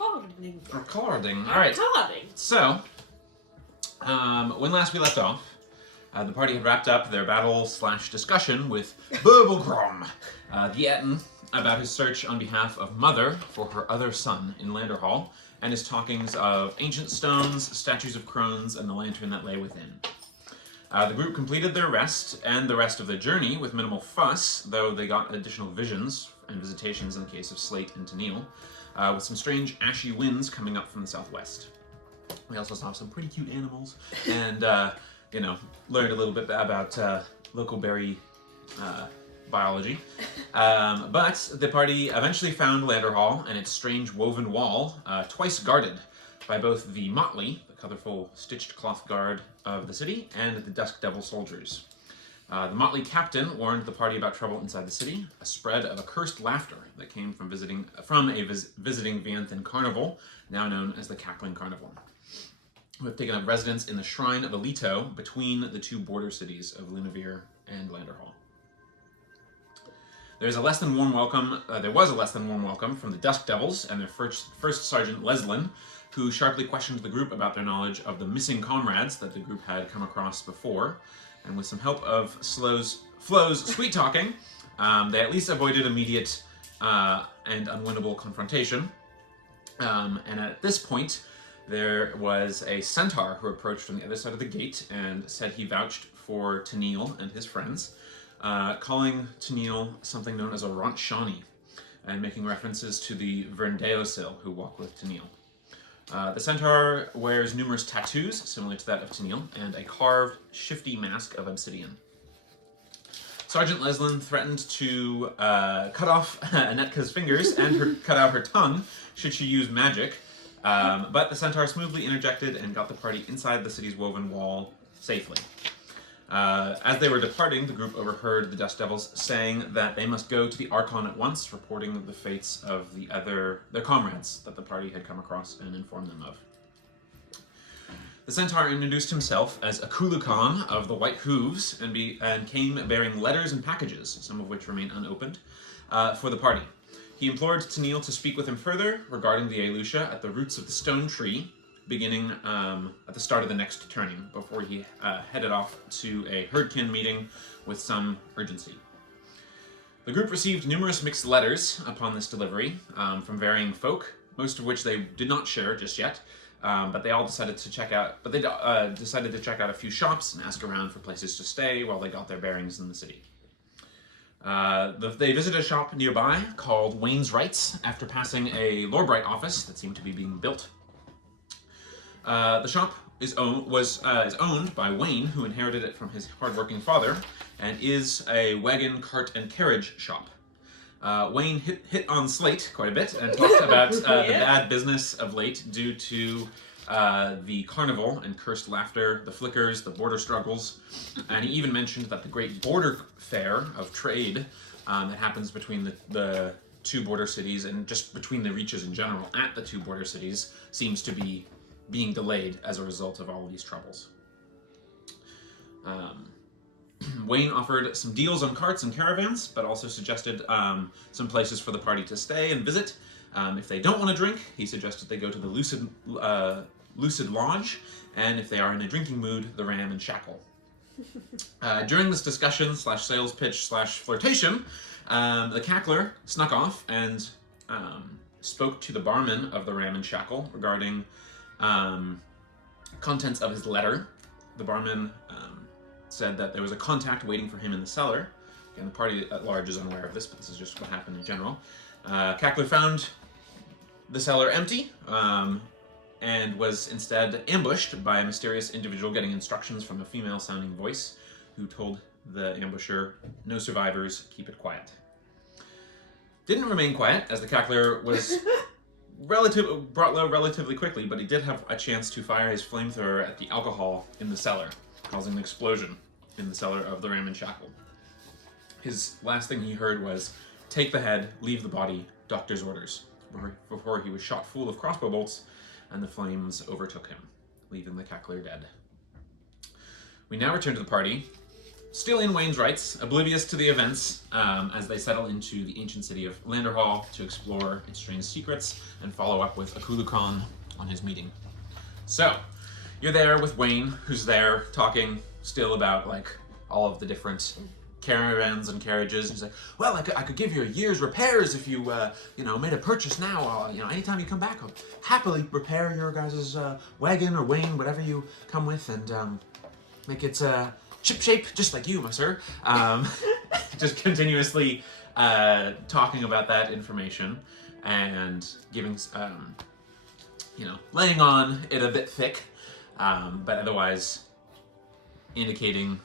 Recording. Recording. All right. Recording. So, when last we left off, the party had wrapped up their battle/discussion with Beewildered, the Etten, about his search on behalf of Mother for her other son in Landerhal, and his talkings of ancient stones, statues of crones, and the lantern that lay within. The group completed their rest and the rest of their journey with minimal fuss, though they got additional visions and visitations in the case of Slate and Tennille, with some strange ashy winds coming up from the southwest. We also saw some pretty cute animals and, learned a little bit about local berry biology. But the party eventually found Landerhal and its strange woven wall, twice guarded by both the motley, the colorful stitched cloth guard of the city, and the Dusk Devil soldiers. The motley captain warned the party about trouble inside the city, a spread of accursed laughter that came from visiting Vianthan carnival, now known as the Cackling Carnival, who have taken up residence in the Shrine of Alito between the two border cities of Lumoria and Landerhal. There was a less than warm welcome from the Dusk Devils and their first Sergeant Leslin, who sharply questioned the group about their knowledge of the missing comrades that the group had come across before. And with some help of Flo's sweet-talking, they at least avoided immediate and unwinnable confrontation. And at this point, there was a centaur who approached from the other side of the gate and said he vouched for Tennille and his friends, calling Tennille something known as a Ronshani, and making references to the Verndeosil who walk with Tennille. The centaur wears numerous tattoos, similar to that of Tennille, and a carved, shifty mask of obsidian. Sergeant Leslin threatened to cut off Anetka's fingers and cut out her tongue should she use magic, but the centaur smoothly interjected and got the party inside the city's woven wall safely. As they were departing, the group overheard the Dust Devils saying that they must go to the Archon at once, reporting the fates of their comrades that the party had come across and informed them of. The centaur introduced himself as Akulu Khan of the White Hooves and came bearing letters and packages, some of which remain unopened, for the party. He implored Tennille to speak with him further regarding the Elusha at the roots of the stone tree, beginning at the start of the next turning, before he headed off to a herdkin meeting with some urgency. The group received numerous mixed letters upon this delivery from varying folk, most of which they did not share just yet, but they all decided to check out. But they decided to check out a few shops and ask around for places to stay while they got their bearings in the city. They visited a shop nearby called Wayne's Rights after passing a Lorbright office that seemed to be being built. The shop is owned by Wayne, who inherited it from his hardworking father, and is a wagon, cart, and carriage shop. Wayne hit on Slate quite a bit and talked about the bad business of late due to the carnival and cursed laughter, the flickers, the border struggles, and he even mentioned that the great border fair of trade that happens between the two border cities and just between the reaches in general at the two border cities seems to be being delayed as a result of all of these troubles. Wayne offered some deals on carts and caravans, but also suggested some places for the party to stay and visit. If they don't want to drink, he suggested they go to the Lucid Lodge, and if they are in a drinking mood, the Ram and Shackle. During this discussion / sales pitch / flirtation, the Cackler snuck off and spoke to the barman of the Ram and Shackle regarding contents of his letter. The barman said that there was a contact waiting for him in the cellar. Again, the party at large is unaware of this, but this is just what happened in general. Cackler found the cellar empty and was instead ambushed by a mysterious individual getting instructions from a female-sounding voice who told the ambusher, "No survivors, keep it quiet." Didn't remain quiet, as the Cackler was brought low relatively quickly, but he did have a chance to fire his flamethrower at the alcohol in the cellar, causing an explosion in the cellar of the Ram and Shackle. His last thing he heard was, "Take the head, leave the body, doctor's orders," before he was shot full of crossbow bolts and the flames overtook him, leaving the Cackler dead. We now return to the party still in Wayne's rights, oblivious to the events as they settle into the ancient city of Landerhal to explore its strange secrets and follow up with Akulu Khan on his meeting. So, you're there with Wayne, who's there talking still about like all of the different caravans and carriages. He's like, well, I could give you a year's repairs if you, made a purchase now. Anytime you come back, I'll happily repair your guys' wagon or wain, whatever you come with, and make it ship shape, just like you, my sir. Just continuously talking about that information and giving, laying on it a bit thick, but otherwise indicating.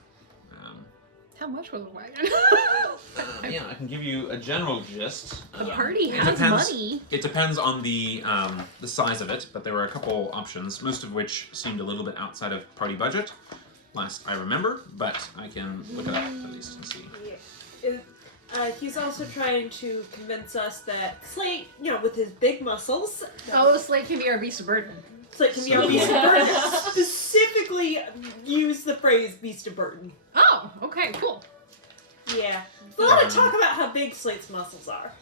How much was the wagon? I can give you a general gist. The party has money. It depends on the size of it, but there were a couple options, most of which seemed a little bit outside of party budget, last I remember, but I can look it up at least and see. Yeah. He's also trying to convince us that Slate, with his big muscles... Slate can be our beast of burden. Slate can be our beast of burden. Specifically use the phrase beast of burden. Oh, okay, cool. Yeah. A lot of talk about how big Slate's muscles are.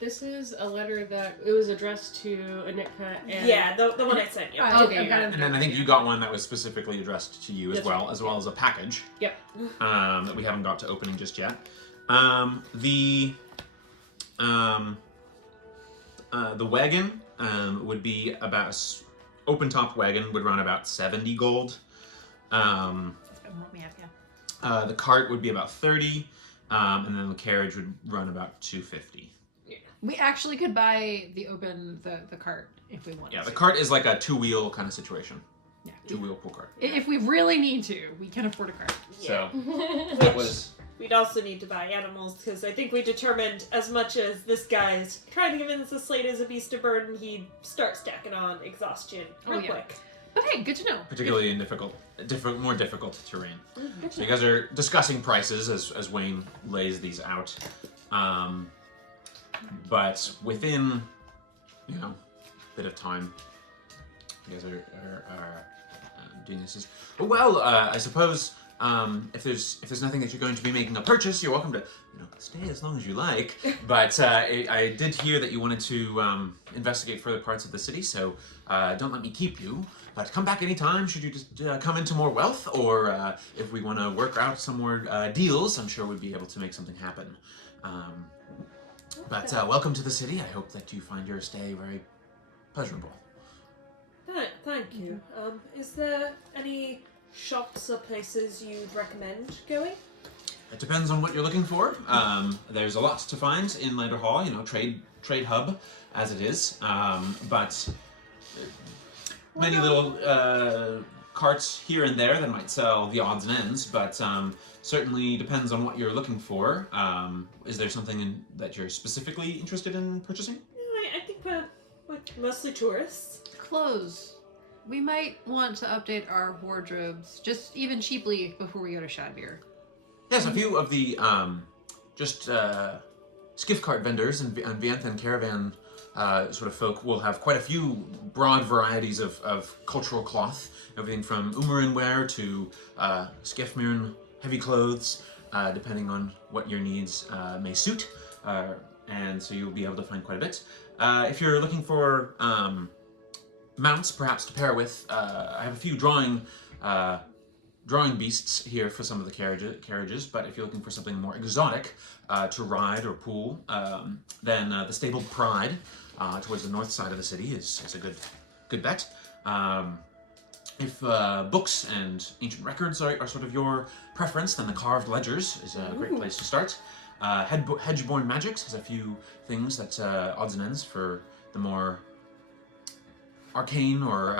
This is a letter that it was addressed to Anitka and... Yeah, the one I sent you. Okay, and then I think you got one that was specifically addressed to you as well as a package. Yep. That we haven't got to opening just yet. The wagon would be about open top wagon would run about 70 gold. The cart would be about 30, and then the carriage would run about 250. Yeah. We actually could buy the cart if we wanted. Yeah, the cart is like a two-wheel kind of situation. Yeah. Two-wheel pull cart. If we really need to, we can afford a cart. Yeah. So that was. We'd also need to buy animals, because I think we determined as much as this guy's trying to convince the Slate is a beast of burden, he'd start stacking on exhaustion real quick. But hey, good to know. Particularly in more difficult terrain. So you guys are discussing prices as Wayne lays these out. But within, a bit of time, you guys are doing this. Well, I suppose if there's nothing that you're going to be making a purchase, you're welcome to stay as long as you like. But I did hear that you wanted to investigate further parts of the city, so don't let me keep you. But come back anytime should you just come into more wealth, or if we want to work out some more deals, I'm sure we'd be able to make something happen. But welcome to the city. I hope that you find your stay very pleasurable. Thank you. Is there any shops or places you'd recommend going? It depends on what you're looking for. There's a lot to find in Landerhal, trade hub as it is. But many little carts here and there that might sell the odds and ends, but certainly depends on what you're looking for. Is there something that you're specifically interested in purchasing? I think we're mostly tourists. Clothes. We might want to update our wardrobes, just even cheaply, before we go to Shadbeer. Yes, a few of the skiff cart vendors and Vianthan caravan sort of folk will have quite a few broad varieties of cultural cloth, everything from Umarin wear to Skefmirn heavy clothes, depending on what your needs may suit, and so you'll be able to find quite a bit. If you're looking for mounts, perhaps to pair with, I have a few drawing beasts here for some of the carriages, but if you're looking for something more exotic to ride or pull, then the stabled Pride towards the north side of the city is a good bet. If books and ancient records are sort of your preference, then the Carved Ledgers is a great place to start. Hedgeborn Magics has a few things that odds and ends for the more arcane or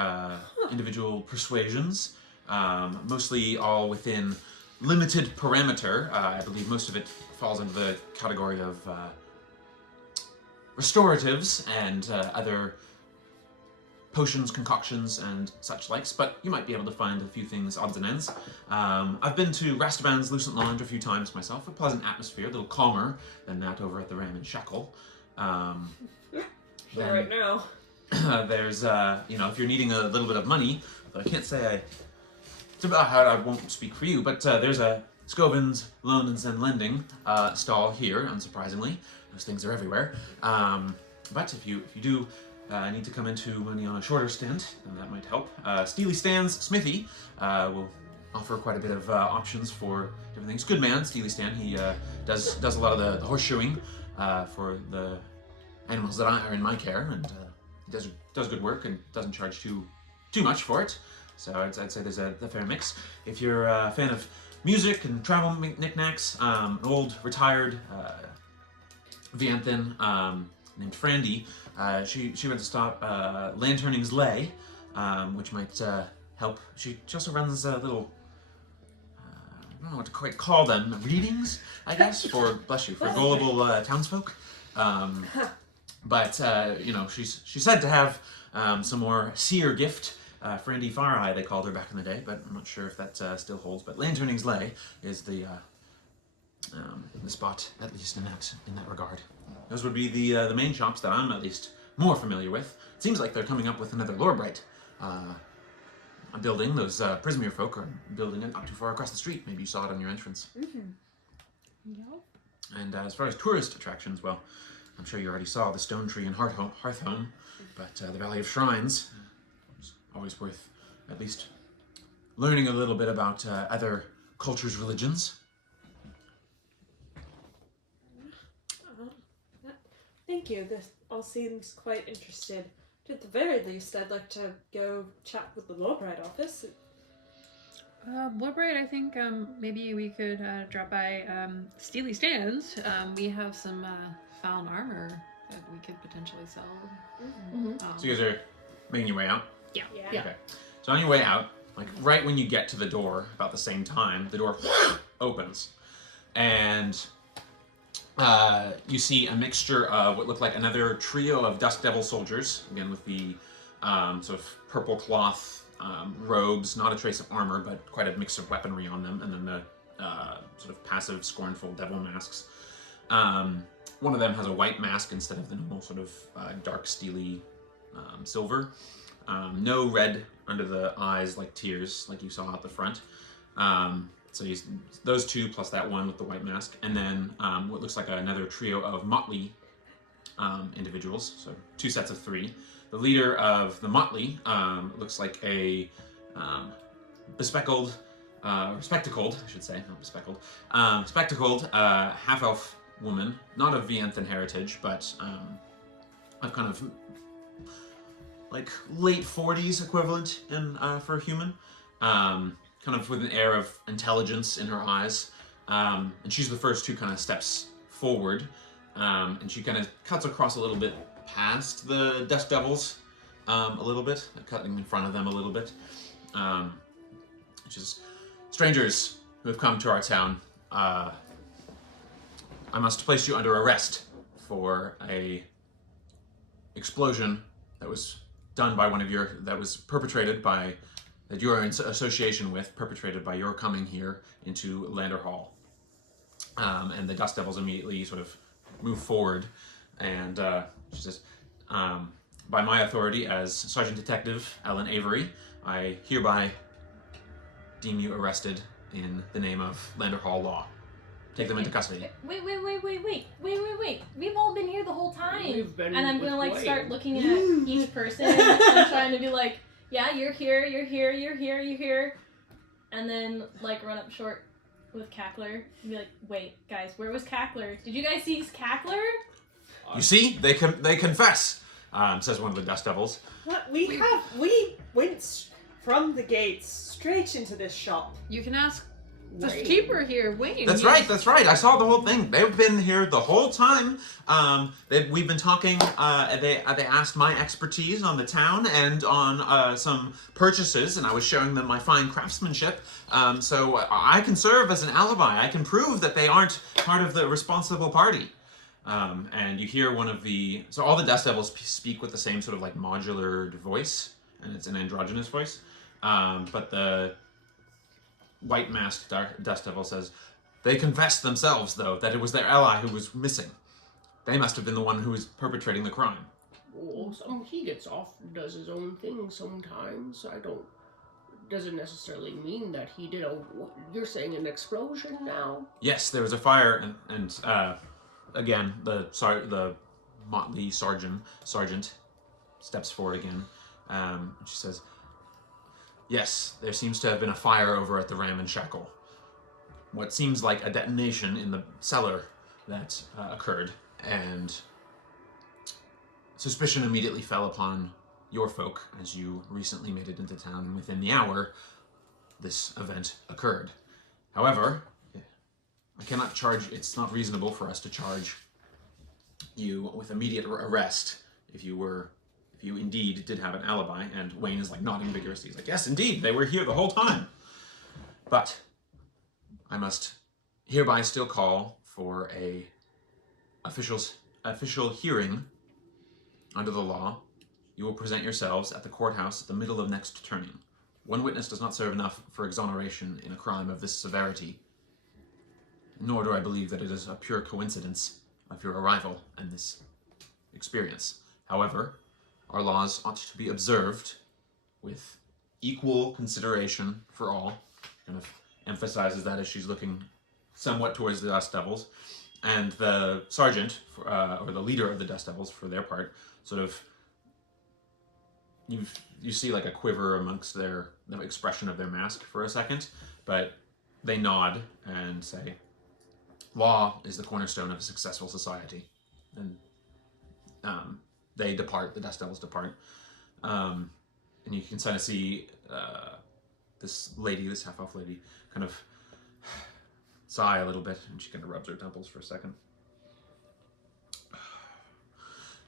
individual persuasions. Mostly all within limited parameter. I believe most of it falls into the category of restoratives and other potions, concoctions, and such likes, but you might be able to find a few things, odds and ends. I've been to Rastaban's Lucent Lounge a few times myself. A pleasant atmosphere, a little calmer than that over at the Ram and Shackle. Right now. There's, if you're needing a little bit of money, though I can't say it's about how I won't speak for you, but there's a Scovin's Loans and Lending stall here, unsurprisingly. Those things are everywhere. But if you do need to come into money on a shorter stint, then that might help. Steely Stan's Smithy will offer quite a bit of options for different things. Good man, Steely Stan. He does a lot of the horseshoeing for the animals that are in my care, and he does good work and doesn't charge too much for it. So I'd say there's a fair mix. If you're a fan of music and travel knickknacks, an old retired Vianthin named Frandy, she went to stop Lanterning's Lay, which might help. She also runs a little, I don't know what to quite call them, readings, I guess, for, bless you, for gullible townsfolk. But she's said to have some more seer gift. Frandy Fareye, they called her back in the day, but I'm not sure if that still holds. But Lanterning's Lay is the spot, at least in that regard. Those would be the main shops that I'm at least more familiar with. It seems like they're coming up with another Lorebright building. Those Prismere folk are building it not too far across the street. Maybe you saw it on your entrance. And as far as tourist attractions, well, I'm sure you already saw the Stone Tree and Hearthhome, but the Valley of Shrines is always worth at least learning a little bit about other cultures' religions. Thank you. This all seems quite interesting. At the very least, I'd like to go chat with the Lowbright office. Woodbright, I think maybe we could drop by Steely Stands. We have some found armor that we could potentially sell. So you guys are making your way out? Yeah. Okay. So on your way out, like right when you get to the door, about the same time, the door opens. And you see a mixture of what looked like another trio of Dusk Devil soldiers, again with the sort of purple cloth robes, not a trace of armor, but quite a mix of weaponry on them, and then the sort of passive, scornful devil masks. One of them has a white mask instead of the normal sort of dark, steely silver. No red under the eyes like tears, like you saw out the front. So those two plus that one with the white mask, and then what looks like another trio of motley individuals, so 2 sets of 3. The leader of the motley looks like a spectacled, I should say, not bespectacled, spectacled half-elf woman, not of Vianthan heritage, but of kind of like late 40s equivalent for a human. Kind of with an air of intelligence in her eyes. And she's the first who kind of steps forward. And she kind of cuts across a little bit past the Dusk Devils, a little bit, cutting in front of them a little bit. Which is, strangers who have come to our town, I must place you under arrest for a explosion that was done by that was perpetrated by, that you are in association with, perpetrated by your coming here into Landerhal. And the Dust Devils immediately sort of move forward, and she says, by my authority as Sergeant Detective Ellen Avery, I hereby deem you arrested in the name of Landerhall law. Take them into custody. Wait. We've all been here the whole time. We've been and I'm with gonna like Wayne. start looking at each person and trying to be like, yeah, you're here, you're here, you're here, you're here. And then like run up short with Cackler and be like, wait, guys, where was Cackler? Did you guys see Cackler? You see? They confess, says one of the Dust Devils. What? We went from the gates straight into this shop. You can ask the Wayne. keeper here, Wayne. That's right. I saw the whole thing. They've been here the whole time. We've been talking. They asked my expertise on the town and on some purchases, and I was showing them my fine craftsmanship. So I can serve as an alibi. I can prove that they aren't part of the responsible party. And you hear so all the Dust Devils speak with the same sort of like modular voice, and it's an androgynous voice. But the white masked Dust Devil says, they confessed themselves, though, that it was their ally who was missing. They must have been the one who was perpetrating the crime. Well, he gets off and does his own thing sometimes. doesn't necessarily mean that he did a... You're saying an explosion now? Yes, there was a fire, and again, the motley sergeant steps forward again. She says, "Yes, there seems to have been a fire over at the Ram and Shackle. What seems like a detonation in the cellar that occurred, and suspicion immediately fell upon your folk as you recently made it into town, and within the hour, this event occurred. However, I cannot charge, it's not reasonable for us to charge you with immediate arrest if you indeed did have an alibi." And Wayne is like nodding vigorously. He's like, "Yes, indeed, they were here the whole time. But I must hereby still call for a official hearing under the law. You will present yourselves at the courthouse at the middle of next turning. One witness does not serve enough for exoneration in a crime of this severity, nor do I believe that it is a pure coincidence of your arrival and this experience. However, our laws ought to be observed with equal consideration for all." Kind of emphasizes that as she's looking somewhat towards the Dust Devils. And the sergeant, or the leader of the Dust Devils, for their part, sort of, you see like a quiver amongst the expression of their mask for a second, but they nod and say, "Law is the cornerstone of a successful society." And they depart, the Dust Devils depart. And you can kind of see this half-elf lady, kind of sigh a little bit, and she kind of rubs her temples for a second.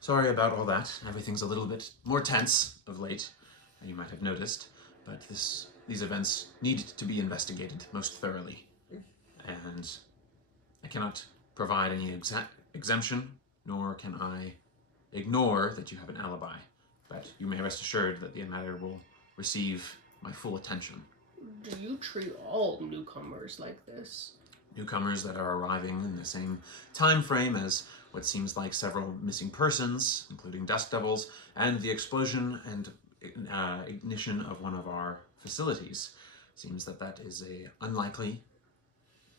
"Sorry about all that. Everything's a little bit more tense of late, you might have noticed, but these events need to be investigated most thoroughly. And I cannot provide any exemption, nor can I ignore that you have an alibi, but you may rest assured that the matter will receive my full attention." Do you treat all newcomers like this? Newcomers that are arriving in the same time frame as what seems like several missing persons, including Dust Devils, and the explosion and ignition of one of our facilities. Seems that is a unlikely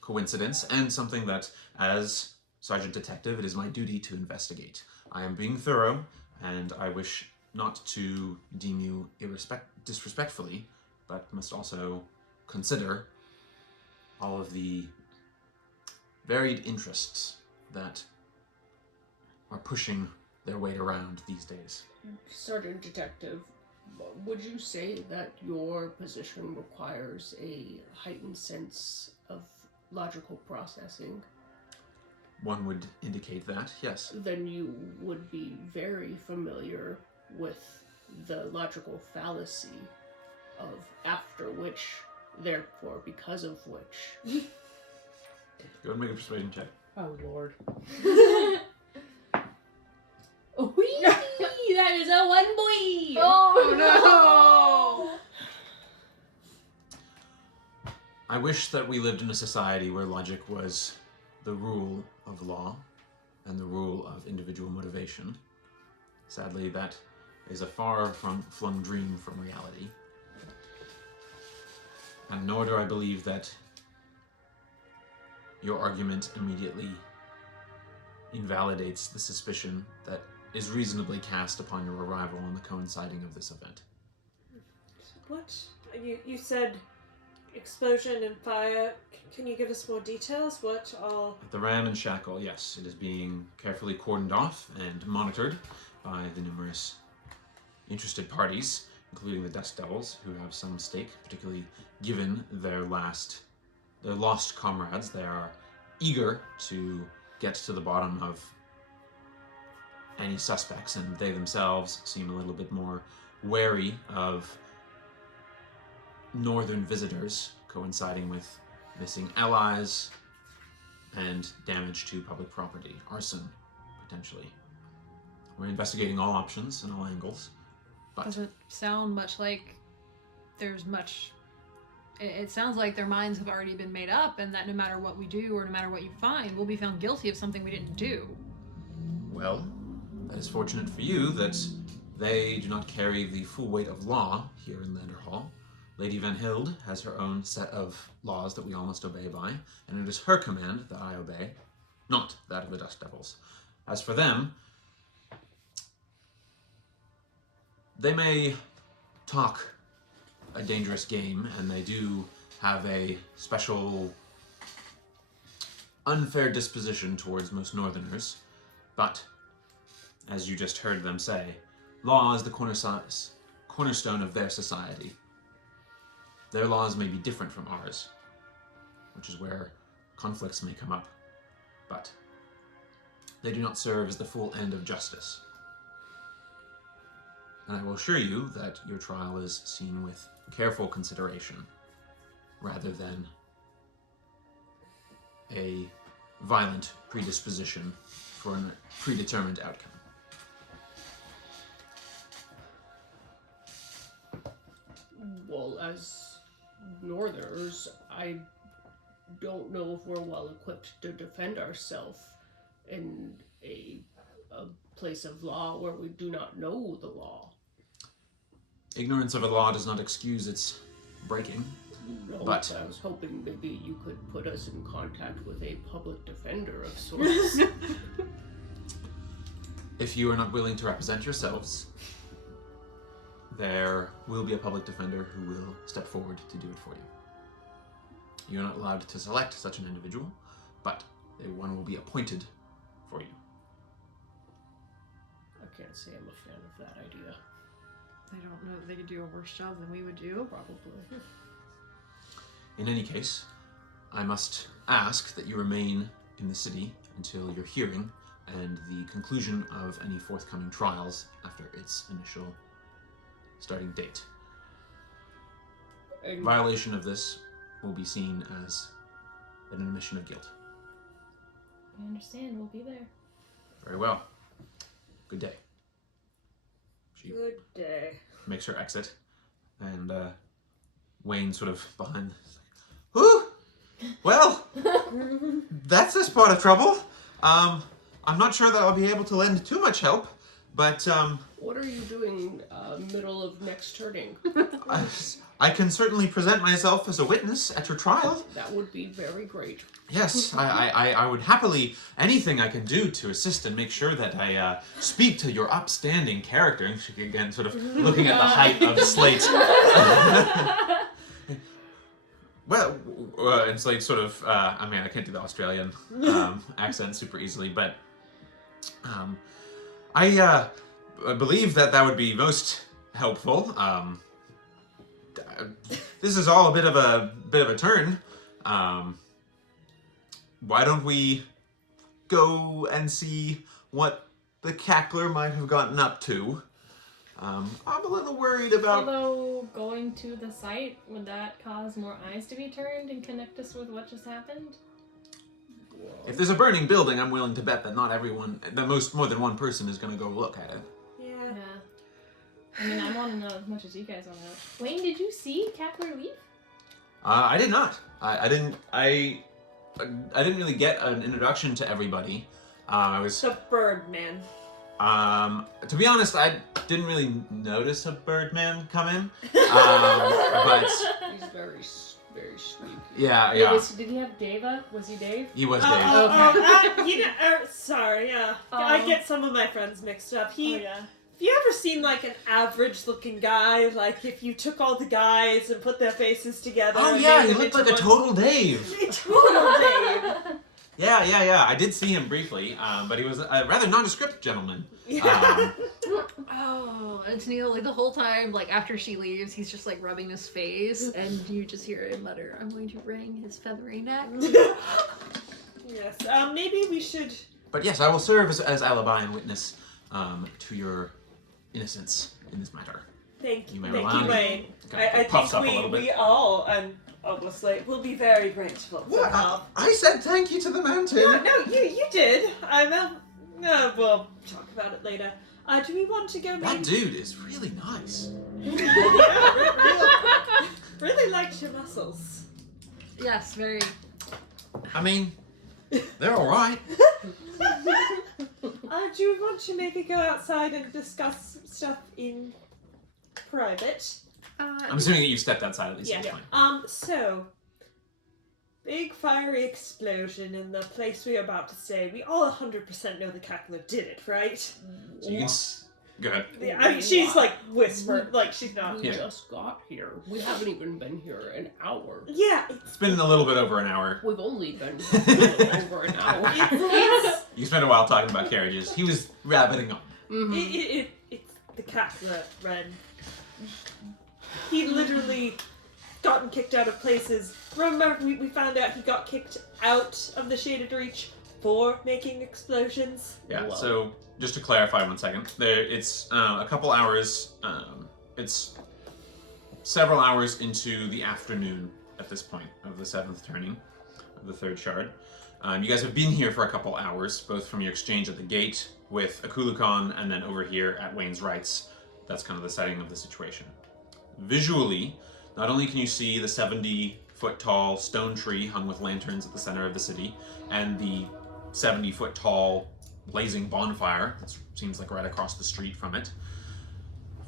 coincidence, and something that, as Sergeant Detective, it is my duty to investigate. I am being thorough, and I wish not to deem you disrespectfully, but must also consider all of the varied interests that are pushing their weight around these days. Sergeant Detective, would you say that your position requires a heightened sense of logical processing? One would indicate that, yes. Then you would be very familiar with the logical fallacy of after which, therefore because of which. Go and make a persuasion check. Oh, Lord. Whee! That is a 1 boy! Oh no! I wish that we lived in a society where logic was the rule of law and the rule of individual motivation. Sadly, that is a far-flung dream from reality. And nor do I believe that your argument immediately invalidates the suspicion that is reasonably cast upon your arrival and the coinciding of this event. What? You said explosion and fire. Can you give us more details? What all? At the Ram and Shackle, yes, it is being carefully cordoned off and monitored by the numerous interested parties, including the Dust Devils, who have some stake, particularly given their lost comrades. They are eager to get to the bottom of any suspects, and they themselves seem a little bit more wary of northern visitors, coinciding with missing allies and damage to public property, arson, potentially. We're investigating all options and all angles, but Doesn't sound much like there's much. It sounds like their minds have already been made up, and that no matter what we do or no matter what you find, we'll be found guilty of something we didn't do. well, that is fortunate for you that they do not carry the full weight of law here in Landerhal. Lady vanHild has her own set of laws that we all must obey by, and it is her command that I obey, not that of the Dust Devils. As for them, they may talk a dangerous game, and they do have a special unfair disposition towards most Northerners, but, as you just heard them say, law is the cornerstone of their society. Their laws may be different from ours, which is where conflicts may come up, but they do not serve as the full end of justice. And I will assure you that your trial is seen with careful consideration, rather than a violent predisposition for a predetermined outcome. Well, as Northerners, I don't know if we're well equipped to defend ourselves in a place of law where we do not know the law. Ignorance of a law does not excuse its breaking. No, But- I was hoping maybe you could put us in contact with a public defender of sorts. If you are not willing to represent yourselves, there will be a public defender who will step forward to do it for you. You're not allowed to select such an individual, but one will be appointed for you. I can't say I'm a fan of that idea. I don't know that they could do a worse job than we would do. Probably. In any case, I must ask that you remain in the city until your hearing and the conclusion of any forthcoming trials after its initial starting date. And Violation of this will be seen as an admission of guilt. I understand. We'll be there. Very well. Good day. She Good day. makes her exit, and Wayne sort of behind. Whew! Well, that's a spot of trouble. I'm not sure that I'll be able to lend too much help, but what are you doing middle of next turning? I can certainly present myself as a witness at your trial. That would be very great. Yes, I would happily, anything I can do to assist and make sure that I speak to your upstanding character. And she, again, sort of looking at the height of Slate. Well, and Slate sort of, I can't do the Australian accent super easily, but I believe that would be most helpful. This is all a bit of a turn. Why don't we go and see what the Cackler might have gotten up to? I'm a little worried about... Although going to the site, would that cause more eyes to be turned and connect us with what just happened? If there's a burning building, I'm willing to bet that not everyone, more than one person is going to go look at it. Yeah. Yeah. I mean, I want to know as much as you guys want to know. Wayne, did you see Cackler leave? I did not. I didn't really get an introduction to everybody. I was... The Birdman. To be honest, I didn't really notice a Birdman come in. But He's very sneaky. yeah. Did he have Deva? Was he Dave? He was Dave. Sorry, yeah. I get some of my friends mixed up. Oh, yeah. Have you ever seen like an average-looking guy? Like if you took all the guys and put their faces together. Oh and yeah, made he them looked into like a one- total Dave. Total Dave. Yeah. I did see him briefly, but he was a rather nondescript gentleman. Yeah. Oh, and Tennille, like the whole time, like after she leaves, he's just like rubbing his face, and you just hear him mutter, "I'm going to wring his feathery neck." Yes. Maybe we should. But yes, I will serve as alibi and witness to your innocence in this matter. Thank You you, may thank rely you, on Wayne. Kind of I puffs think up a little bit. we all, and obviously, will be very grateful for help. I said thank you to the mountain. No, you did. We'll talk about it later. Do we want to go? That Maybe? dude is really nice. Really liked your muscles. Yes, very. I mean, they're all right. Do we want to maybe go outside and discuss stuff in private? I'm assuming that you've stepped outside at least at this point. So, big fiery explosion in the place we are about to stay. We all 100% know the Cackler did it, right? So you can... Go ahead. Yeah, I mean, she's like whisper, like she's not. We just got here. We haven't even been here an hour. Yeah, It's been a little bit over an hour. We've only been here over an hour. You spent a while talking about carriages. He was rabbiting on. It's the Cackler, Ren. He literally gotten kicked out of places. Remember, we found out he got kicked out of the Shaded Reach for making explosions. Yeah, Whoa. so just to clarify 1 second, it's a couple hours, it's several hours into the afternoon at this point of the 7th turning of the 3rd shard. You guys have been here for a couple hours, both from your exchange at the gate with Akulukan and then over here at Wayne's Rights. That's kind of the setting of the situation. Visually, not only can you see the 70-foot tall stone tree hung with lanterns at the center of the city, and the 70-foot tall blazing bonfire that seems like right across the street from it.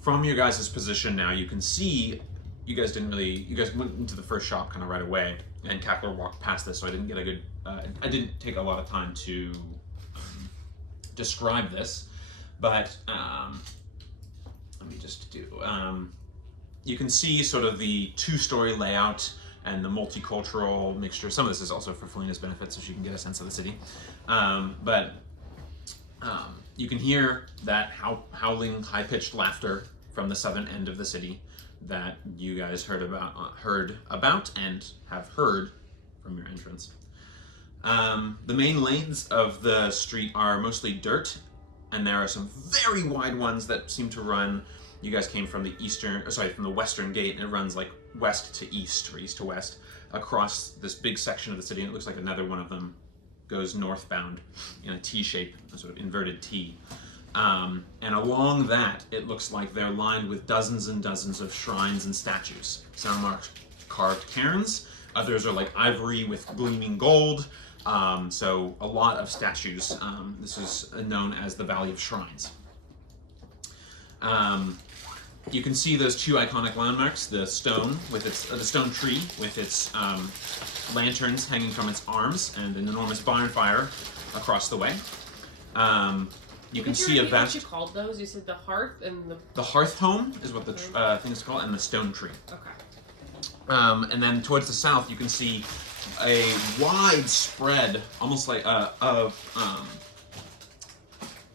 From your guys' position now, you can see you guys went into the first shop kind of right away, and Cackler walked past this, so I didn't get a good I didn't take a lot of time to describe this, but let me just do you can see sort of the 2-story layout and the multicultural mixture. Some of this is also for Felina's benefit, so she can get a sense of the city. You can hear that howling, high-pitched laughter from the southern end of the city that you guys heard about and have heard from your entrance. The main lanes of the street are mostly dirt, and there are some very wide ones that seem to run. You guys came from from the western gate, and it runs like west to east or east to west across this big section of the city. And it looks like another one of them goes northbound in a T shape, a sort of inverted T. And along that, it looks like they're lined with dozens and dozens of shrines and statues. Some are carved cairns, others are like ivory with gleaming gold. So a lot of statues. This is known as the Valley of Shrines. You can see those 2 iconic landmarks: the stone with the stone tree with its lanterns hanging from its arms, and an enormous bonfire across the way. You can see a vast. What you called those? You said the hearth and the hearth home is what the thing is called, and the stone tree. Okay. And then towards the south, you can see a wide spread, almost like of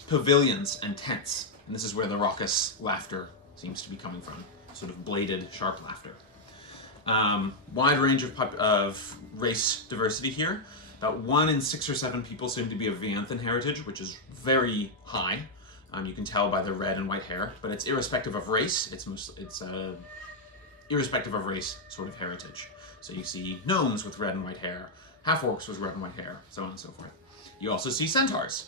pavilions and tents. And this is where the raucous laughter seems to be coming from, sort of bladed, sharp laughter. Wide range of race diversity here. About 1 in 6 or 7 people seem to be of Vianthan heritage, which is very high. You can tell by their red and white hair, but it's irrespective of race. It's irrespective of race sort of heritage. So you see gnomes with red and white hair, half-orcs with red and white hair, so on and so forth. You also see centaurs,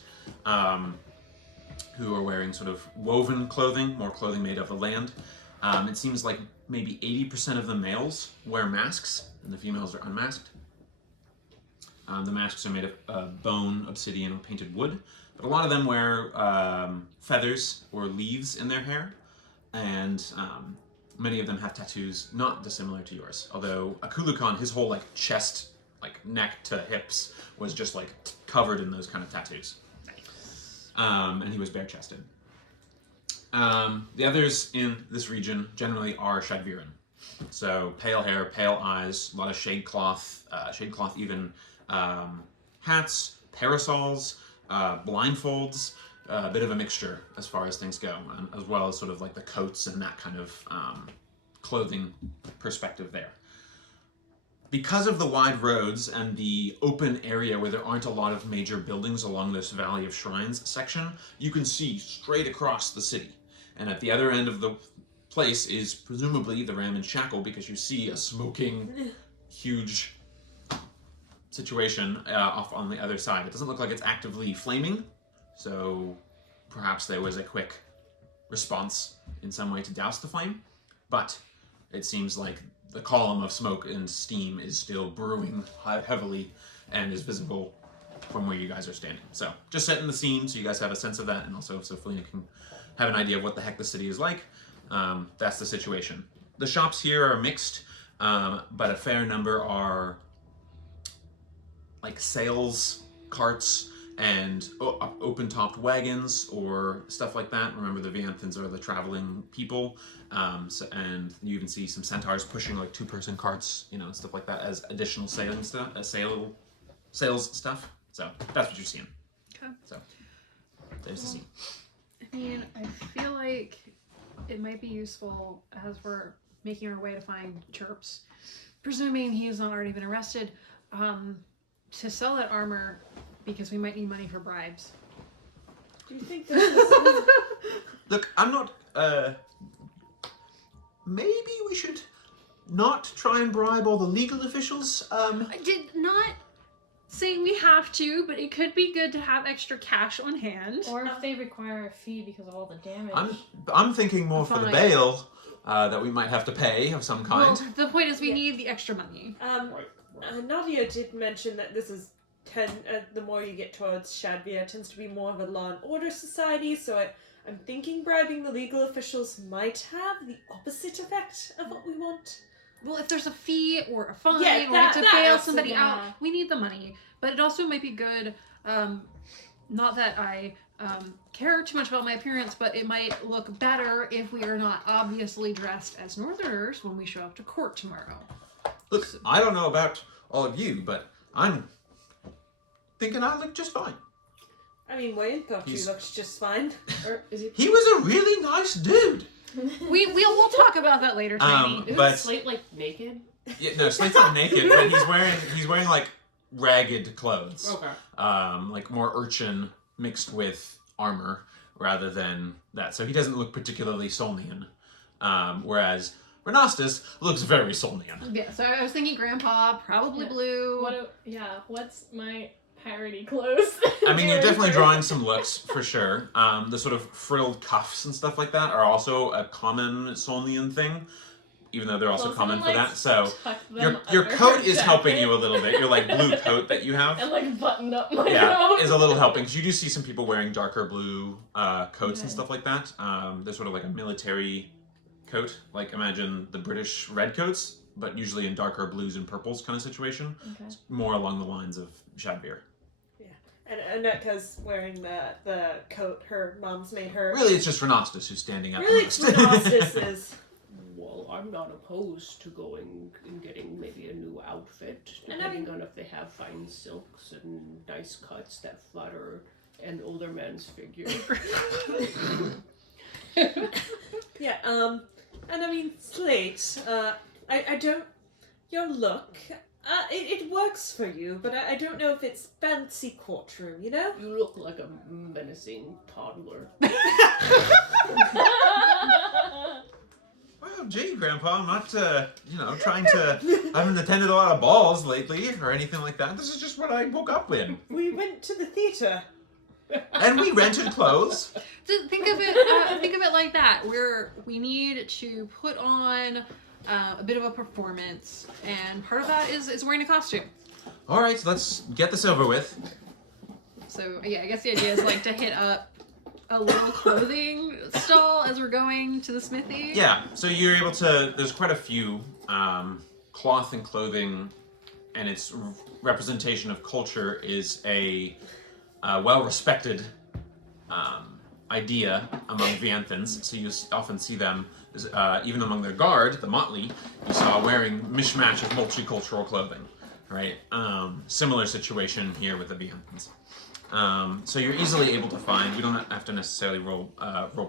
who are wearing sort of woven clothing, more clothing made of the land. It seems like maybe 80% of the males wear masks, and the females are unmasked. The masks are made of bone, obsidian, or painted wood, but a lot of them wear feathers or leaves in their hair, and many of them have tattoos not dissimilar to yours. Although Akulukan, his whole chest, neck to hips, was just covered in those kind of tattoos. And he was bare-chested. The others in this region generally are Shadviran. So pale hair, pale eyes, a lot of shade cloth even, hats, parasols, blindfolds, a bit of a mixture as far as things go, as well as sort of the coats and that kind of clothing perspective there. Because of the wide roads and the open area where there aren't a lot of major buildings along this Valley of Shrines section, you can see straight across the city. And at the other end of the place is presumably the Ram and Shackle, because you see a smoking, huge situation off on the other side. It doesn't look like it's actively flaming, so perhaps there was a quick response in some way to douse the flame, but it seems like the column of smoke and steam is still brewing heavily and is visible from where you guys are standing. So just setting the scene so you guys have a sense of that, and also so Felina can have an idea of what the heck the city is like. That's the situation. the shops here are mixed, but a fair number are like sales carts and open-topped wagons or stuff like that. Remember, the Vianthans are the traveling people, and you even see some centaurs pushing like two-person carts, you know, and stuff like that as additional sales stuff. So that's what you're seeing. Okay. So there's the scene. I mean, I feel like it might be useful as we're making our way to find Chirps, presuming he has not already been arrested, to sell that armor because we might need money for bribes. Do you think this is... Look, I'm not. Maybe we should not try and bribe all the legal officials. I did not say we have to, but it could be good to have extra cash on hand. Or if they require a fee because of all the damage. I'm thinking more for the Fine. bail that we might have to pay of some kind. Well, the point is we need the extra money. Nadia did mention that this is the more you get towards Shadvia, it tends to be more of a law and order society, so I'm thinking bribing the legal officials might have the opposite effect of what we want. Well, if there's a fee or a fine Yeah, or we have to bail also, somebody yeah. out, we need the money. But it also might be good, not that I care too much about my appearance, but it might look better if we are not obviously dressed as Northerners when we show up to court tomorrow. Look, I don't know about all of you, but I'm thinking I look just fine. I mean, Wayne thought you looked just fine. Or is it? He was a really nice dude. We'll talk about that later, Tiny. Isn't But- Slate like naked? Yeah, no, Slate's not naked, but he's wearing like ragged clothes. Okay. Like more urchin mixed with armor rather than that. So he doesn't look particularly Solnian. Whereas Renastus looks very Solnian. Yeah, so I was thinking Grandpa, probably blue. What's my parody clothes? I mean, you're definitely drawing some looks for sure. The sort of frilled cuffs and stuff like that are also a common Solnian thing, even though they're also common for that. So your coat is helping you a little bit. Your like blue coat that you have, And like buttoned up my yeah, coat. is a little helping because you do see some people wearing darker blue coats and stuff like that. They're sort of like a military coat, like imagine the British red coats, but usually in darker blues and purples kind of situation. Okay. It's more along the lines of Shadbeer. And Annette's wearing the coat her mom's made her. Really, it's just Renastus who's standing out Really, the it's most. Renastus's. Well, I'm not opposed to going and getting maybe a new outfit, And I depending on if they have fine silks and nice cuts that flatter an older man's figure. Yeah, and I mean, Slate, I don't, your look, it works for you, but I don't know if it's fancy courtroom, you know? You look like a menacing toddler. Well, gee, Grandpa, I'm not, trying to. I haven't attended a lot of balls lately or anything like that. This is just what I woke up in. We went to the theater. And we rented clothes. Think of it like that. We need to put on a bit of a performance, and part of that is wearing a costume. All right, let's get this over with. So yeah, I guess the idea is like to hit up a little clothing stall as we're going to the smithy. Yeah, so you're able to. There's quite a few cloth and clothing, and its representation of culture is a well-respected idea among Vianthans. So you often see them, even among their guard, the motley, you saw wearing mishmash of multicultural clothing, right? Similar situation here with the Vianthans. So you're easily able to find. We don't have to necessarily role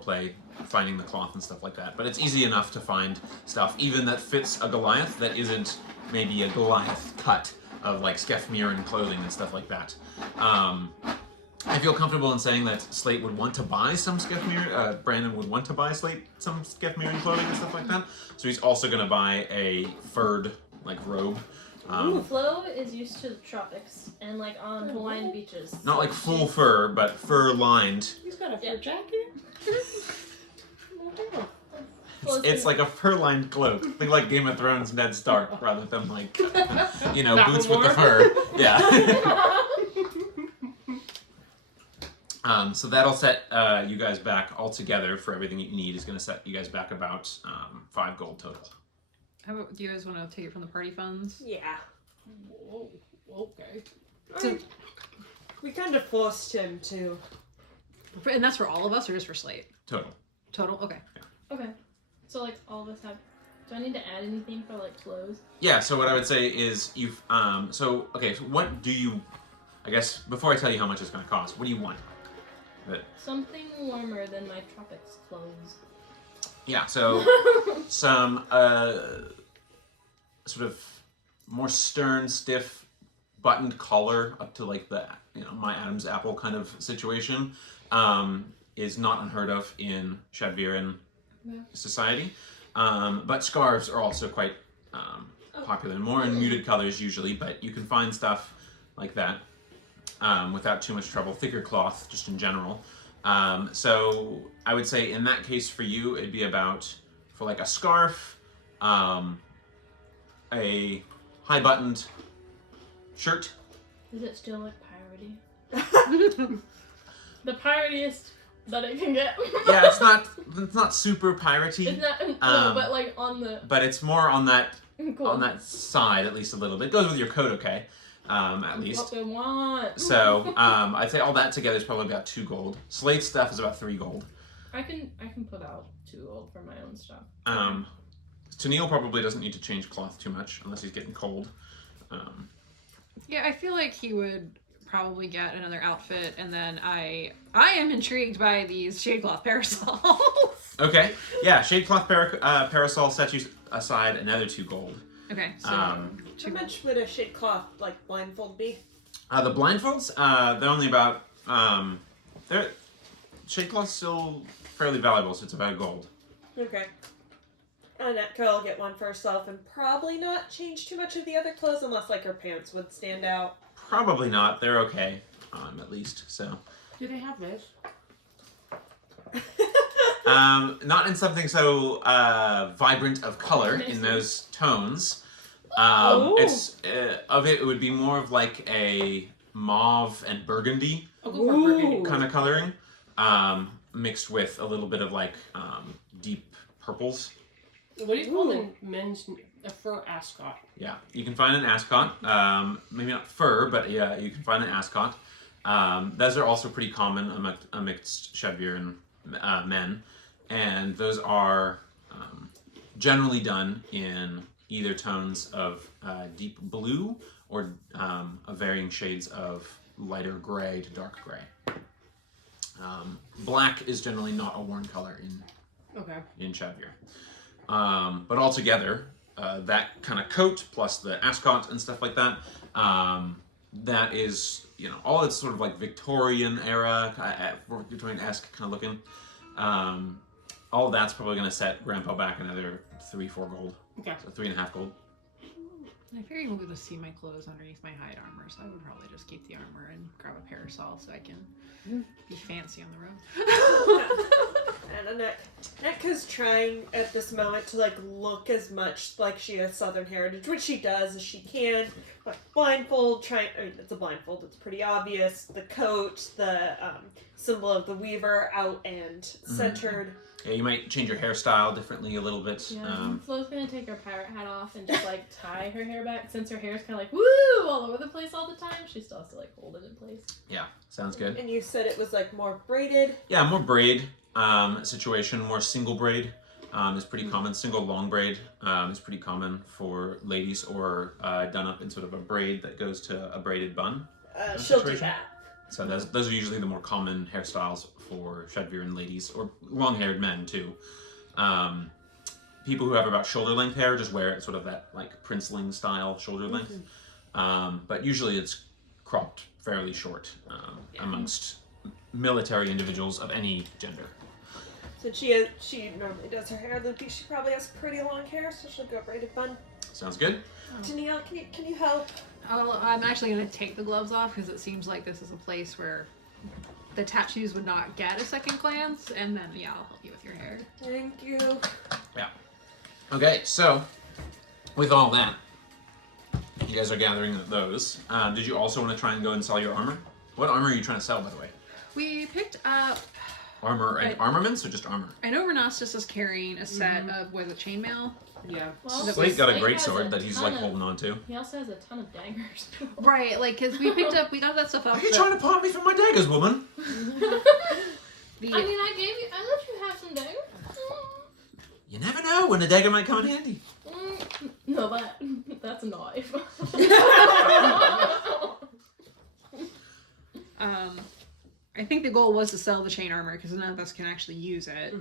play finding the cloth and stuff like that, but it's easy enough to find stuff even that fits a Goliath that isn't maybe a Goliath cut of like Skefmiran clothing and stuff like that. I feel comfortable in saying that Slate would want to buy some Brandon would want to buy Slate some Skefmiran clothing and stuff like that. So he's also going to buy a furred like robe. Flo is used to the tropics and like on Hawaiian beaches. Not like full fur, but fur lined. He's got a fur Yeah. jacket? It's like a fur-lined cloak. Think like Game of Thrones Ned Stark rather than like, boots with the Macklemore. fur. Yeah. So that'll set you guys back altogether for everything that you need. Is going to set you guys back about 5 gold total. How about, do you guys want to take it from the party funds? Yeah. Whoa, okay. So- We kind of forced him to. And that's for all of us, or just for Slate? Total. Total? Okay. Okay. So like all of us have. Do I need to add anything for like clothes? Yeah. So what I would say is you've. So what do you? I guess before I tell you how much it's going to cost, what do you want? Something warmer than my tropics clothes. Yeah. So some sort of more stern, stiff, buttoned collar up to like the my Adam's apple kind of situation is not unheard of in Shadviran society. But scarves are also quite popular, more in muted colors usually, but you can find stuff like that without too much trouble. Thicker cloth, just in general. So I would say in that case for you, it'd be about, for like a scarf, a high-buttoned shirt. Is it still like piratey? The piratiest that I can get. Yeah, it's not super piratey. It's not, no, but like on the. But it's more on that Cool. on that side at least a little bit. It goes with your coat, okay? At least. What they want. So I'd say all that together is probably about 2 gold. Slate stuff is about 3 gold. I can put out 2 gold for my own stuff. Tennille probably doesn't need to change cloth too much unless he's getting cold. Yeah, I feel like he would probably get another outfit, and then I am intrigued by these shade cloth parasols. Okay, yeah, shade cloth parasol sets you aside another 2 gold. Okay, so How much would a shade cloth like blindfold be? The blindfolds, they're only about they're shade cloth's still fairly valuable, so it's about gold. Okay. Annette will get one for herself and probably not change too much of the other clothes unless like her pants would stand out. Probably not. They're okay, at least. So, Do they have this? not in something so vibrant of color in those tones. It's it would be more of like a mauve and burgundy I'll go for burgundy. kind of coloring, mixed with a little bit of like deep purples. What do you call the men's a fur ascot? Yeah, you can find an ascot. Maybe not fur, but yeah, you can find an ascot. Those are also pretty common amidst Shadviran men, and those are generally done in either tones of deep blue or of varying shades of lighter gray to dark gray. Black is generally not a worn color in Shadviran. But altogether, that kind of coat plus the ascot and stuff like that, that is, all it's sort of like Victorian era, Victorian-esque kind of looking. All that's probably going to set Grandpa back another 3-4 gold. Okay. So 3.5 gold. I figure you would see my clothes underneath my hide armor, so I would probably just keep the armor and grab a parasol so I can be fancy on the road. And Annette's trying at this moment to like look as much like she has Southern heritage, which she does as she can. But blindfold, it's a blindfold, it's pretty obvious. The coat, the symbol of the weaver out and centered. Yeah, you might change your hairstyle differently a little bit. Yeah, Flo's gonna take her pirate hat off and just like tie her hair back. Since her hair is kind of like woo all over the place all the time, she still has to like hold it in place. Yeah, sounds good. And you said it was like more braided. Yeah, more braid situation, more single braid is pretty common. Single long braid is pretty common for ladies, or done up in sort of a braid that goes to a braided bun. She'll do situation. that. So those are usually the more common hairstyles for Shadviran ladies, or long-haired men too. People who have about shoulder-length hair just wear it sort of that like princeling style shoulder length. But usually it's cropped fairly short amongst military individuals of any gender. Since she normally does her hair, she probably has pretty long hair, so she'll go braided bun. Sounds good. Tennille, can you help? I'm actually going to take the gloves off because it seems like this is a place where the tattoos would not get a second glance, and then I'll help you with your hair. Thank you. Yeah. Okay, so with all that, you guys are gathering those. Did you also want to try and go and sell your armor? What armor are you trying to sell, by the way? We picked up. Armor and Okay. armaments, or just armor? I know Renastus is carrying a set of chainmail. Yeah. Well, Slate got a Slate great has sword a that he's ton like of- holding on to. He also has a ton of daggers. Right, like because we got that stuff Are off. you trying to palm me for my daggers, woman? The, I mean, I let you have some daggers. You never know when a dagger might come in handy. No, that's a knife. I think the goal was to sell the chain armor because none of us can actually use it.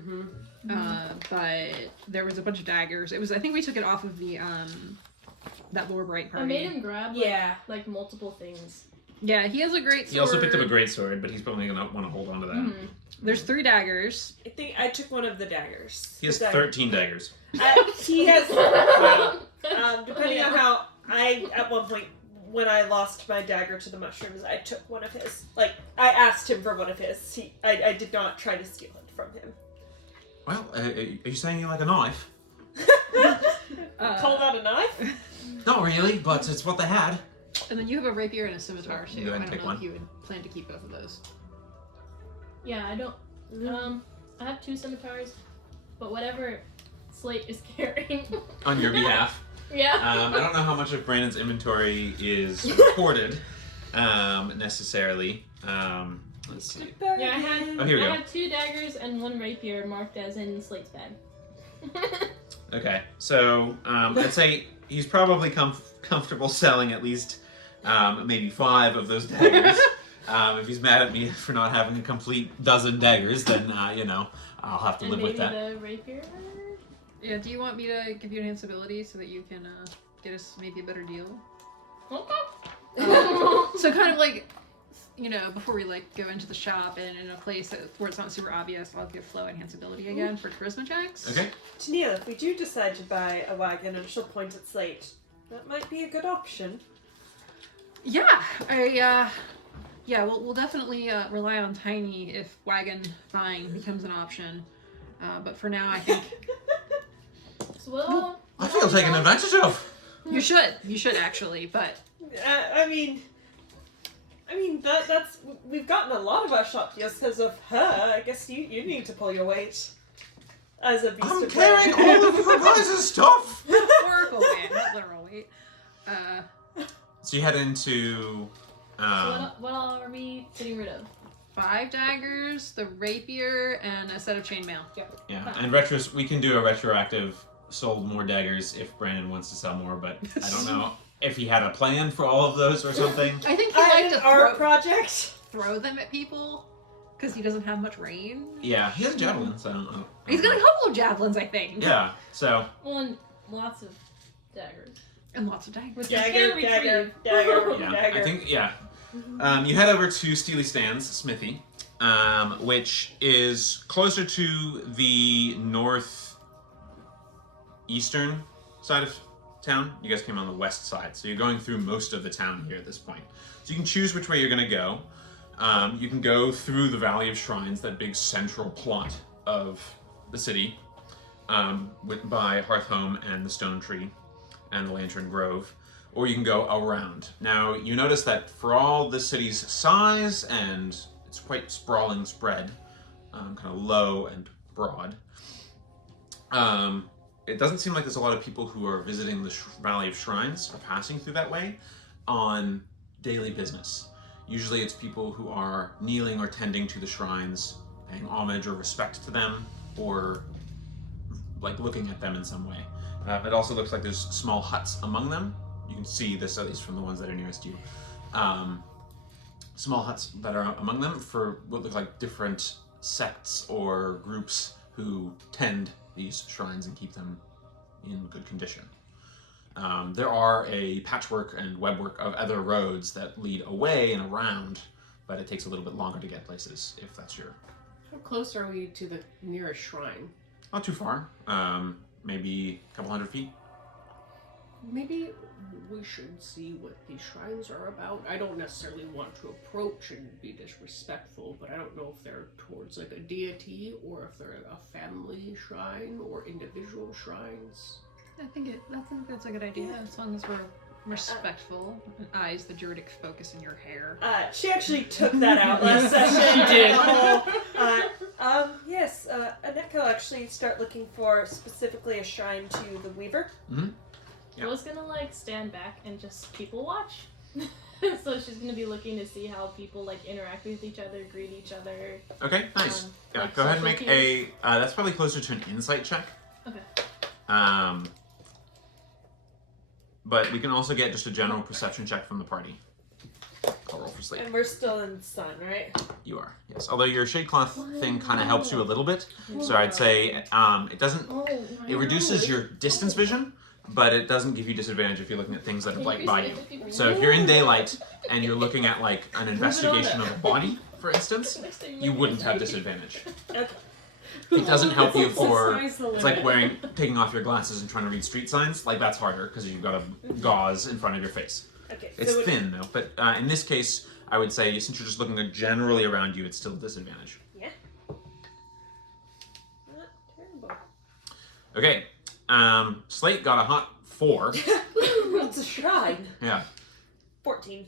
But there was a bunch of daggers. It was I think we took it off of the that Lord Bright party. I made him grab like multiple things. Yeah, he has a great sword. He also picked up a great sword, but he's probably gonna want to hold on to that. There's 3 daggers. I think I took one of the daggers. He has Because 13 daggers. he has. Depending on how at one point when I lost my dagger to the mushrooms, I took one of his. Like I asked him for one of his. I did not try to steal it from him. Well, are you saying you like a knife? Call that a knife? Not really, but it's what they had. And then you have a rapier and a scimitar too. Go ahead and I pick don't know one. if you would plan to keep both of those. Yeah, I don't. I have 2 scimitars, but whatever Slate is carrying. On your behalf. Yeah. I don't know how much of Brandon's inventory is recorded, necessarily. Let's see. Yeah, I had. Oh, here we I go. had 2 daggers and 1 rapier marked as in Slate's bag. Okay, so I'd say he's probably comfortable selling at least maybe 5 of those daggers. If he's mad at me for not having a complete dozen daggers, then I'll have to And live maybe with that. the rapier. Yeah, do you want me to give you enhanced ability so that you can get us maybe a better deal? Okay. So kind of like, before we like go into the shop and in a place where it's not super obvious, I'll give Flo enhanced ability again for charisma checks. Okay. Tennille, if we do decide to buy a wagon and she'll point at Slate, that might be a good option. Yeah, we'll definitely rely on Tiny if wagon buying becomes an option. But for now, I think So we'll. I feel taken advantage of. you should actually, but I mean, that's we've gotten a lot of our shop deals because of her. I guess you need to pull your weight as a beast I'm of carrying prey. all of your guys' stuff. metaphorical weight, not literal weight. So you head into. What all are we getting rid of? 5 daggers, the rapier, and a set of chainmail. Yeah, and we can do a retroactive sold more daggers if Brandon wants to sell more, but I don't know if he had a plan for all of those or something. I think he liked to Art project. throw them at people because he doesn't have much range. Yeah, he has a javelin, so. I don't He's know. got a couple of javelins, I think. Yeah, so. Well, and lots of daggers. And lots of daggers. Which Dagger, you can dagger, retrieve. dagger, Yeah, dagger. I think, yeah. You head over to Steely Stand's smithy, which is closer to the northeastern side of town. You guys came on the west side, so you're going through most of the town here at this point. So you can choose which way you're going to go. You can go through the Valley of Shrines, that big central plot of the city, by Hearthhome and the Stone Tree and the Lantern Grove. Or you can go around. Now, you notice that for all the city's size and its quite sprawling spread, kind of low and broad, it doesn't seem like there's a lot of people who are visiting the Valley of Shrines or passing through that way on daily business. Usually it's people who are kneeling or tending to the shrines, paying homage or respect to them, or like looking at them in some way. It also looks like there's small huts among them. You can see this, at least from the ones that are nearest you. Small huts that are among them for what look like different sects or groups who tend these shrines and keep them in good condition. There are a patchwork and webwork of other roads that lead away and around, but it takes a little bit longer to get places if that's your... How close are we to the nearest shrine? Not too far. Maybe a couple hundred feet. Maybe we should see what these shrines are about. I don't necessarily want to approach and be disrespectful, but I don't know if they're towards like a deity or if they're a family shrine or individual shrines. I think that's a good idea as long as we're Respectful eyes, the druidic focus in your hair. She actually took that out last session. She did. Yes, Annette will actually start looking for specifically a shrine to the Weaver. Yeah. I was gonna like stand back and just people watch. So she's gonna be looking to see how people like interact with each other, greet each other. Okay, nice. Yeah, like go ahead and social make a. That's probably closer to an insight check. Okay. But we can also get just a general perception check from the party. I'll roll for Slate. And we're still in sun, right? You are, yes. Although your shade cloth thing kind of helps you a little bit, so I'd say it doesn't. It reduces your distance vision, but it doesn't give you disadvantage if you're looking at things that are like by you. So if you're in daylight and you're looking at like an investigation of a body, for instance, you wouldn't have disadvantage. Okay. It doesn't help you for. Sky's the It's like limit. taking off your glasses and trying to read street signs. Like that's harder because you've got a gauze in front of your face. Okay. It's so thin though, but in this case, I would say since you're just looking generally around you, it's still a disadvantage. Yeah. Not terrible. Okay, Slate got a hot 4. It's a shrine. Yeah. 14.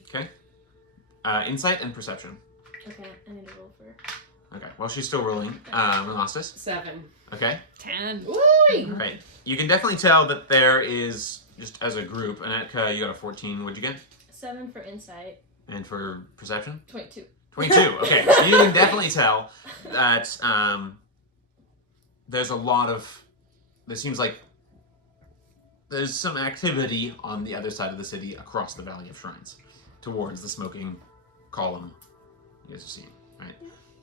Insight and perception. Okay, I need to roll for. Okay, well she's still rolling. Molasses. 7. Okay. 10. Woo! Right. You can definitely tell that there is just as a group. Anetka, you got a 14. What'd you get? 7 for insight. And for perception? 22. 22. Okay, so you can definitely tell that there's a lot of. There seems like there's some activity on the other side of the city across the Valley of Shrines, towards the smoking column you guys are seeing, right?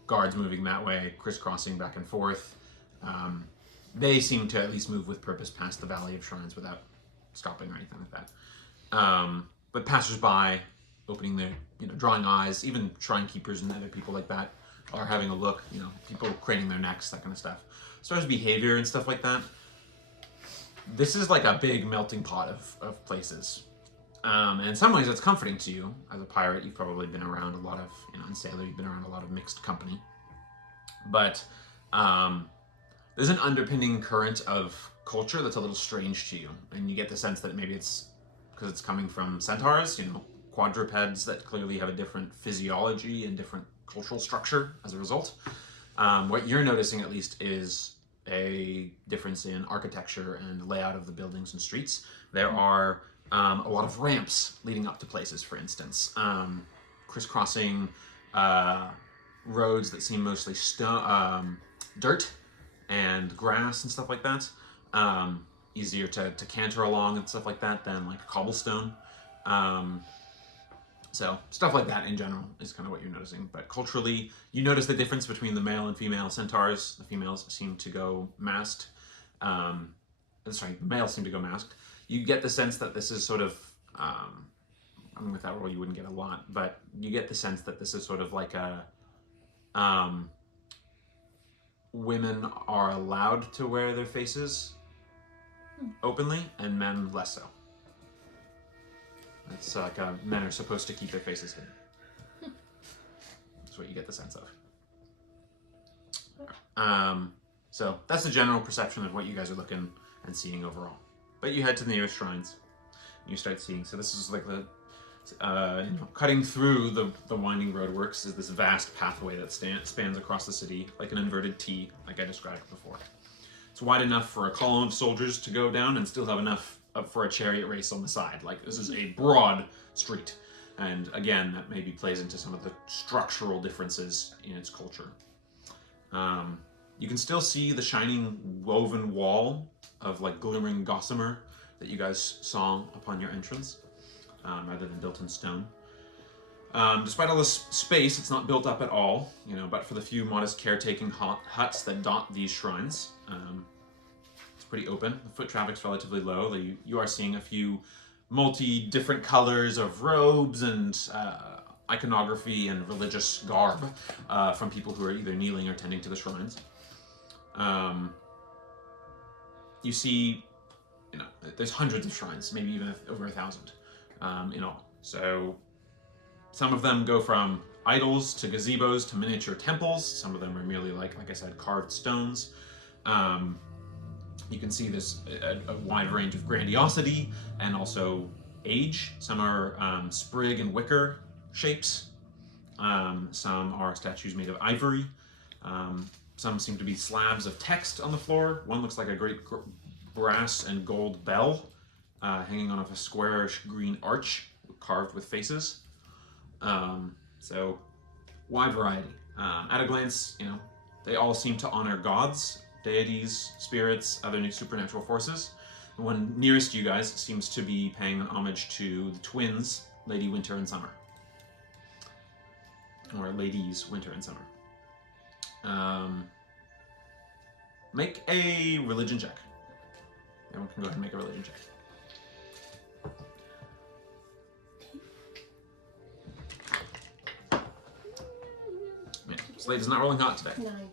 Guards moving that way, crisscrossing back and forth. They seem to at least move with purpose past the Valley of Shrines without stopping or anything like that. But passersby, opening their, drawing eyes, even shrine keepers and other people like that are having a look, people craning their necks, that kind of stuff. As far as behavior and stuff like that, this is like a big melting pot of places. And in some ways it's comforting to you. As a pirate, you've probably been around a lot of, and sailor, you've been around a lot of mixed company. But there's an underpinning current of culture that's a little strange to you. And you get the sense that maybe it's because it's coming from centaurs, quadrupeds that clearly have a different physiology and different cultural structure as a result. What you're noticing at least is a difference in architecture and layout of the buildings and streets. There are a lot of ramps leading up to places, for instance, crisscrossing roads that seem mostly dirt and grass and stuff like that. Easier to canter along and stuff like that than like cobblestone. So stuff like that in general is kind of what you're noticing. But culturally, you notice the difference between the male and female centaurs. The females seem to go masked. The males seem to go masked. You get the sense that this is sort of, with that role you wouldn't get a lot, but you get the sense that this is sort of like a, women are allowed to wear their faces openly, and men less so. It's like men are supposed to keep their faces hidden. That's what you get the sense of. So that's the general perception of what you guys are looking and seeing overall. But you head to the nearest shrines, and you start seeing. So this is like the, cutting through the winding roadworks is this vast pathway that spans across the city like an inverted T, like I described before. It's wide enough for a column of soldiers to go down and still have enough for a chariot race on the side. Like this is a broad street. And again, that maybe plays into some of the structural differences in its culture. You can still see the shining woven wall of like glimmering gossamer that you guys saw upon your entrance, rather than built in stone. Despite all this space, it's not built up at all, but for the few modest caretaking huts that dot these shrines. It's pretty open. The foot traffic's relatively low. You are seeing a few different colors of robes and iconography and religious garb from people who are either kneeling or tending to the shrines. You see, there's hundreds of shrines, maybe even over 1,000 in all. So some of them go from idols to gazebos to miniature temples. Some of them are merely like I said, carved stones. You can see this a wide range of grandiosity and also age. Some are sprig and wicker shapes. Some are statues made of ivory. Some seem to be slabs of text on the floor. One looks like a great brass and gold bell hanging on a squarish green arch carved with faces. So, wide variety. At a glance, they all seem to honor gods, deities, spirits, other supernatural forces. The one nearest you guys seems to be paying homage to the twins, Lady Winter and Summer. Or Ladies Winter and Summer. Make a religion check. Everyone can go ahead and make a religion check. Yeah, Slade is not rolling hot today. 9.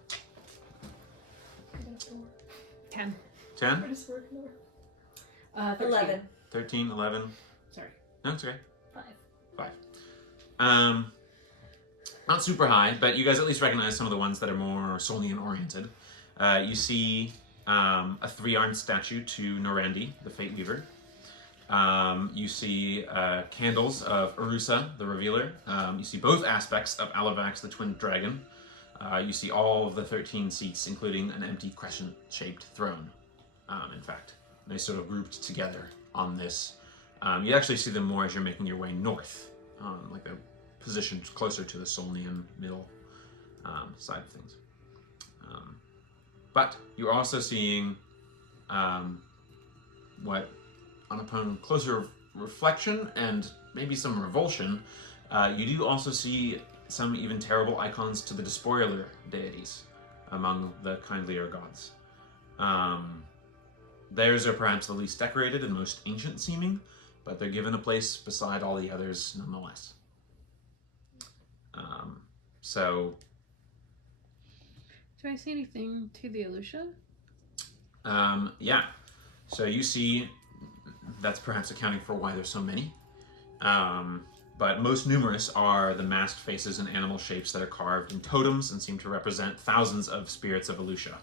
10. 10? What is word more? 13. 11. 13, 11. Sorry. No, it's okay. 5. 5. Not super high, but you guys at least recognize some of the ones that are more Solnian oriented. You see a 3-armed statue to Norandi, the Fate Weaver. You see candles of Urusa, the Revealer. You see both aspects of Alavax, the Twin Dragon. You see all of the 13 seats, including an empty crescent-shaped throne, in fact. They sort of grouped together on this. You actually see them more as you're making your way north, like they're positioned closer to the Solnian middle side of things. But you're also seeing what, upon closer reflection and maybe some revulsion, you do also see some even terrible icons to the despoiler deities among the kindlier gods. Theirs are perhaps the least decorated and most ancient seeming, but they're given a place beside all the others nonetheless. So... Do I see anything to the Alusha? Yeah. So you see, that's perhaps accounting for why there's so many. But most numerous are the masked faces and animal shapes that are carved in totems and seem to represent thousands of spirits of Alusha.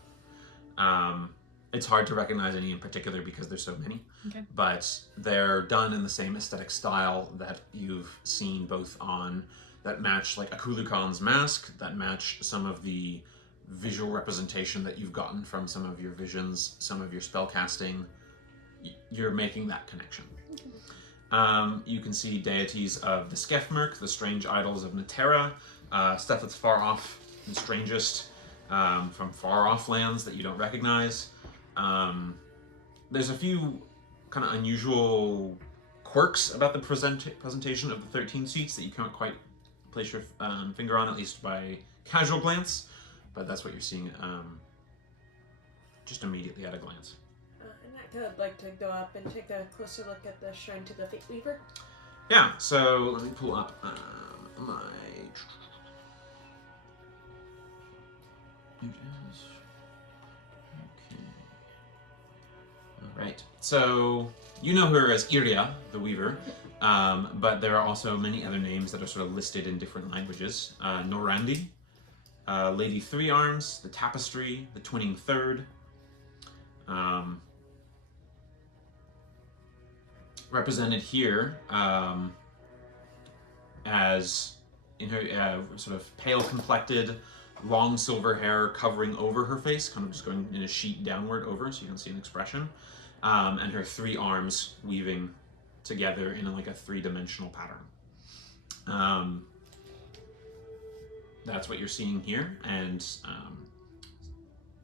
It's hard to recognize any in particular because there's so many. Okay. But they're done in the same aesthetic style that you've seen both on, that match like Akulu Khan's mask, that match some of the visual representation that you've gotten from some of your visions, some of your spell casting. You're making that connection. You can see deities of the Skefmerk, the strange idols of Natera, stuff that's far off and strangest, from far off lands that you don't recognize. There's a few kind of unusual quirks about the presentation of the 13 seats that you can't quite place your finger on, at least by casual glance, but that's what you're seeing just immediately at a glance. And I'd like to go up and take a closer look at the shrine to the Fate Weaver. Yeah, so let me pull up my... It is... Okay. Alright, so you know her as Iria, the Weaver, but there are also many other names that are sort of listed in different languages. Norandi, Lady Three Arms, the Tapestry, the Twinning Third. Represented here as in her sort of pale complected, long silver hair covering over her face, kind of just going in a sheet downward over so you can see an expression, and her 3 arms weaving together in like a 3-dimensional pattern. That's what you're seeing here, and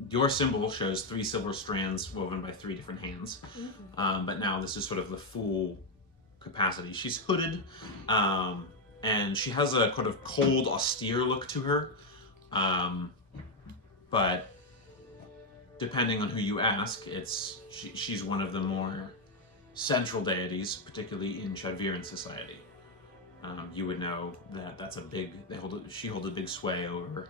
your symbol shows 3 silver strands woven by 3 different hands. But now this is sort of the full capacity. She's hooded, and she has a kind of cold, austere look to her. But depending on who you ask, she's one of the more central deities, particularly in Chadviran society. You would know that that's a big. She holds a big sway over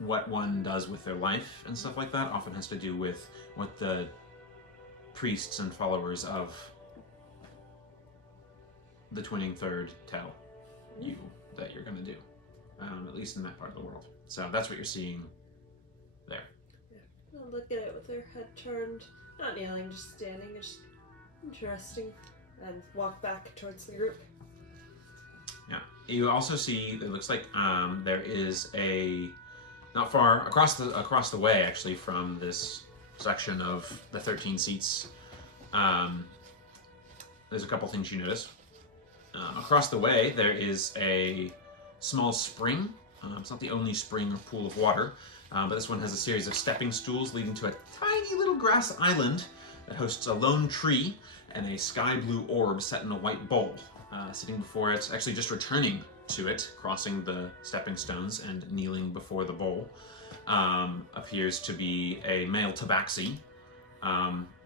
what one does with their life and stuff like that. Often has to do with what the priests and followers of the Twinning Third tell you that you're going to do, at least in that part of the world. So that's what you're seeing there. I'll look at it with her head turned, not kneeling, just standing. Just interesting, and walk back towards the group. Yeah. You also see it looks like there is a not far across the way actually from this section of the 13 seats. There's a couple things you notice. Across the way there is a small spring. It's not the only spring or pool of water, but this one has a series of stepping stools leading to a tiny little grass island that hosts a lone tree and a sky blue orb set in a white bowl. Sitting before it, actually just returning to it, crossing the stepping stones and kneeling before the bowl, appears to be a male tabaxi,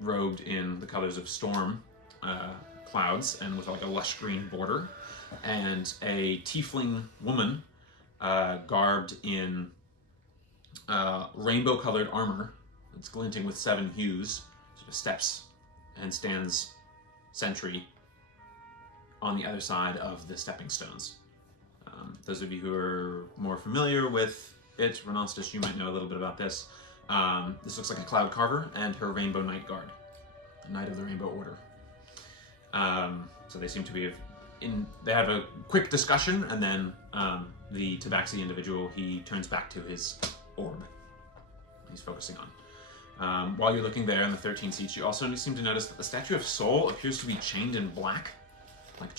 robed in the colors of storm clouds and with like a lush green border, and a tiefling woman garbed in rainbow-colored armor that's glinting with 7 hues, sort of steps and stands sentry on the other side of the stepping stones. Those of you who are more familiar with it, Renostus, you might know a little bit about this. This looks like a cloud carver and her rainbow knight guard, a knight of the rainbow order. So they seem to be they have a quick discussion, and then the tabaxi individual, he turns back to his orb he's focusing on. While you're looking there in the 13 seats, you also seem to notice that the statue of Soul appears to be chained in black, like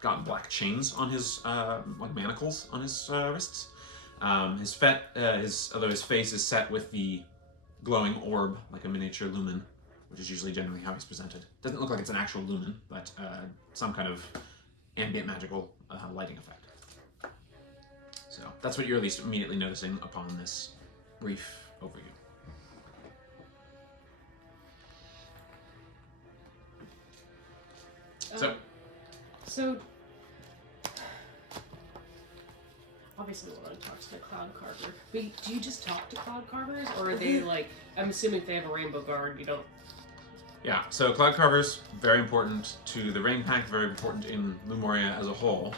got black chains on his like manacles on his wrists. Although his face is set with the glowing orb, like a miniature lumen, which is usually generally how he's presented. Doesn't look like it's an actual lumen, but some kind of ambient magical lighting effect. So that's what you're at least immediately noticing upon this brief overview. So, obviously we want to talk to the Cloud Carver, but do you just talk to Cloud Carvers, or are they like, I'm assuming if they have a rainbow guard, you don't... Yeah, so Cloud Carvers, very important to the Rain Pact, very important in Lumoria as a whole.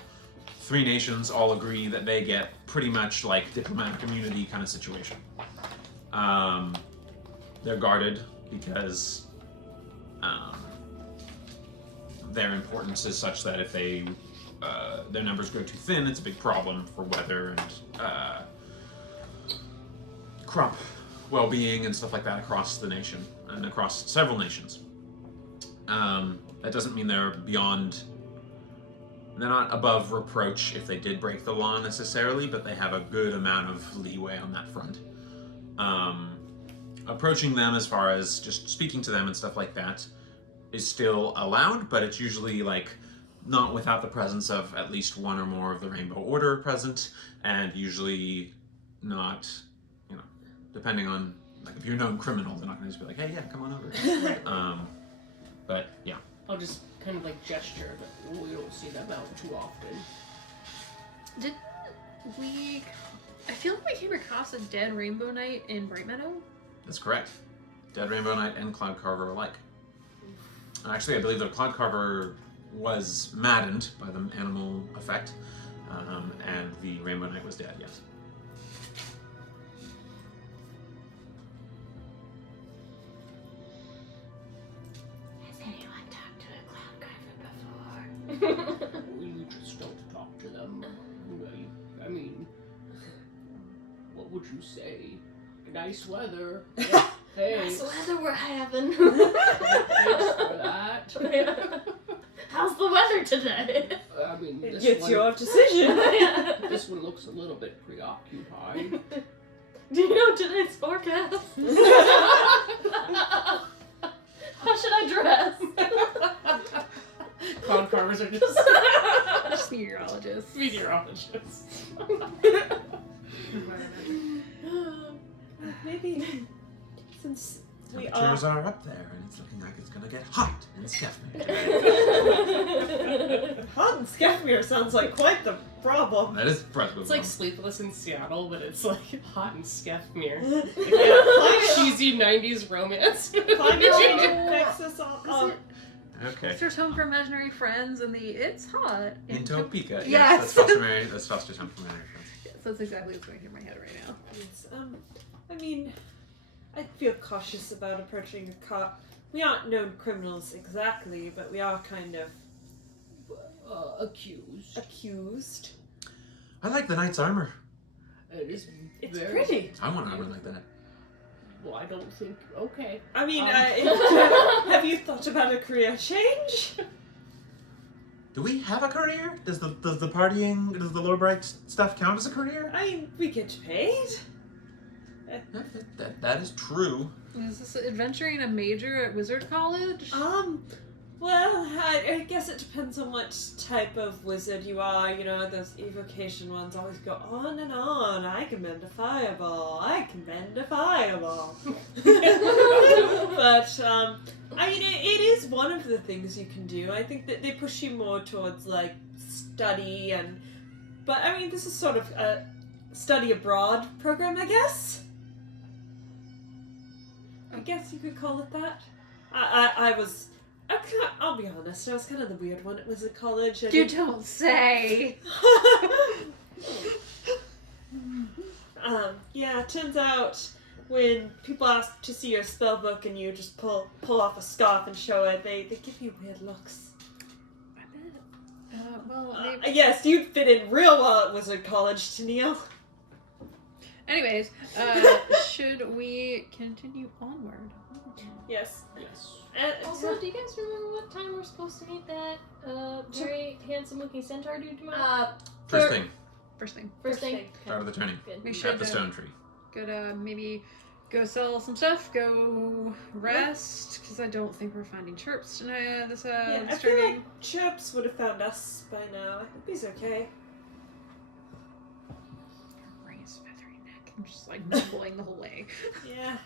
3 nations all agree that they get pretty much like diplomatic immunity kind of situation. They're guarded because their importance is such that if they their numbers grow too thin, it's a big problem for weather and crop well-being and stuff like that across the nation and across several nations. That doesn't mean they're not above reproach if they did break the law necessarily, but they have a good amount of leeway on that front. Approaching them as far as just speaking to them and stuff like that is still allowed, but it's usually like not without the presence of at least one or more of the Rainbow Order present, and usually not, depending on, like, if you're a known criminal, they're not going to just be like, hey, yeah, come on over. But, yeah. I'll just kind of like gesture that we don't see them out too often. I feel like we came across a dead Rainbow Knight in Bright Meadow. That's correct. Dead Rainbow Knight and Cloud Carver alike. Actually, I believe that Cloud Carver was maddened by the animal effect, and the Rainbow Knight was dead, yes. Has anyone talked to a Cloud Carver before? We just don't talk to them. I mean, what would you say? Nice weather. Yeah, thanks. Nice weather we're having. Thanks for that. How's the weather today? I mean, this It's one, your decision. this one looks a little bit preoccupied. Do you know today's forecast? How should I dress? Cloud carvers are just Just meteorologists. meteorologists. Maybe since we Temperatures are... are up there, and it's looking like it's gonna get hot in Skefnir. Hot and Skefnir sounds like quite the problem. That is probably It's like Sleepless in Seattle, but it's like hot and Skefnir. Climate Cheesy 90s romance. change affects us all. Okay. Esther's home for imaginary friends and it's hot. In Topeka. Yes. Yes. That's Foster's home for Imaginary Friends. Yes, that's exactly what's going through my head right now. Yes, I mean, I feel cautious about approaching a cop. We aren't known criminals exactly, but we are kind of Accused. I like the knight's armor. It is It's very pretty. I want armor like that. Well, I don't think. Okay. I mean, have you thought about a career change? Do we have a career? Does the partying, does the Lowbright stuff count as a career? I mean, we get paid. That is true. Is this adventuring a major at Wizard College? Well, I guess it depends on what type of wizard you are. You know, those evocation ones always go on and on. I can bend a fireball. I can bend a fireball. But, I mean, it is one of the things you can do. I think that they push you more towards, like, study and... But, I mean, this is sort of a study abroad program, I guess? I guess you could call it that. I'll be honest, I was kind of the weird one at Wizard College. You don't say. Yeah, it turns out when people ask to see your spell book and you just pull off a scarf and show it, they give you weird looks. I bet. Well, maybe... Yes, you'd fit in real well at Wizard College, Tennille. Anyways, should we continue onward? Yes. Yes. Also, do you guys remember what time we're supposed to meet that very handsome-looking centaur dude tomorrow? First thing, First thing. First thing. start of the turning. Good. We At should the stone tree. go maybe go sell some stuff, go rest, because I don't think we're finding chirps tonight. I This feel training. like Chirps would have found us by now. I hope he's okay. Raised feathery neck and just like mumbling the whole way. Yeah.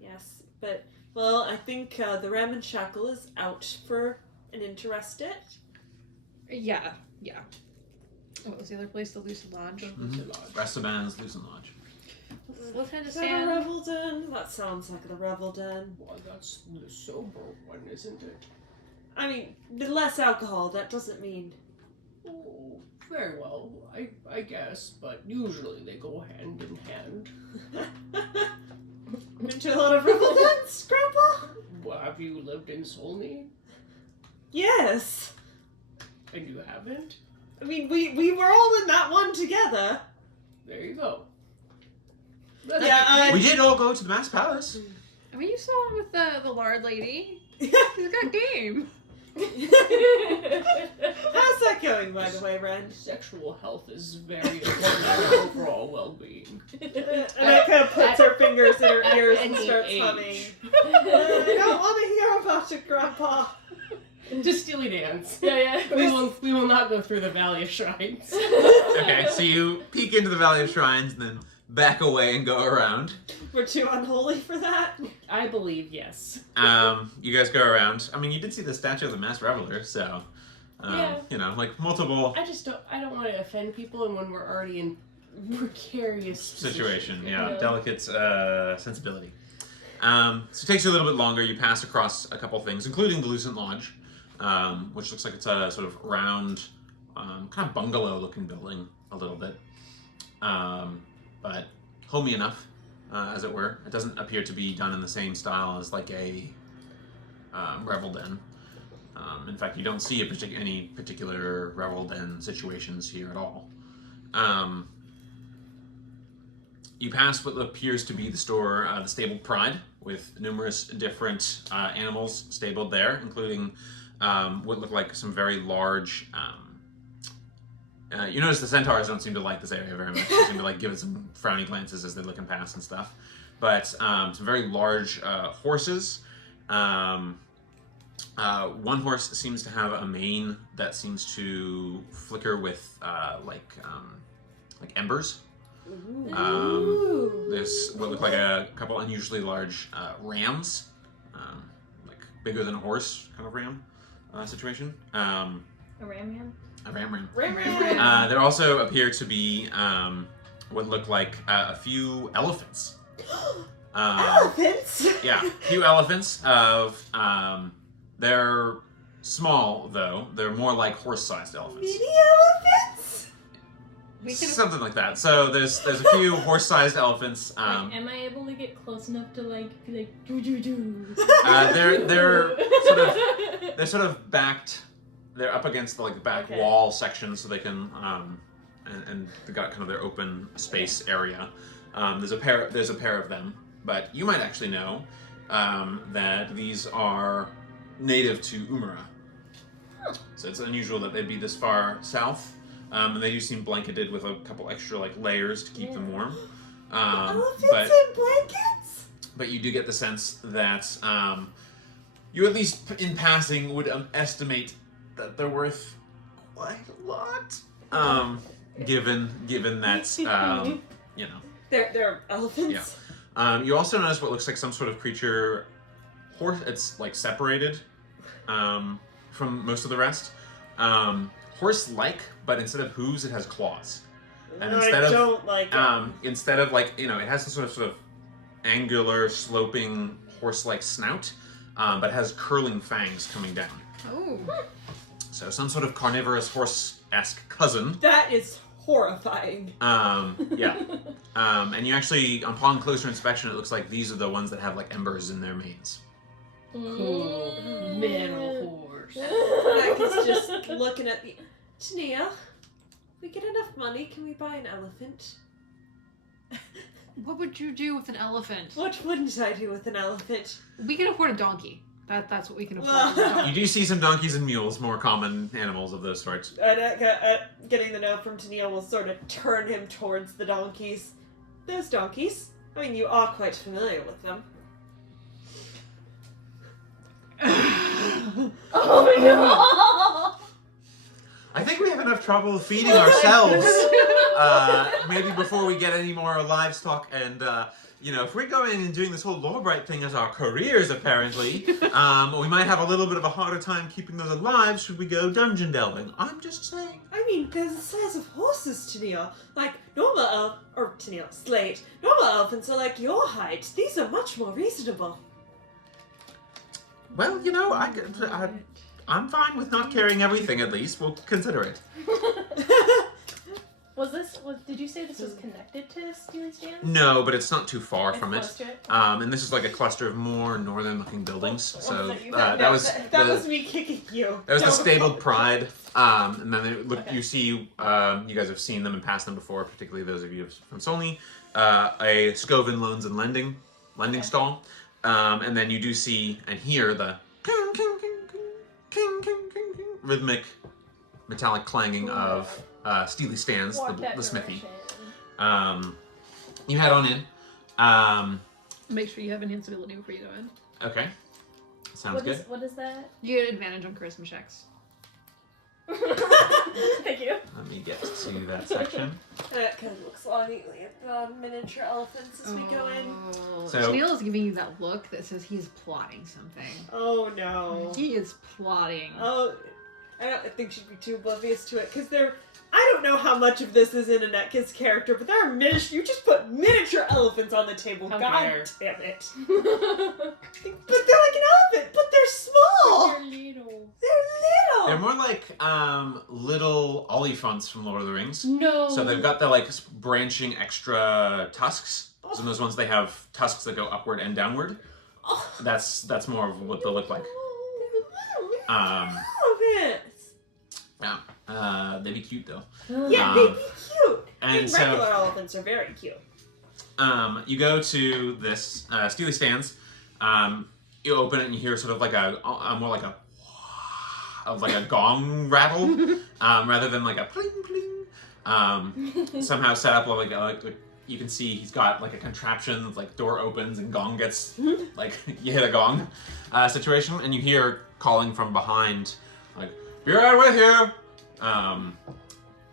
Yes, but, well, I think the Ram and Shackle is out for an interested. Yeah. What was the other place? The Lucid Lodge. Restaban's Lucent Lodge. Let's head to Is that a Stan. revel den? That sounds like a revel den. Well, that's the sober one, isn't it? I mean, the less alcohol, that doesn't mean... Oh, very well, I guess, but usually they go hand in hand. Been to a lot of revel dens, Grandpa? Well, have you lived in Solney? Yes. And you haven't? I mean, we were all in that one together. There you go. Yeah, We did all go to the Mass Palace. I mean, you saw him with the lard lady. He's got game. How's that going, by the way, Ren? Sexual health is very important to your overall well-being. And I kind of puts her fingers in her ears and any starts age. humming. I don't want to hear about it, Grandpa. Just Steely Dance. Yeah. We will not go through the Valley of Shrines. Okay, so you peek into the Valley of Shrines and then back away and go around. We're too unholy for that. I believe, yes. You guys go around. I mean, you did see the statue of the Masked Reveler, so Yeah. you know, like multiple I don't want to offend people, and when we're already in precarious situation. position. Yeah, Yeah. delicate sensibility. So it takes you a little bit longer. You pass across a couple things, including the Lucent Lodge, which looks like it's a sort of round, kind of bungalow-looking building, a little bit, but homey enough, as it were. It doesn't appear to be done in the same style as like a revel den. In fact, you don't see any particular revel den situations here at all. You pass what appears to be the store, the Stabled Pride, with numerous different animals stabled there, including what look like some very large... you notice the centaurs don't seem to like this area very much. They seem to like give it some frowny glances as they're looking past and stuff. But some very large horses. One horse seems to have a mane that seems to flicker with like embers. There's what look like a couple unusually large rams, like bigger than a horse kind of ram situation. A ram. A ram. Ram. There also appear to be what look like a few elephants. Elephants? Yeah, a few elephants of they're small though. They're more like horse-sized elephants. Mini elephants? We can. Something like that. So there's a few horse-sized elephants. Like, am I able to get close enough to like be like doo doo doo? They're sort of backed. They're up against the back Okay. wall section, so they can and they've got kind of their open space area. There's a pair of them, but you might actually know that these are native to Umara. So it's unusual that they'd be this far south, and they do seem blanketed with a couple extra layers to keep them warm. Elephants But in blankets? but you do get the sense that you, at least in passing, would estimate that they're worth quite a lot. Given that you know. They're elephants? Yeah. You also notice what looks like some sort of creature. It's separated from most of the rest. Horse-like, but instead of hooves, it has claws. And instead I of don't like it. instead of it has some sort of angular, sloping horse-like snout, but it has curling fangs coming down. Oh. So some sort of carnivorous horse-esque cousin. That is horrifying. Yeah. And you actually, upon closer inspection, it looks like these are the ones that have embers in their manes. Cool. Metal horse. Mac is just looking at the... Tania, we get enough money, can we buy an elephant? What would you do with an elephant? What wouldn't I do with an elephant? We can afford a donkey. That's what we can afford. Well- You do see some donkeys and mules, more common animals of those sorts. And getting the note from Tania will sort of turn him towards the donkeys. Those donkeys? I mean, you are quite familiar with them. Oh no! I think we have enough trouble feeding ourselves. Maybe before we get any more livestock, and if we're going and doing this whole Lawbright thing as our careers, apparently, we might have a little bit of a harder time keeping those alive should we go dungeon delving. I'm just saying. I mean, they're the size of horses, Tania. Slate. Normal elephants are like your height. These are much more reasonable. Well, I'm fine with not carrying everything. At least we'll consider it. Did you say this was connected to Steely Stands? No, but it's not too far It's from it. close to it? And this is a cluster of more northern-looking buildings. So that was me kicking you. That was the No. stabled pride, and then Okay. you see, you guys have seen them and passed them before, particularly those of you from Solney, a Scoven Loans and Lending stall, and then you do see and hear the king, king, king, king, king, king, king, rhythmic, metallic clanging of Steely Stands, Walk that the smithy. direction. You head on in. Make sure you have enhanced ability before you go in. Okay, sounds good. What is that? You get advantage on charisma checks. Thank you. Let me get to that section. That kind of looks longingly at the miniature elephants as we go in. So- Tennille is giving you that look that says he's plotting something. Oh no. He is plotting. Oh, I don't think she'd be too oblivious to it because I don't know how much of this is in Anetka's character, but there are you just put miniature elephants on the table. How God dare. damn it. But they're like an elephant, but they're small. You're little. They're little. They're more like little olifants from Lord of the Rings. No. So they've got the branching extra tusks. So those ones they have tusks that go upward and downward. Oh. That's more of what they look like. Elephants. Yeah. They'd be cute though. Yeah, they'd be cute. And And so- regular elephants are very cute. You go to this Steely Stands. You open it and you hear sort of more like a gong rattle, rather than like a pling pling. Somehow set up you can see he's got a contraption, door opens and gong gets you hit a gong situation, and you hear calling from behind, "Be right with you!"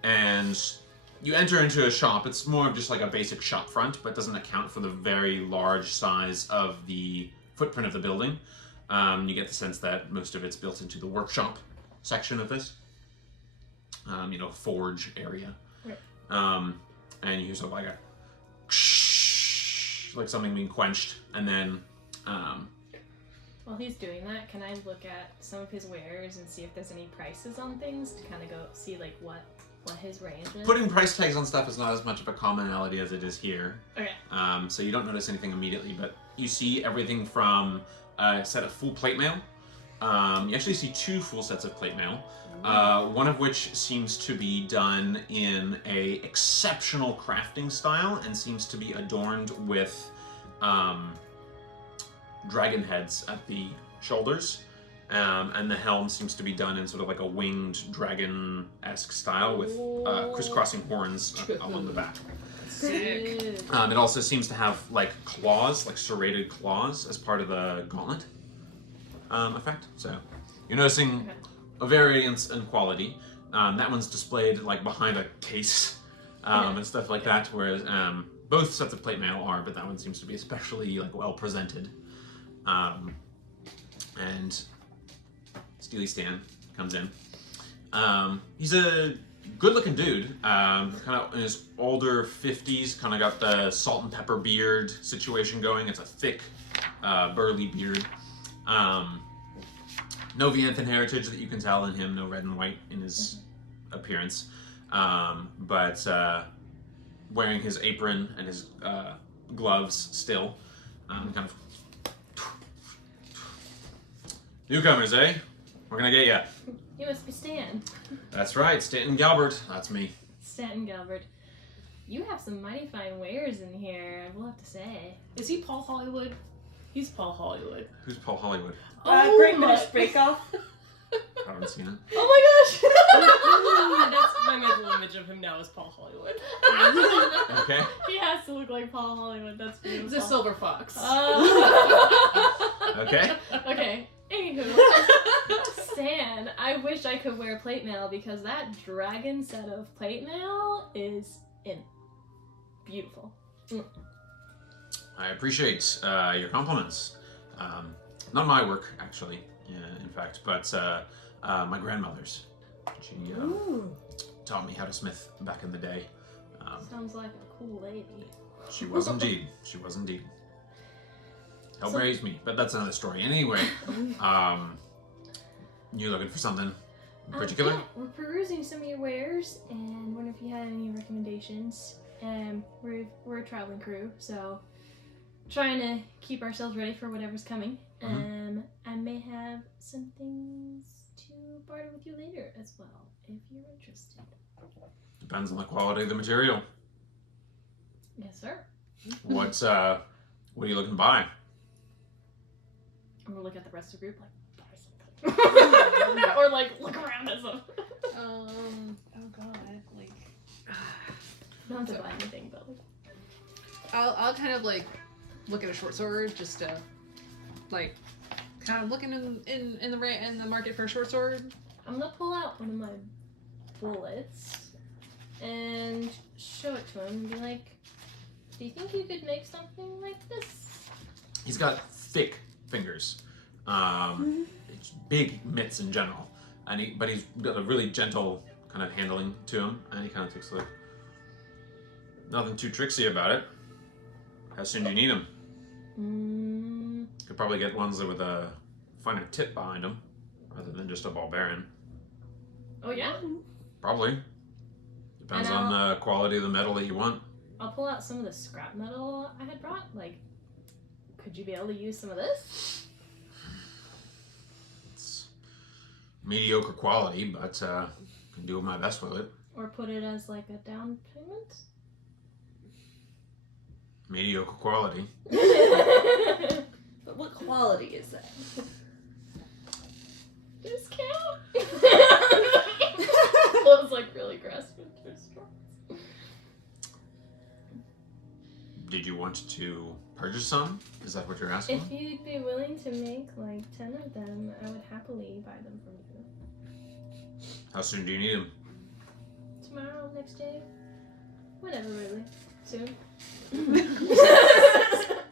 And you enter into a shop. It's more of just a basic shop front, but doesn't account for the very large size of the footprint of the building. You get the sense that most of it's built into the workshop section of this. Forge area. Right. And you hear sort of a like something being quenched, and then While he's doing that, can I look at some of his wares and see if there's any prices on things to kind of go see what what his range is? Putting price tags on stuff is not as much of a commonality as it is here. Okay. So you don't notice anything immediately, but you see everything from a set of full plate mail. You actually see 2 full sets of plate mail. One of which seems to be done in a exceptional crafting style and seems to be adorned with dragon heads at the shoulders. And the helm seems to be done in sort of like a winged dragon-esque style with crisscrossing horns along the back. Sick. It also seems to have like claws, like serrated claws, as part of the gauntlet effect. So you're noticing a variance in quality. That one's displayed like behind a case and stuff like that, whereas both sets of plate mail are, but that one seems to be especially like well presented. And Steely Stan comes in. He's a good-looking dude, kind of in his older 50s, kind of got the salt and pepper beard situation going. It's a thick, burly beard. No Vianthan heritage that you can tell in him, no red and white in his appearance. But wearing his apron and his gloves still, kind of. Newcomers, eh? We're gonna get ya. You must be Stan. That's right, Stanton Galbert. That's me. Stanton Galbert. You have some mighty fine wares in here, I will have to say. Is he Paul Hollywood? He's Paul Hollywood. Who's Paul Hollywood? Great British Bake Off. I haven't seen it. Oh my gosh! That's my mental image of him now is Paul Hollywood. Okay. He has to look like Paul Hollywood, that's beautiful. He's a silver fox. Okay. Okay. Anywho, Stan, I wish I could wear plate mail because that dragon set of plate mail is beautiful. I appreciate your compliments. Not my work, actually, in fact, but my grandmother's. She taught me how to smith back in the day. Sounds like a cool lady. She was indeed. She was indeed. Helped raise me, but that's another story. Anyway, you looking for something in particular? Yeah, we're perusing some of your wares and wonder if you had any recommendations. We're a traveling crew, so trying to keep ourselves ready for whatever's coming. I may have some things to barter with you later as well, if you're interested. Depends on the quality of the material. Yes, sir. What are you looking to buy? I'm gonna look at the rest of the group like, buy something. Or like, look around at some. Oh god, like Not to buy anything, but like. I'll kind of like look at a short sword just to like kind of looking in the market for a short sword. I'm gonna pull out one of my bullets and show it to him and be like, do you think you could make something like this? He's got thick fingers, it's big mitts in general, but he's got a really gentle kind of handling to him, and he kind of takes a look. Nothing too tricksy about it. How soon do you need them? Could probably get ones with a finer tip behind them, rather than just a ball bearing. Oh yeah? Probably. Depends on the quality of the metal that you want. I'll pull out some of the scrap metal I had brought. Like, could you be able to use some of this? It's mediocre quality, but can do my best with it. Or put it as like a down payment? Mediocre quality. But what quality is that? Discount? That was like really grasping for straws. Did you want to purchase some? Is that what you're asking? If you'd be willing to make like 10 of them, I would happily buy them from you. How soon do you need them? Tomorrow, next day, whenever really. Soon.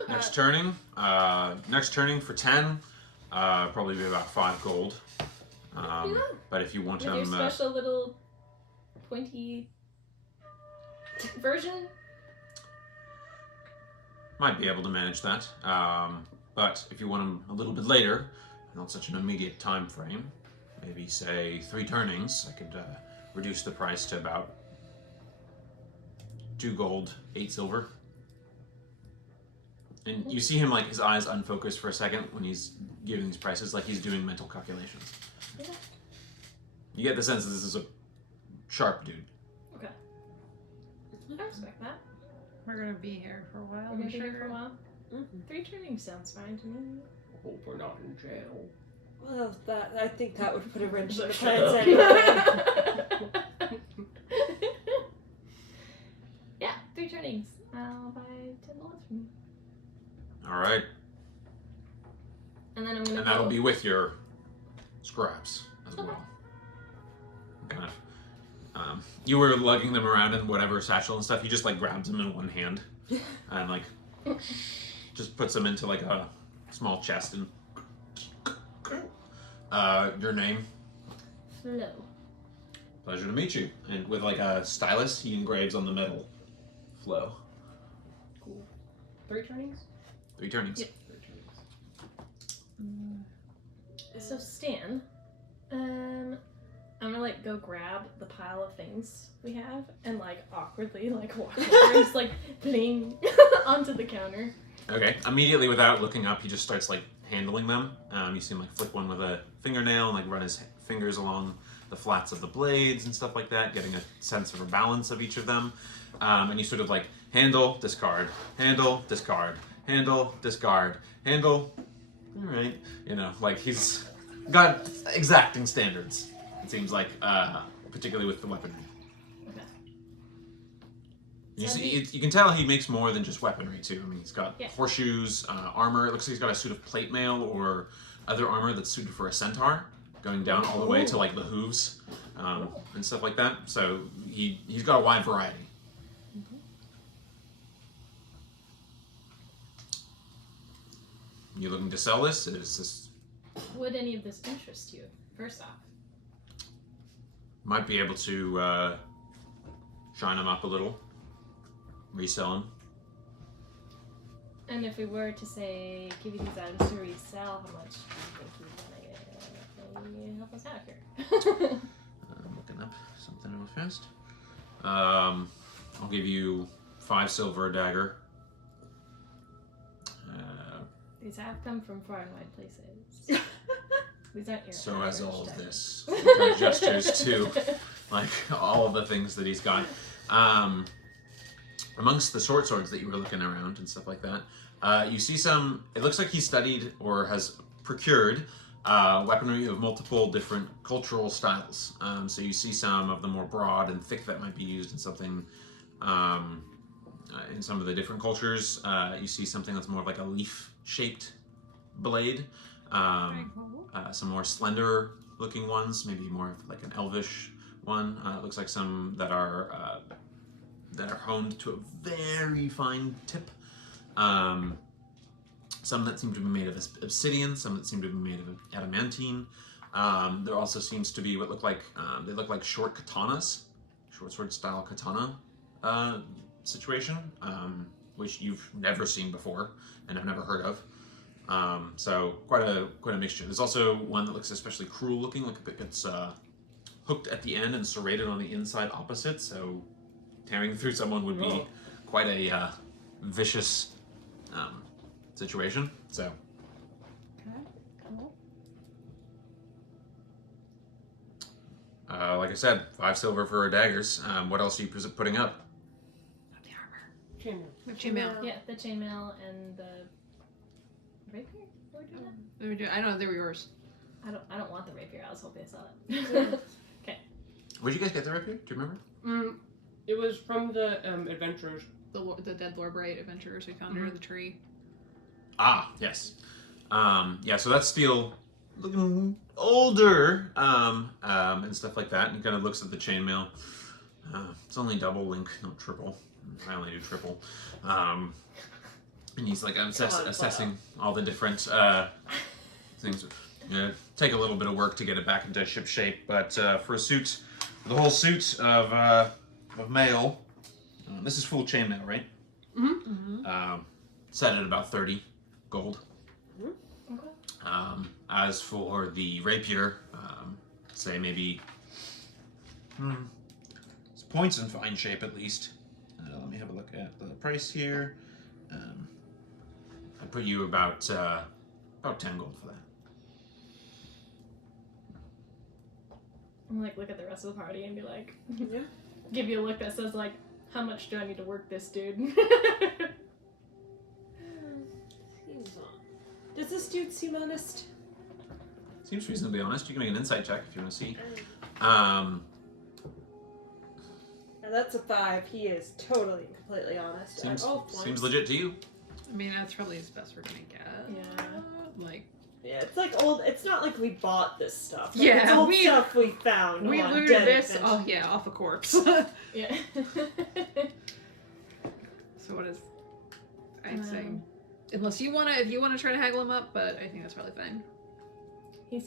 Next turning? Next turning for 10, probably be about 5 gold. But if you want With your them... special little pointy version? might be able to manage that. But if you want them a little bit later, not such an immediate time frame, maybe say 3 turnings, I could reduce the price to about 2 gold, 8 silver. And you see him, like, his eyes unfocused for a second when he's giving these prices, like he's doing mental calculations. Yeah. You get the sense that this is a sharp dude. Okay. I respect that. We're gonna be here for a while. We're gonna I'm be here sure. for a while. Mhm. 3 turnings sounds fine to me. Hope we're not in jail. Well, I think that would put a wrench in the plans anyway. Yeah, 3 turnings. I'll buy 10 bullets from you. All right. And then I'm gonna And that'll go. be with your scraps as Okay. well. Kind of. You were lugging them around in whatever satchel and stuff. He just, like, grabs them in one hand and, like, just puts them into, like, a small chest and... your name? Flo. Pleasure to meet you. And with, like, a stylus, he engraves on the metal flow. Cool. 3 turnings? 3 turnings. Yeah. 3 turnings. So Stan, I'm gonna like go grab the pile of things we have and like awkwardly like walk over and just like bling onto the counter. Okay. Immediately, without looking up, he just starts, like, handling them. You see him, like, flick one with a fingernail and, like, run his fingers along the flats of the blades and stuff like that, getting a sense of a balance of each of them. And you sort of, like, handle, discard, handle, discard, handle, discard, handle. All right. You know, like, he's got exacting standards, it seems like, particularly with the weaponry. Okay. You So see, you can tell he makes more than just weaponry too. I mean, he's got Yeah. horseshoes, armor. It looks like he's got a suit of plate mail or other armor that's suited for a centaur, going down all the way to, like, the hooves and stuff like that. So he's got a wide variety. You looking to sell this? Is this Would any of this interest you? First off. might be able to shine him up a little, resell him. And if we were to say give you these items to resell, how much do you think you'd want to help us out here? I'm looking up something real fast. I'll give you 5 silver a dagger. These have come from far and wide places. These aren't your So as average all of diamonds. this. Kind of gestures to, like, all of the things that he's got. Amongst the short swords that you were looking around and stuff like that, you see some. It looks like he studied or has procured weaponry of multiple different cultural styles. So you see some of the more broad and thick that might be used in something. In some of the different cultures, you see something that's more of like a leaf-shaped blade. Very cool. Some more slender-looking ones, maybe more of like an elvish one. It looks like some that are honed to a very fine tip. Some that seem to be made of obsidian, some that seem to be made of adamantine. There also seems to be what look like they look like short katanas, short sword style katana situation, which you've never seen before and have never heard of. So quite a mixture. There's also one that looks especially cruel looking, like it gets hooked at the end and serrated on the inside opposite. So tearing through someone would be quite a vicious situation. So Okay, cool. like I said, 5 silver for our daggers. What else are you putting up? The armor. Chainmail. The chainmail. Yeah, the chainmail and the rapier. Are we doing that? I know they were yours. I don't want the rapier. I was hoping I saw it. Where'd you guys get the rapier? Do you remember? It was from the adventurers. The dead Lorbright adventurers we found under the tree. Ah, yes. Yeah, so that's steel looking older and stuff like that. And he kind of looks at the chainmail. It's only double link, not triple. I only do triple. And he's like, I'm assessing all the different things. Take a little bit of work to get it back into ship shape, but for a suit, the whole suit of mail, this is full chainmail, right? Set at about 30 gold. Okay. As for the rapier, say maybe This point's in fine shape, at least. Let me have a look at the price here. I put you about 10 gold for that. I'm like, look at the rest of the party and be like, Yeah. give you a look that says like, how much do I need to work this dude? Does this dude seem honest? Seems reasonably honest. You can make an insight check if you want to see. And that's a 5. He is totally and completely honest. Seems, at all points. seems legit to you. I mean, that's probably as best we're gonna get. Yeah. Like, Yeah, it's like old. It's not like we bought this stuff. Like, Yeah, it's old we- stuff we found. we on looted dead this. adventure. Oh yeah, off a corpse. Yeah. So what is? I'd say, Um, unless you wanna, if you wanna try to haggle him up, but I think that's probably fine. you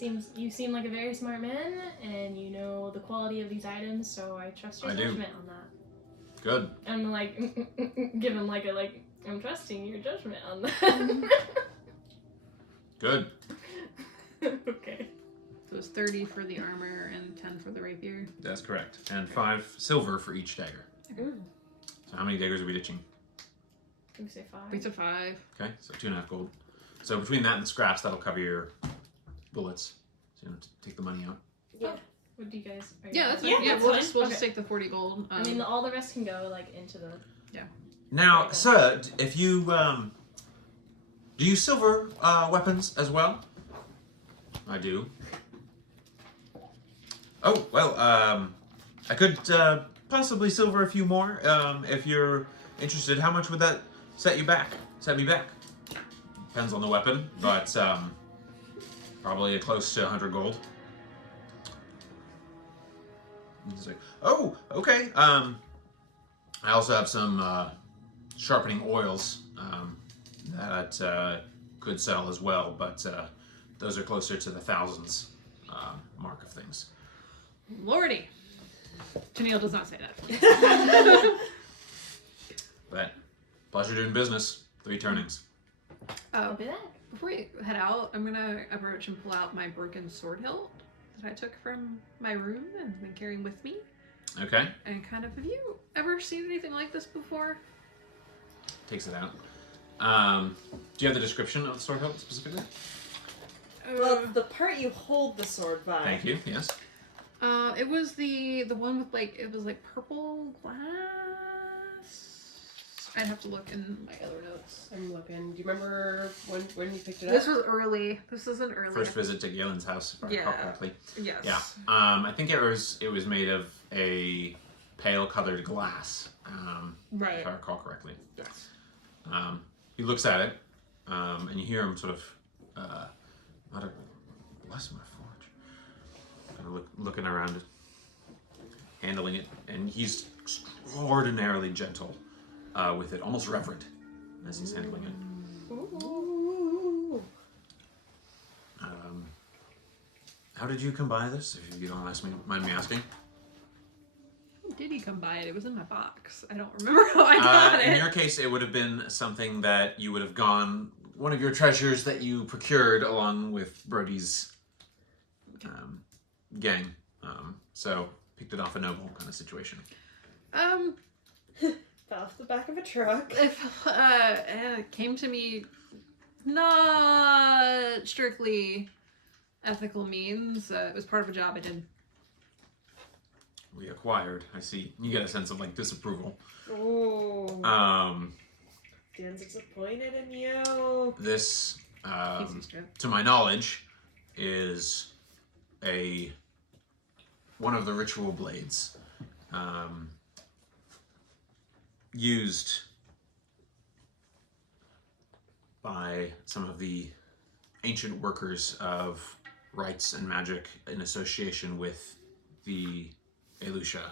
seem like a very smart man, and you know the quality of these items, so I trust your I do. judgment on that. Good. I'm like, give him like a like, I'm trusting your judgment on that. Good. Okay. So it's 30 for the armor and 10 for the rapier. That's correct. And 5 silver for each dagger. Ooh. So how many daggers are we ditching? Can we say 5? It's a 5. Okay, so 2.5 gold. So between that and the scraps, that'll cover your bullets. So you don't have to take the money out. Yeah. What do you guys? Are you Yeah, that's fine? Yeah, fine. Yeah, that's we'll fine. just we'll just Okay. take the 40 gold. I mean, all the rest can go like into the. Now, Right. sir, if you do you silver weapons as well? I do. Oh well, I could possibly silver a few more if you're interested. How much would that set you back? Set me back? Depends on the weapon, but probably close to 100 gold. He's like, oh, okay. I also have some sharpening oils that could sell as well, but those are closer to the thousands mark of things. Lordy. Tennille does not say that. But pleasure doing business. 3 turnings. I'll be back. Before we head out, I'm gonna approach and pull out my broken sword hilt that I took from my room and been carrying with me. Okay, And kind of, have you ever seen anything like this before? takes it out. Do you have the description of the sword hilt specifically? Well, the part you hold the sword by. Thank you. Yes. It was the one with like, it was like purple glass. I'd have to look in my other notes. I'm looking. Do you remember when you picked it up? This was early. This is an early. First visit to Galen's house, if I recall Yeah. correctly. Yes. Yeah. I think it was made of a pale colored glass. Right. If I recall correctly. Yes. He looks at it, and you hear him sort of, bless my forge. Kind of looking around it, handling it, and he's extraordinarily gentle with it, almost reverent as he's handling it. Ooh. How did you come by this, if you don't mind me asking? How did he come by it? It was in my box. I don't remember how I got In it. your case, it would have been something that you would have gone, one of your treasures that you procured along with Brody's gang. So, picked it off a noble kind of situation. Fell off the back of a truck. If it came to me, not strictly ethical means. It was part of a job I did. We acquired, I see. You get a sense of, like, disapproval. Ooh. Um, Dan's disappointed in you. this, He's used to it. to my knowledge, is one of the ritual blades used by some of the ancient workers of rites and magic in association with the Elusha.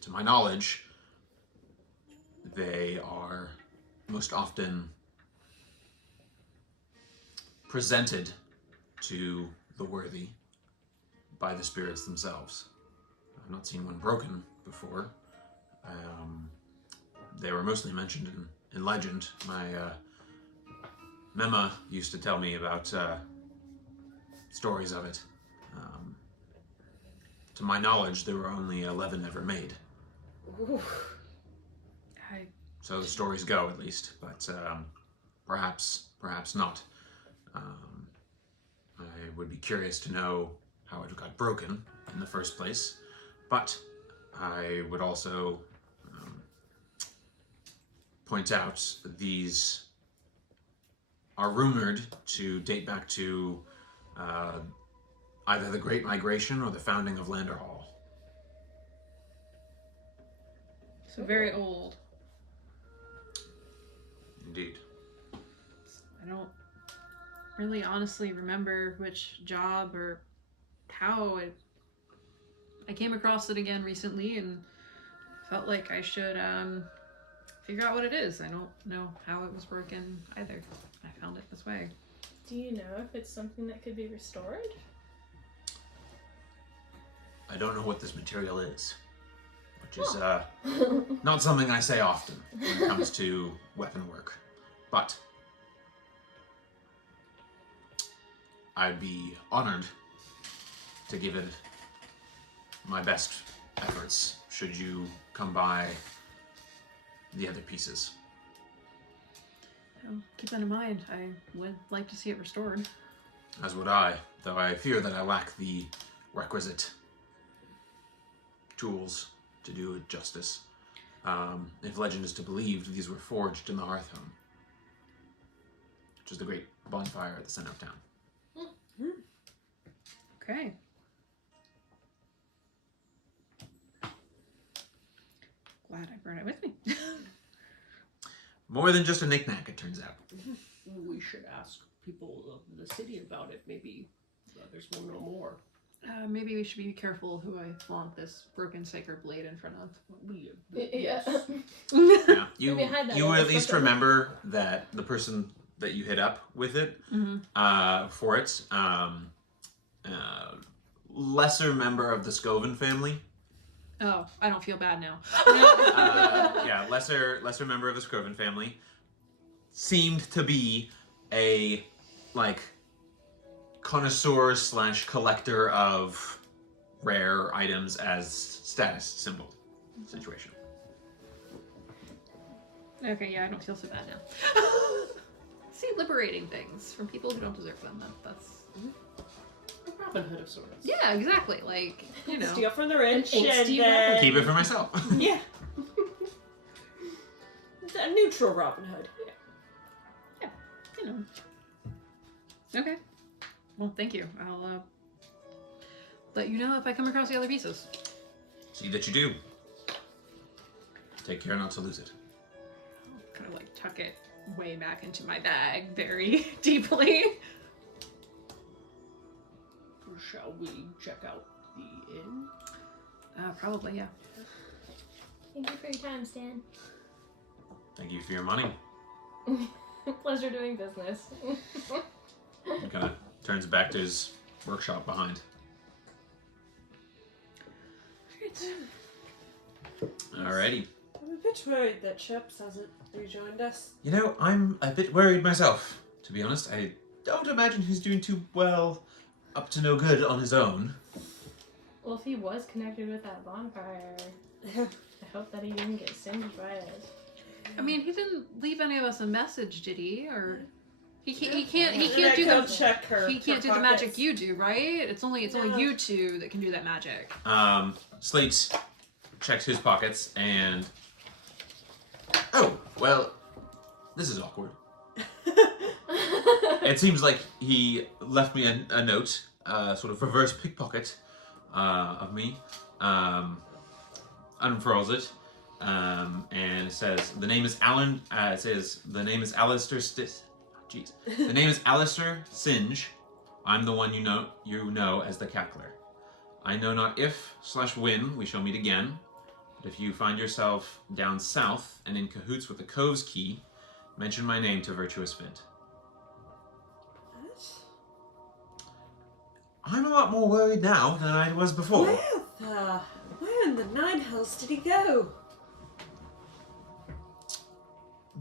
To my knowledge, they are most often presented to the worthy by the spirits themselves. I've not seen one broken before. They were mostly mentioned in legend. My Mema used to tell me about stories of it. To my knowledge, there were only 11 ever made. Ooh. So the stories go, at least. But perhaps not. I would be curious to know how it got broken in the first place. But I would also point out these are rumored to date back to either the Great Migration or the founding of Landerhal. So very old. Indeed. I don't really honestly remember which job or how I came across it again recently and felt like I should figure out what it is. I don't know how it was broken either. I found it this way. Do you know if it's something that could be restored? I don't know what this material is, which is not something I say often when it comes to weapon work. But I'd be honored to give it my best efforts should you come by the other pieces. Well, keep that in mind. I would like to see it restored. As would I, though I fear that I lack the requisite tools to do it justice. If legend is to be believed, these were forged in the Hearthhome, which is the great bonfire at the center of town. Okay. Glad I brought it with me. More than just a knick-knack, it turns out. We should ask people of the city about it. Maybe others will know more. Maybe we should be careful who I flaunt this broken sacred blade in front of. Yeah. Yeah. You Maybe hide that you in at the least photo. remember that the person that you hit up with it for it, lesser member of the Scoven family. Oh, I don't feel bad now. Yeah, lesser member of the Scoven family seemed to be a connoisseur / collector of rare items as status symbol situation. Okay, yeah, I don't feel so bad now. See, liberating things from people who don't deserve them. That's Robin Hood of sorts. yeah, exactly. Like, you know. Steal from the rich An and angsty then... Keep it for myself. Yeah. It's a neutral Robin Hood. You know. Okay. Well, thank you. I'll let you know if I come across the other pieces. See that you do. Take care not to lose it. I'll kind of like tuck it way back into my bag very deeply. Shall we check out the inn? Probably, yeah. Thank you for your time, Stan. Thank you for your money. Pleasure doing business. He kind of turns back to his workshop behind. Alrighty. I'm a bit worried that Chips hasn't rejoined us. You know, I'm a bit worried myself, to be honest. I don't imagine he's doing too well, up to no good on his own. Well, if he was connected with that bonfire, I hope that he didn't get singed by it. I mean, he didn't leave any of us a message, did he? Or he can't do the magic you do, right? It's only you two that can do that magic. Slate checks his pockets and... Oh, well, this is awkward. It seems like he left me a note, sort of reverse pickpocket of me. Unfurls it, and it says the name is Alan. It says the name is Alistair. Jeez, the name is Alistair Singe. I'm the one you know as the Cackler. I know not if / when we shall meet again, but if you find yourself down south and in cahoots with the Cove's Key, mention my name to Virtuous Vint. I'm a lot more worried now than I was before. Where in the Nine Hells did he go?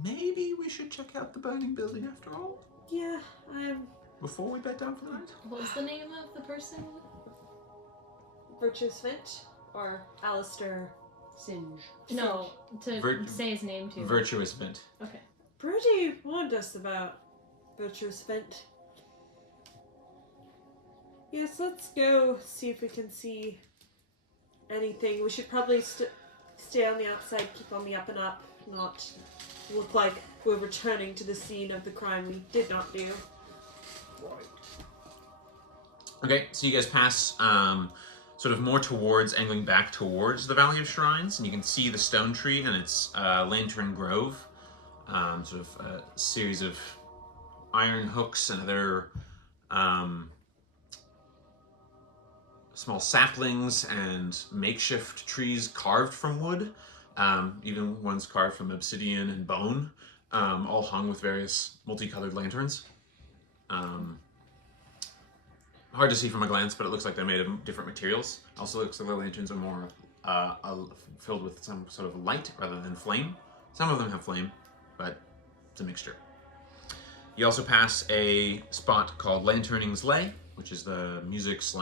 Maybe we should check out the burning building after all, Yeah, before we bed down for the night. What was the name of the person? Virtuous Vint or Alistair? Singe. No, to Vir- say his name too. Virtuous Vint. Okay. Brody warned us about Virtuous Vint. Yes, let's go see if we can see anything. We should probably stay on the outside, keep on the up and up, not look like we're returning to the scene of the crime we did not do. Okay, so you guys pass sort of more towards, angling back towards the Valley of Shrines, and you can see the stone tree and its lantern grove. Sort of a series of iron hooks and other small saplings and makeshift trees carved from wood, even ones carved from obsidian and bone, all hung with various multicolored lanterns. Hard to see from a glance, but it looks like they're made of different materials. Also looks like the lanterns are more filled with some sort of light rather than flame. Some of them have flame, but it's a mixture. You also pass a spot called Lanterning's Lay, which is the music /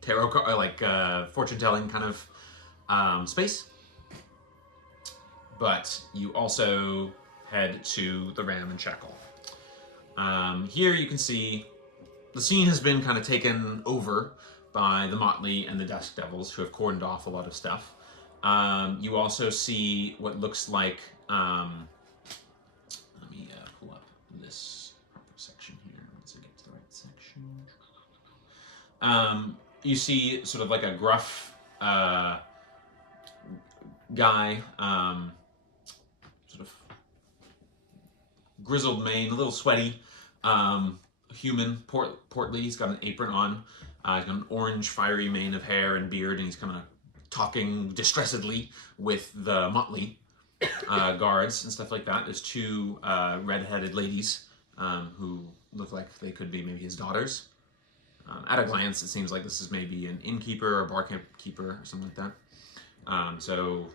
tarot card, fortune-telling kind of space. But you also head to the Ram and Shackle. Here you can see the scene has been kind of taken over by the Motley and the Dusk Devils, who have cordoned off a lot of stuff. You also see what looks like... let me pull up this proper section here once I get to the right section. You see sort of like a gruff guy, sort of grizzled mane, a little sweaty, human, portly. He's got an apron on. He's got an orange, fiery mane of hair and beard, and he's kind of talking distressedly with the Motley guards and stuff like that. There's two red-headed ladies who look like they could be maybe his daughters. At a glance, it seems like this is maybe an innkeeper or barkeeper or something like that. So,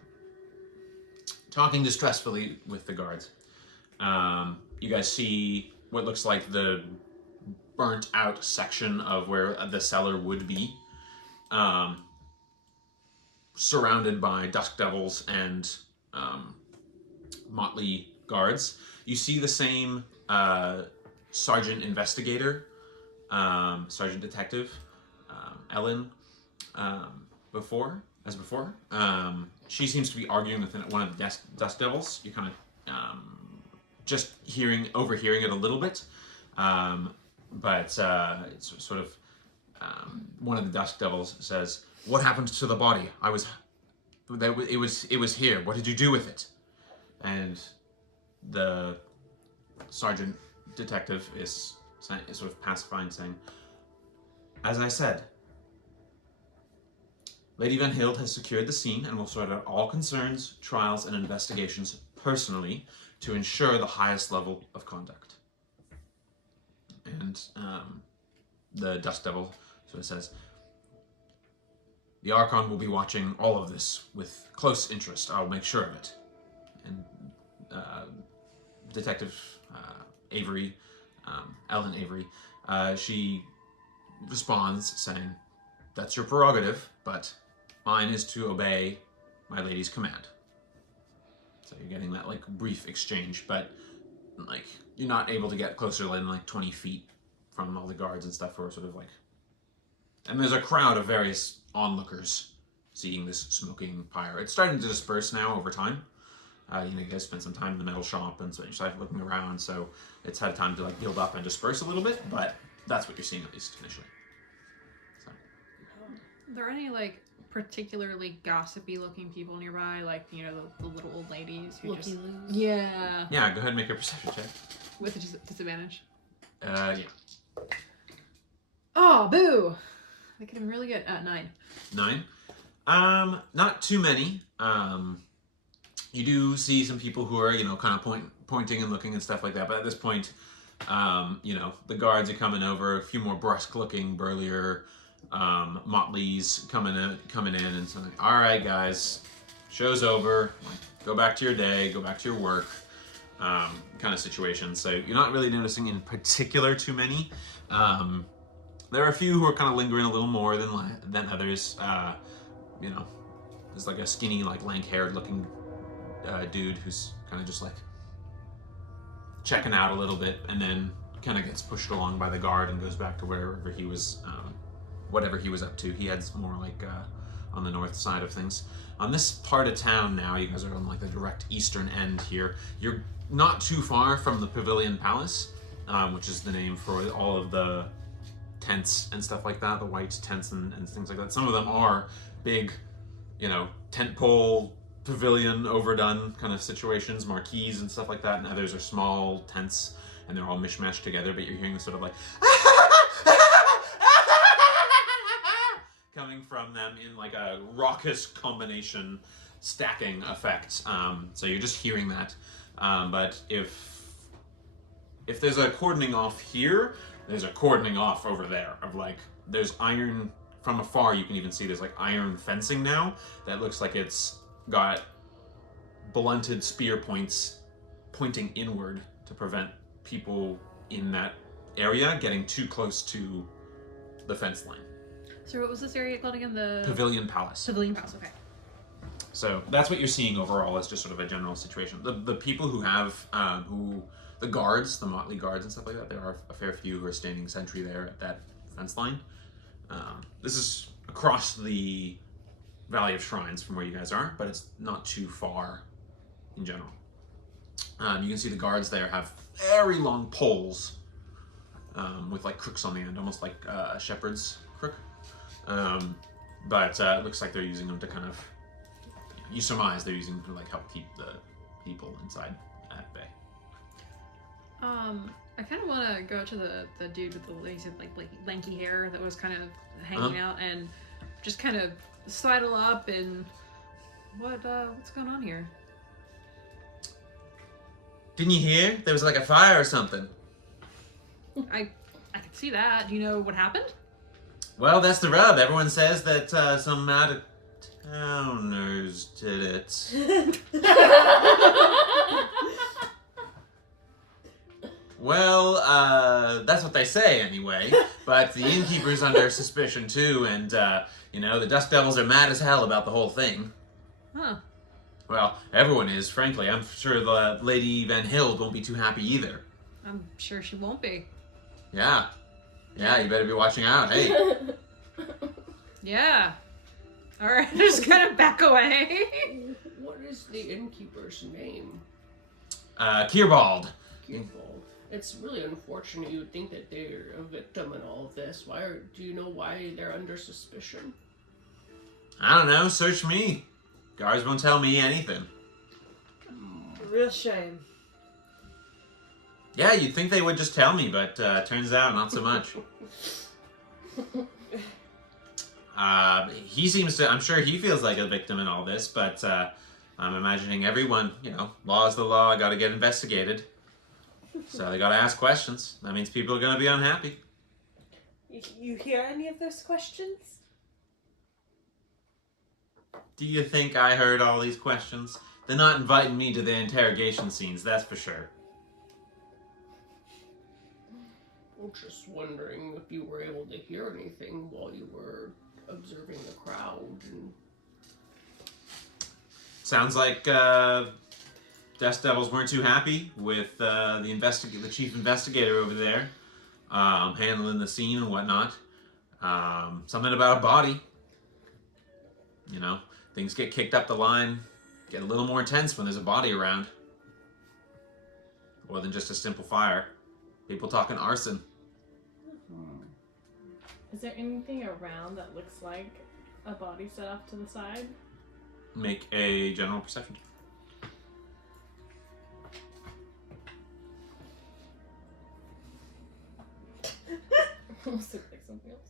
talking distressfully with the guards. You guys see what looks like the burnt out section of where the cellar would be, surrounded by Dusk Devils and Motley guards. You see the same sergeant investigator, sergeant detective, Ellen, before. She seems to be arguing with one of the Dusk Devils. You kind of just overhearing it a little bit, but it's sort of one of the Dusk Devils says, "What happened to the body? It was here. What did you do with it?" And the sergeant detective is sort of pacifying, saying, "As I said, Lady vanHild has secured the scene and will sort out all concerns, trials, and investigations personally to ensure the highest level of conduct." And the Dusk Devil sort of says, "The Archon will be watching all of this with close interest. I'll make sure of it." And Detective Avery, Ellen Avery, she responds saying, "That's your prerogative, but mine is to obey my lady's command." So you're getting that like brief exchange, but like you're not able to get closer than like 20 feet from all the guards and stuff, who are sort of like, and there's a crowd of various onlookers seeing this smoking pyre. It's starting to disperse now over time. You guys spent some time in the metal shop and so you started looking around, so it's had time to like build up and disperse a little bit, but that's what you're seeing at least initially. So. Are there any like particularly gossipy looking people nearby, like the little old ladies who Looky just loos. yeah Yeah, go ahead and make a perception check. with a disadvantage? Yeah. Oh, boo! That could have been really good. 9. 9. Not too many. You do see some people who are, kind of pointing and looking and stuff like that. But at this point, the guards are coming over. A few more brusque-looking, burlier Motleys coming in and saying, "All right, guys, show's over. Go back to your day. Go back to your work." Kind of situation. So you're not really noticing in particular too many. There are a few who are kind of lingering a little more than others. You know, there's like a skinny, like lank-haired looking dude who's kind of just like checking out a little bit, and then kind of gets pushed along by the guard and goes back to wherever he was, whatever he was up to. He heads more like on the north side of things. On this part of town now, you guys are on like the direct eastern end here. You're not too far from the Pavilion Palace, which is the name for all of the tents and stuff like that, the white tents and things like that. Some of them are big, you know, tent pole, pavilion, overdone kind of situations, marquees and stuff like that, and others are small tents, and they're all mishmashed together, but you're hearing this sort of like coming from them in like a raucous combination stacking effect. So you're just hearing that. But if there's a cordoning off here, there's a cordoning off over there of like, there's iron from afar. You can even see there's like iron fencing now that looks like it's got blunted spear points pointing inward to prevent people in that area getting too close to the fence line. So what was this area called again? The Pavilion Palace. Pavilion Palace, okay. So that's what you're seeing overall, is just sort of a general situation. The people who have, the guards, the motley guards and stuff like that, there are a fair few who are standing sentry there at that fence line. This is across the Valley of Shrines from where you guys are, but it's not too far in general. You can see the guards there have very long poles with like crooks on the end, almost like a shepherd's crook. But it looks like they're using them to kind of, you surmise they're using them to like help keep the people inside at bay. I kind of want to go to the dude with the like lanky hair that was kind of hanging out, and just kind of sidle up and what's going on here? Didn't you hear? There was like a fire or something. I can see that. Do you know what happened? Well, that's the rub. Everyone says that some out-of-towners did it. Well, that's what they say anyway. But the innkeeper's under suspicion too, and you know, the Dust Devils are mad as hell about the whole thing. Huh. Well, everyone is, frankly. I'm sure the Lady vanHild won't be too happy either. I'm sure she won't be. Yeah. Yeah, you better be watching out. Hey. Yeah. Alright, just kind of back away. What is the innkeeper's name? Kierbald. Gearbald. It's really unfortunate. You would think that they're a victim in all of this. Do you know why they're under suspicion? I don't know. Search me. Guards won't tell me anything. Real shame. Yeah, you'd think they would just tell me, but turns out not so much. He seems to, I'm sure he feels like a victim in all this, but I'm imagining everyone, you know, law is the law, gotta get investigated. So they gotta ask questions. That means people are gonna be unhappy. You hear any of those questions? Do you think I heard all these questions? They're not inviting me to their interrogation scenes, that's for sure. I'm just wondering if you were able to hear anything while you were observing the crowd. And... Sounds like Dust Devils weren't too happy with the chief investigator over there handling the scene and whatnot. Something about a body. You know, things get kicked up the line, get a little more tense when there's a body around. More than just a simple fire. People talking arson. Is there anything around that looks like a body set off to the side? Make a general perception. Almost looked like something else.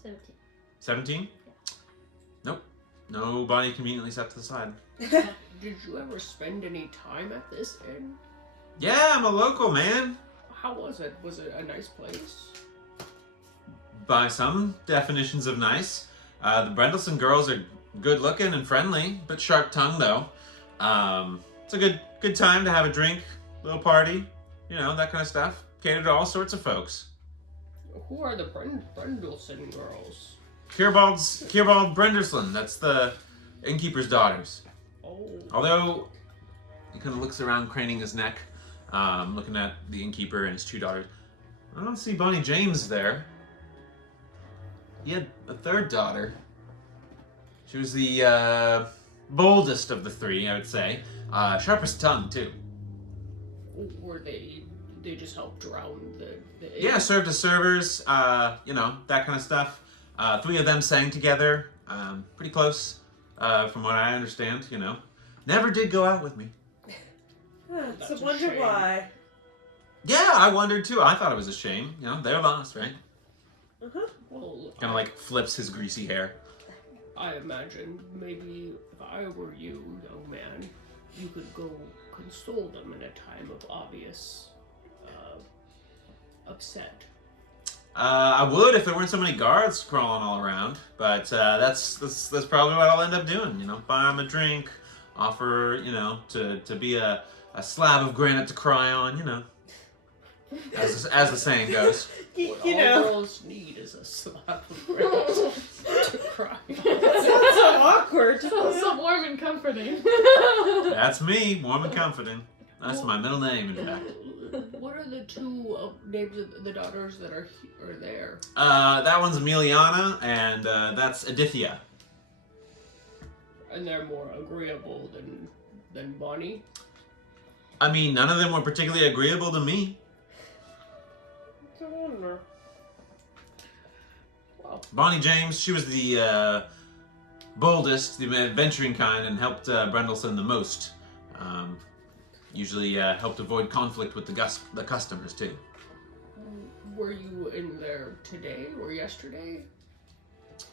17. 17? Yeah. Nope. No body conveniently set to the side. Did you ever spend any time at this inn? Yeah, I'm a local, man. How was it? Was it a nice place? By some definitions of nice. The Brendelson girls are good looking and friendly, but sharp tongued though. It's a good time to have a drink, little party, you know, that kind of stuff. Cater to all sorts of folks. Who are the Brendelsson girls? Kierbald Brendersland. That's the innkeeper's daughters. Oh. Although he kind of looks around, craning his neck, looking at the innkeeper and his two daughters. I don't see Bonnie James there. He had a third daughter. She was the boldest of the three, I would say. Sharpest tongue, too. Were they just helped drown the Yeah, served as servers, that kind of stuff. Three of them sang together, pretty close, from what I understand, Never did go out with me. It's That's a a wonder shame. why. Yeah, I wondered too. I thought it was a shame. They're lost, right? Uh-huh. Well, Kind of like flips his greasy hair. I imagine maybe if I were you, young man, you could go console them in a time of obvious upset. I would if there weren't so many guards crawling all around, but that's probably what I'll end up doing. Buy them a drink, offer to be a slab of granite to cry on. As the saying goes. What You all know. girls need is a slap of granite to cry. That's so awkward. So warm and comforting. That's me, warm and comforting. That's my middle name, in fact. What are the two names of the daughters that are there? That one's Emiliana, and that's Adithia. And they're more agreeable than Bonnie. I mean, none of them were particularly agreeable to me. Well, Bonnie James, she was the boldest, the adventuring kind, and helped Brendelsson the most. Usually helped avoid conflict with the customers, too. were you in there today or yesterday?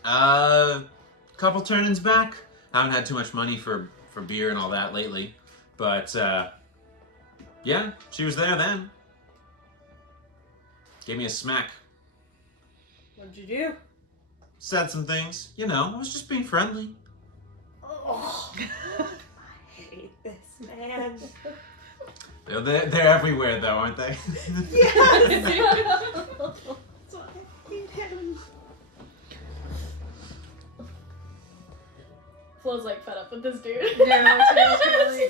Couple turnings back. Haven't had too much money for beer and all that lately. But, yeah, she was there then. Gave me a smack. What'd you do? Said some things. I was just being friendly. Oh, I hate this man. They're everywhere, though, aren't they? Yes! So I hate him. Flo's like fed up with this dude. Yeah, it's really-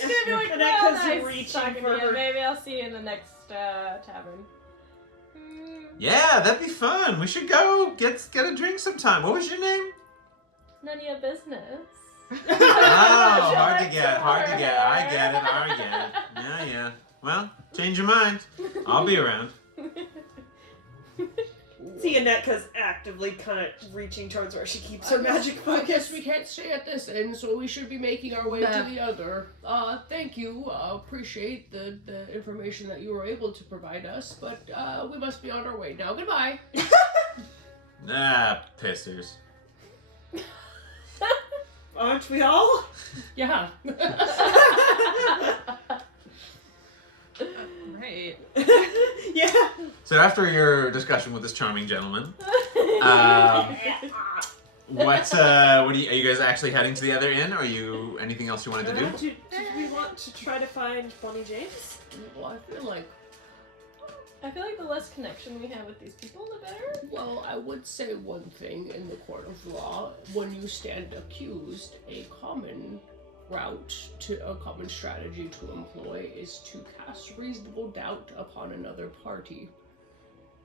She's gonna be like, Annette well, comes nice reaching talking for to you. her. Maybe I'll see you in the next tavern. Yeah, that'd be fun. We should go get a drink sometime. What was your name? None of your business. Oh, hard to get. I get it. Yeah. Well, change your mind. I'll be around. See, Annette's actively kind of reaching towards where she keeps her magic I guess focus. we can't stay at this end, so we should be making our way to the other. Thank you. Appreciate the information that you were able to provide us, but we must be on our way now. Goodbye. Ah, pissers. Aren't we all? Yeah. Right. Yeah. So after your discussion with this charming gentleman, what are you guys actually heading to the other inn? Or anything else you wanted to do? Do we want to try to find Bonnie James? Well, I feel like the less connection we have with these people, the better. well, I would say one thing in the court of law. When you stand accused, a common strategy to employ is to cast reasonable doubt upon another party.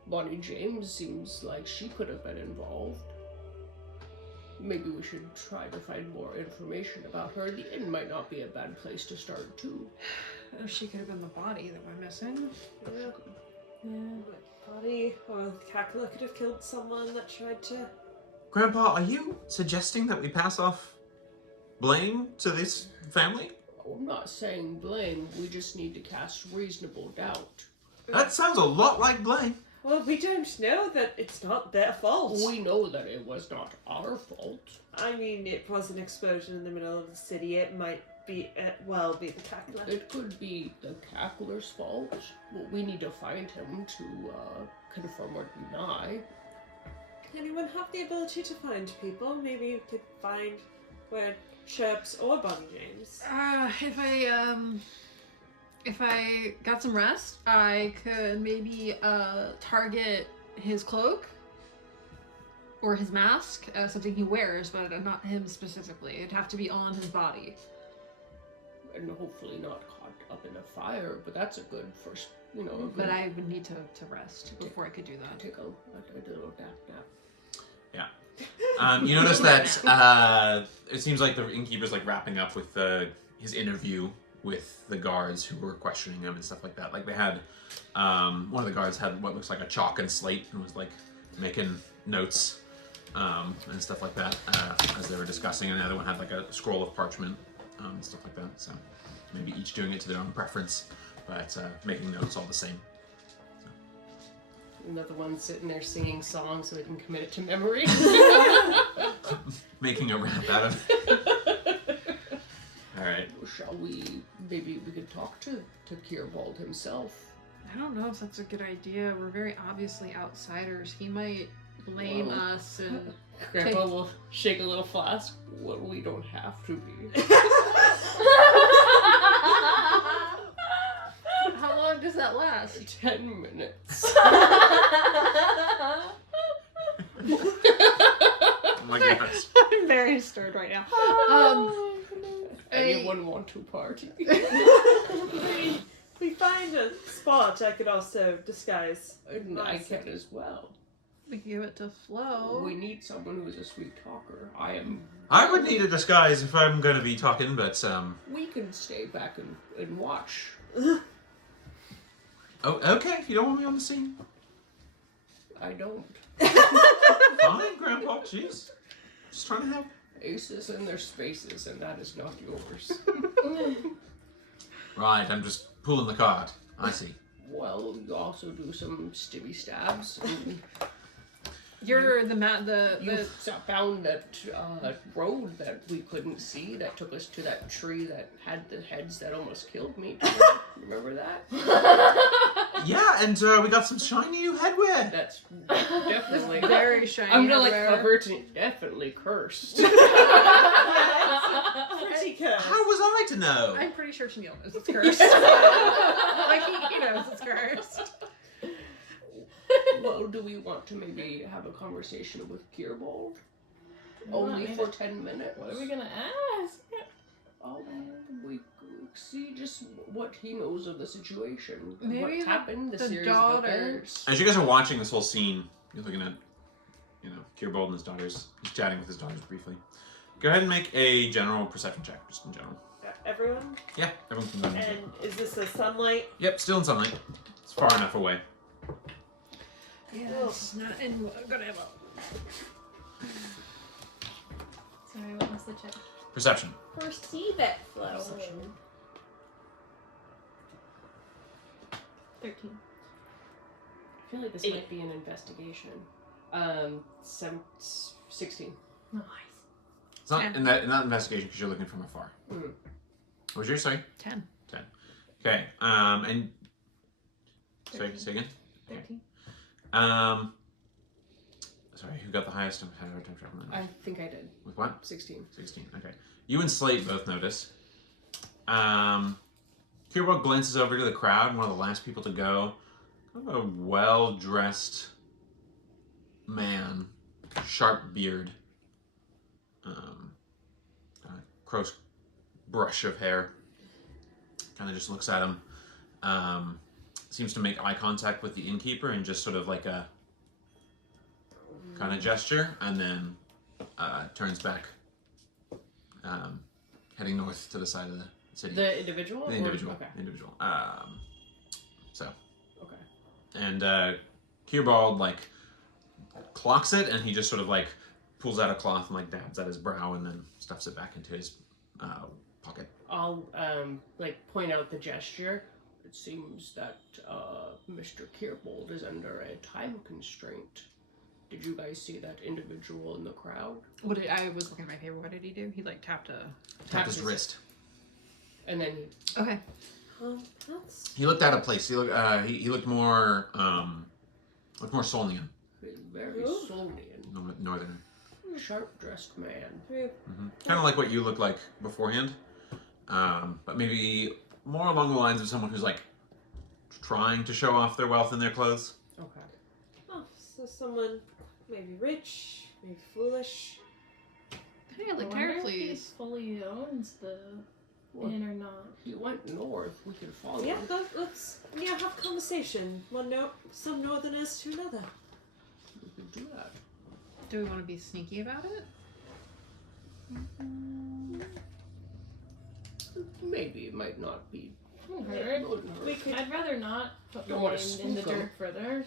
Bonnie James seems like she could have been involved. Maybe we should try to find more information about her. The inn might not be a bad place to start, too. Oh, she could have been the body that we're missing. Yeah. Yeah. Bonnie or Cackler could have killed someone that tried to. Grandpa, are you suggesting that we pass off blame to this family? I'm not saying blame, we just need to cast reasonable doubt. That sounds a lot like blame. Well, we don't know that it's not their fault. We know that it was not our fault. I mean, it was an explosion in the middle of the city. It might be, be the Cackler. It could be the Cackler's fault. Well, we need to find him to confirm or deny. Anyone have the ability to find people? Maybe you could find where Chirps or Bonnie James. If I got some rest, I could maybe target his cloak or his mask, something he wears, but not him specifically. It'd have to be on his body. And hopefully not caught up in a fire, but that's a good first, a But good I would need to rest before I could do that. take a little nap. You notice that it seems like the innkeeper's like wrapping up with his interview with the guards who were questioning him and stuff like that. Like they had one of the guards had what looks like a chalk and slate and was like making notes and stuff like that as they were discussing, and the other one had like a scroll of parchment and stuff like that. So maybe each doing it to their own preference, but making notes all the same. Another one sitting there singing songs so he can commit it to memory. Making a rap out of it. All right. Shall we? Maybe we could talk to Kierbald himself. I don't know if that's a good idea. We're very obviously outsiders. He might blame us and... Grandpa will shake a little flask. Well, we don't have to be. How long does that last? 10 minutes. Oh my gosh. I'm very stirred right now. Anyone want to party? If we find a spot, I could also disguise. And I can as well. We can give it to Flo. We need someone who is a sweet talker. I would need a disguise if I'm going to be talking, but We can stay back and watch. oh, okay. If you don't want me on the scene, I don't. fine, Grandpa. Jeez, just trying to help. Aces and their spaces, and that is not yours. Right, I'm just pulling the card. I see. Well, you also do some stibby stabs. And You're the you found that road that we couldn't see that took us to that tree that had the heads that almost killed me. Remember that? Yeah, and we got some shiny new headwear. That's definitely very shiny. I'm gonna underwear. cover it and definitely cursed. Pretty good. How was I to know? I'm pretty sure Shamil knows it's cursed. Like he knows it's cursed. Well, do we want to maybe have a conversation with Kierbald? You want Only me for to- 10 minutes? What are we gonna ask? We see just what he knows of the situation. Maybe what happened, the the series of daughters. events. As you guys are watching this whole scene, you're looking at, Kierbald and his daughters. He's chatting with his daughters briefly. Go ahead and make a general perception check, just in general. Everyone? Yeah, everyone can go ahead. And is this a sunlight? Yep, still in sunlight. It's far enough away. Yeah, it's not in good ammo. Sorry, what was the check? Perception. Perceive it, Flo. 13. I feel like this might be an investigation. 16. Nice. It's not 10. in that investigation because you're looking from afar. Mm. What was yours? Sorry. 10. Okay. And say again. 13. Sorry, who got the highest? I'm having a hard time tracking that. I think I did. With what? 16. 16. Okay. You and Slate both notice. Kierbald glances over to the crowd, one of the last people to go. Kind of a well-dressed man, sharp beard, close brush of hair. Kind of just looks at him. Seems to make eye contact with the innkeeper and just sort of like a kind of gesture, and then turns back, heading north to the side of the city. The individual? The individual. Okay. Individual. Okay. And Kierbald clocks it, and he just sort of pulls out a cloth and dabs at his brow, and then stuffs it back into his pocket. I'll point out the gesture. It seems that Mr. Kierbald is under a time constraint. Did you guys see that individual in the crowd? I was looking at my paper. What did he do? He tapped a... Tapped his wrist. And then Okay. That's... He looked out of place. He looked more Solnian, very Ooh. Solnian, northern. sharp-dressed man. Kind of like what you look like beforehand, but maybe more along the lines of someone who's trying to show off their wealth in their clothes. Okay. Oh, So someone maybe rich, maybe foolish. Hey, I like wonder if he please. fully owns the Well, inn or not. he went north. We could follow Yeah, him. let's have a conversation. Some northerners to another. We could do that. Do we want to be sneaky about it? Maybe it might not be. Heard. wouldn't hurt. We could. I'd rather not put Don't my wanna name in the spook 'em. dirt further.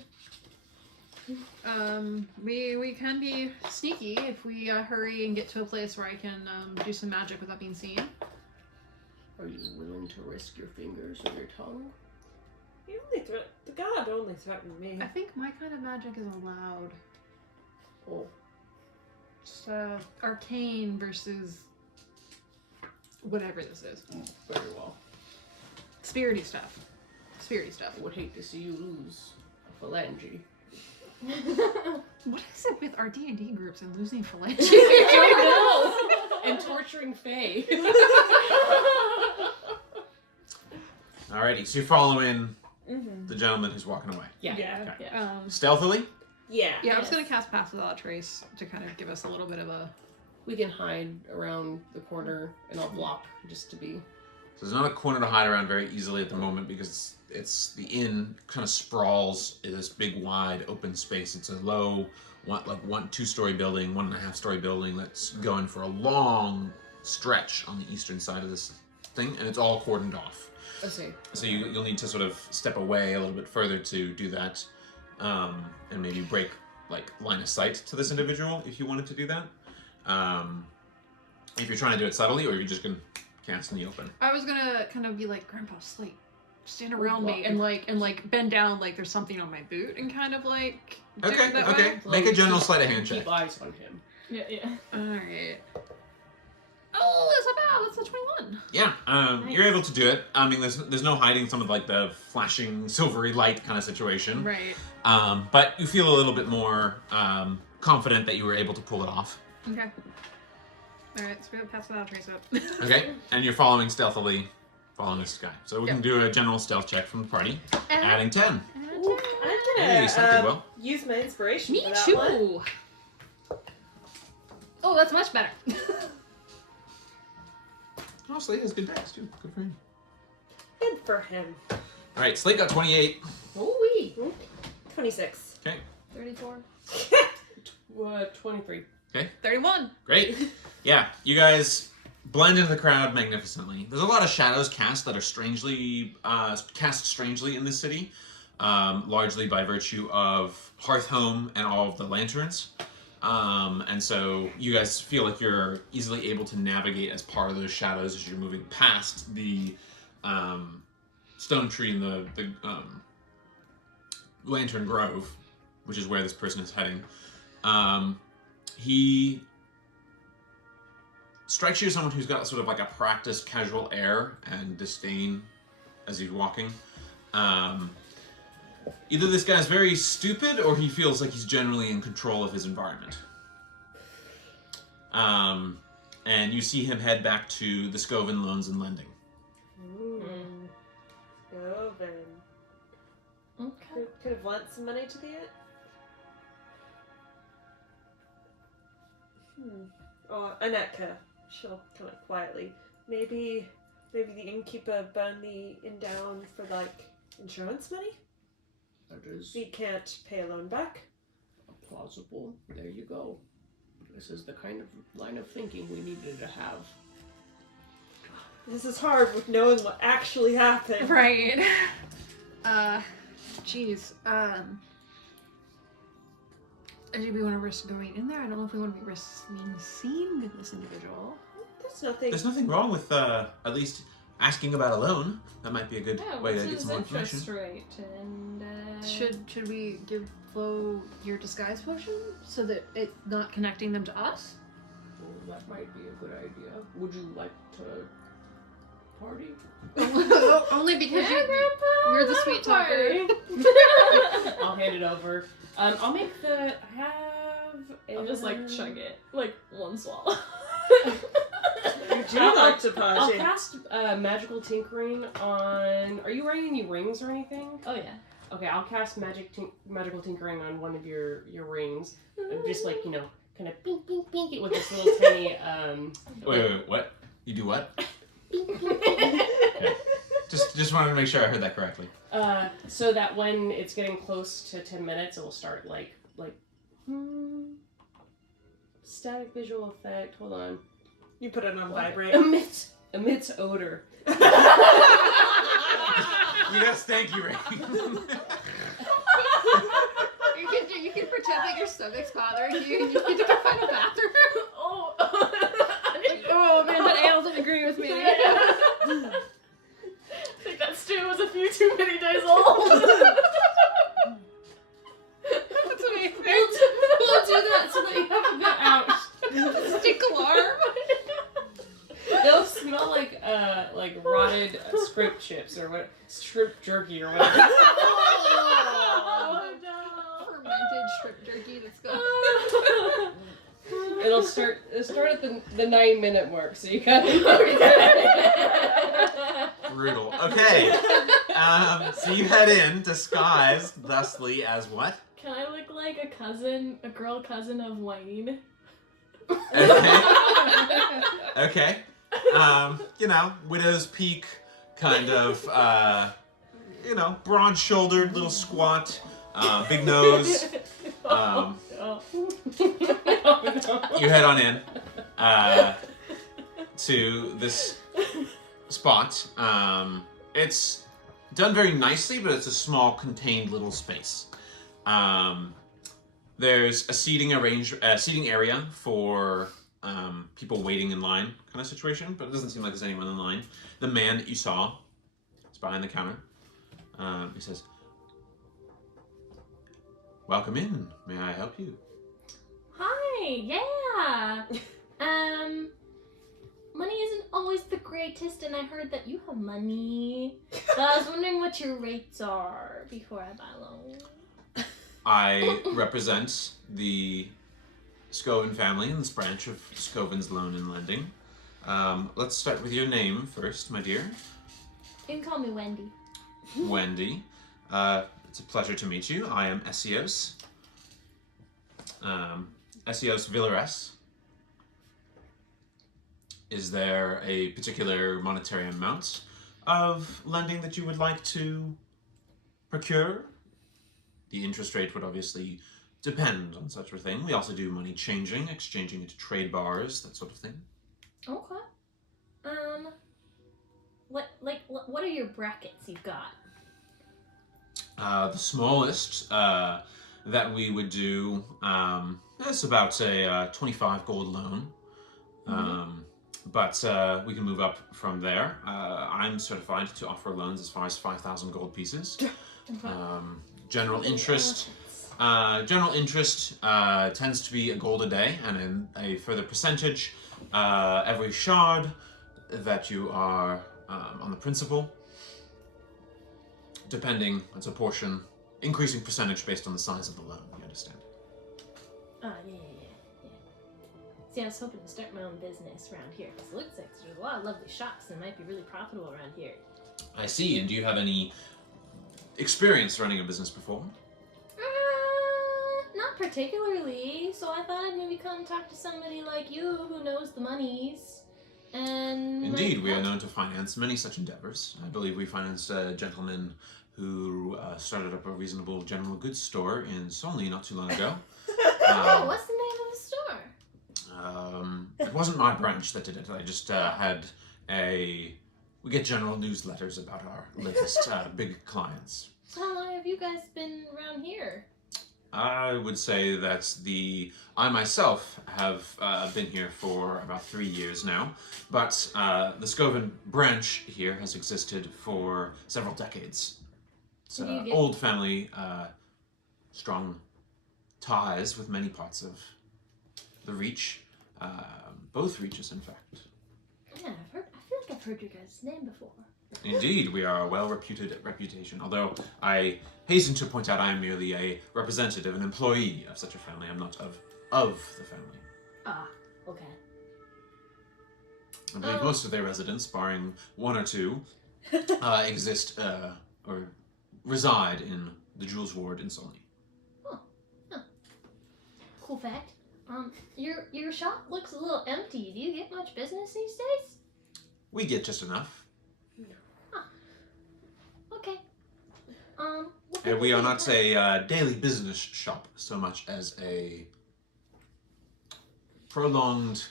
We can be sneaky if we hurry and get to a place where I can do some magic without being seen. Are you willing to risk your fingers or your tongue? The god only threatened me. I think my kind of magic is allowed. Oh, Just arcane versus whatever this is. very well. Spirity stuff. Spirity stuff. I would hate to see you lose a phalange. What is it with our D&D groups and losing phalange? And torturing Faye. Alrighty, so you're following Mm-hmm. the gentleman who's walking away. Yeah. Yeah. Yeah. Stealthily? Yeah. Yeah, I was Yes. gonna cast Pass Without a Trace to kind of give us a little bit of a... We can hide around the corner and I'll block just to be. So there's not a corner to hide around very easily at the moment because it's the inn kind of sprawls in this big wide open space. It's a low, 2-story building, 1.5-story building that's going for a long stretch on the eastern side of this thing, and it's all cordoned off. I see. So you'll need to sort of step away a little bit further to do that, and maybe break line of sight to this individual if you wanted to do that. If you're trying to do it subtly, or you're just gonna cast in the open. I was gonna kind of be like, Grandpa, Slate, stand around block me and bend down like there's something on my boot and kind of like do Okay, it that okay. way. Make a general sleight of hand check. Keep eyes on him. Yeah. Alright. Oh, that's a 21. Yeah, Nice. you're able to do it. I mean, there's no hiding some of the flashing silvery light kind of situation. Right. But you feel a little bit more confident that you were able to pull it off. Okay. Alright, so we have Pass Without a Trace up. Okay, and you're following stealthily, following this guy. So we can Yep. do a general stealth check from the party, adding 10. Ooh, I'm Hey, you gonna did well. use my inspiration Me for that too. one. Oh, that's much better. Oh, Slate has good dice too. Good for him. Good for him. All right, Slate got 28. Oh, wee. 26. Okay, 34. 23. 31. great. Yeah, you guys blend into the crowd magnificently. There's a lot of shadows cast that are cast strangely in this city, largely by virtue of Hearthhome and all of the lanterns. And so you guys feel like you're easily able to navigate as part of those shadows as you're moving past the stone tree in the Lantern Grove, which is where this person is heading. He strikes you as someone who's got sort of like a practiced, casual air and disdain as he's walking. Either this guy's very stupid or he feels like he's generally in control of his environment. And you see him head back to the Scoven Loans and Lending. Ooh. Govan. Okay. Could have lent some money to the inn. Or Anetka. She'll kind of quietly. Maybe the innkeeper burned the inn down for insurance money? That is We can't pay a loan back. plausible. There you go. This is the kind of line of thinking we needed to have. This is hard with knowing what actually happened. Right. Jeez. Do we want to risk going in there? I don't know if we want to be risk being seen with this individual. There's nothing. There's nothing wrong with at least asking about a loan. That might be a good Yeah, way what's to get his some more information. interest rate? And Should we give Flo your disguise potion so that it's not connecting them to us? Well, that might be a good idea. Would you like to party? Only because yeah, you, Grandpa, you're the have a sweet talker. party. I'll hand it over. I'll make the I'll just chug it, one swallow. You do like to I'll party. cast magical tinkering on. Are you wearing any rings or anything? Oh yeah. Okay, I'll cast magical tinkering on one of your rings. Just like, you know, kind of pink, pink, pink it with this little tiny, Wait, what? You do what? pink, pink, pink. Okay. Just wanted to make sure I heard that correctly. So that when it's getting close to 10 minutes, it will start like, static visual effect. Hold on. You put it on vibrate. Emits odor. You got a stanky ring. You can pretend that your stomach's bothering you and you need to go find a bathroom. Oh man, but Ale doesn't agree with me. I think that stew was a few too many days old. That's amazing. We'll do that so that you have a bit out. Stink alarm. They'll smell like rotted shrimp chips or what, shrimp jerky or whatever. Oh no. Fermented shrimp jerky. Let's go. It'll start at the 9-minute mark, so you gotta. Brutal. Okay. So you head in, disguised thusly as what? Can I look like a girl cousin of Wayne? Okay. Okay. You know, widow's peak, kind of, you know, broad-shouldered, little squat, big nose. You head on in to this spot. It's done very nicely, but it's a small, contained little space. There's a seating area for people waiting in line kind of situation, but it doesn't seem like there's anyone in line. The man that you saw is behind the counter. He says, "Welcome in. May I help you?" Hi, yeah. Money isn't always the greatest, and I heard that you have money. So I was wondering what your rates are before I buy a loan. I represent the Scoven family in this branch of Scoven's Loan and Lending. Let's start with your name first, my dear. You can call me Wendy. Wendy. It's a pleasure to meet you. I am Essios. Essios Villares. Is there a particular monetary amount of lending that you would like to procure? The interest rate would obviously depend on such a thing. We also do money changing, exchanging into trade bars, that sort of thing. Okay. What are your brackets you've got? The smallest that we would do, that's about a 25 gold loan. But we can move up from there. I'm certified to offer loans as far as 5,000 gold pieces. General interest tends to be a gold a day, and in a further percentage, every shard that you are on the principal. Depending, it's a portion, increasing percentage based on the size of the loan, you understand? Yeah. See, I was hoping to start my own business around here, because it looks like there's a lot of lovely shops and it might be really profitable around here. I see, and do you have any experience running a business before? Not particularly, so I thought I'd maybe come talk to somebody like you who knows the monies. And Indeed, we are known to finance many such endeavors. I believe we financed a gentleman who started up a reasonable general goods store in Sonley not too long ago. What's the name of the store? It wasn't my branch that did it. I just we get general newsletters about our latest big clients. So how long have you guys been around here? I would say that I myself have been here for about 3 years now, but the Scoven branch here has existed for several decades. It's an old family, strong ties with many parts of the Reach, both Reaches, in fact. Yeah, I feel like I've heard your guys' name before. Indeed, we are a well-reputed reputation, although I hasten to point out I am merely a representative, an employee of such a family. I'm not of the family. Ah, okay. I believe most of their residents, barring one or two, exist or reside in the Jewels Ward in Solney. Cool fact. Your shop looks a little empty. Do you get much business these days? We get just enough. Okay. And we are not a daily business shop so much as a prolonged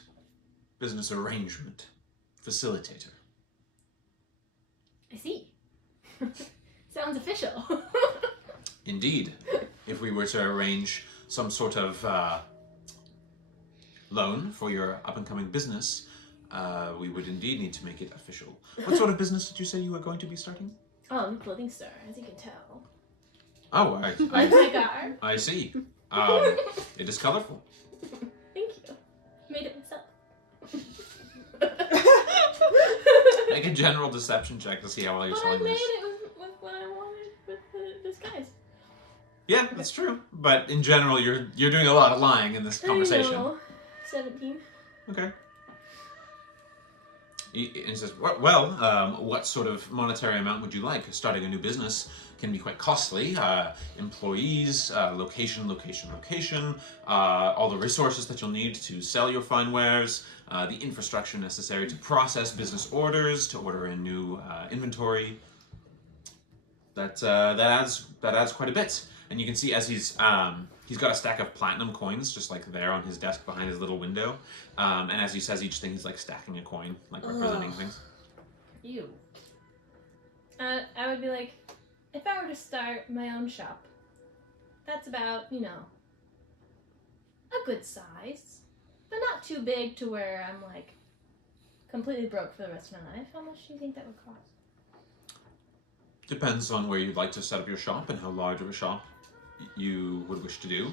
business arrangement facilitator. I see. Sounds official. Indeed. If we were to arrange some sort of loan for your up-and-coming business, we would indeed need to make it official. What sort of business did you say you were going to be starting? Oh, I'm a clothing store, as you can tell. Oh, Like my car. I see. It is colorful. Thank you. Made it myself. Make a general deception check to see how well you're But I selling made this. it with what I wanted with the disguise. Yeah, that's true. But in general, you're doing a lot of lying in this conversation. I know. 17. Okay. He says, well, what sort of monetary amount would you like? Starting a new business can be quite costly. Employees, location, all the resources that you'll need to sell your fine wares, the infrastructure necessary to process business orders, to order in new inventory. That adds quite a bit. And you can see as he's got a stack of platinum coins just like there on his desk behind his little window. And as he says each thing, he's like stacking a coin, like representing things. Ew. I would be like, if I were to start my own shop, that's about, a good size. But not too big to where I'm like completely broke for the rest of my life. How much do you think that would cost? Depends on where you'd like to set up your shop and how large of a shop you would wish to do.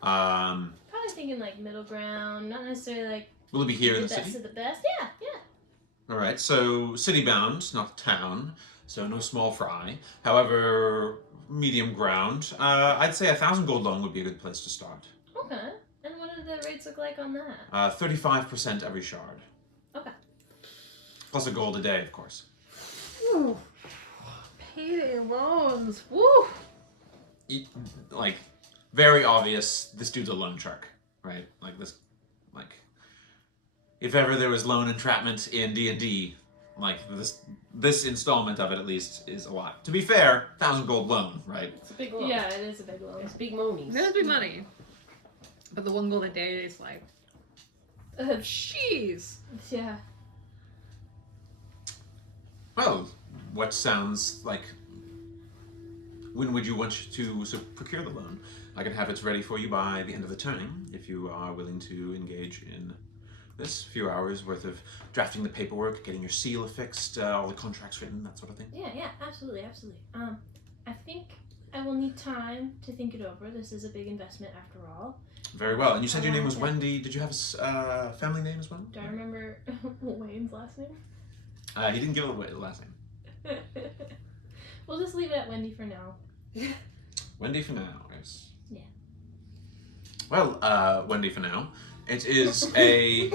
Probably thinking like middle ground, not necessarily like Will it be here in the the best city? of the best. Yeah. All right, so city bound, not town, so no small fry. However, medium ground. I'd say 1,000 gold loan would be a good place to start. Okay. And what do the rates look like on that? 35% every shard. Okay. Plus a gold a day, of course. Ooh. Payday loans. Woo! Like, very obvious, this dude's a loan shark, right? Like this, like, if ever there was loan entrapment in D&D, like this installment of it at least is a lot. To be fair, 1,000 gold loan, right? It's a big loan. Yeah, it is a big loan. It's big monies. That'd be money. But the 1 gold a day is like, jeez. Yeah. Well, what sounds like, when would you want to procure the loan? I can have it ready for you by the end of the turning, if you are willing to engage in this few hours worth of drafting the paperwork, getting your seal affixed, all the contracts written, that sort of thing. Yeah, absolutely. I think I will need time to think it over. This is a big investment after all. Very well. And you said your name was Okay. Wendy. Did you have a family name as well? Do I remember Wayne's last name? He didn't give away the last name. We'll just leave it at Wendy for now. Wendy for now, yes. Yeah. Well, Wendy for now. It is a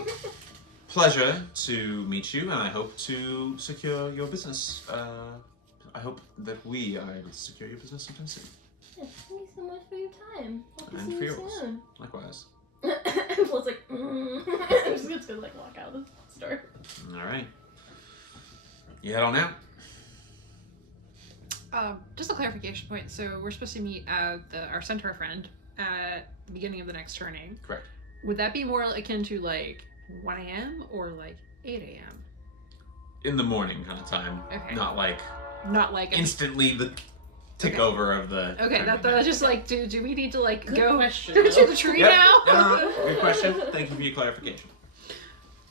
pleasure to meet you, and I hope to secure your business. I hope that we are able to secure your business sometime soon. Yeah, thank you so much for your time. Hope to And see for you yours. soon. Likewise. And Flo's like, I'm just gonna like walk out of the store. All right. You head on out. Just a clarification point. So we're supposed to meet our centaur friend at the beginning of the next turning. Correct. Would that be more akin to like 1 a.m. or like 8 a.m.? In the morning kind of time. Okay. Not like Not like instantly the tick Okay. over of the. Okay, that's just like, do we need to like Good go question. to the tree Yep. now? Good question. Thank you for your clarification.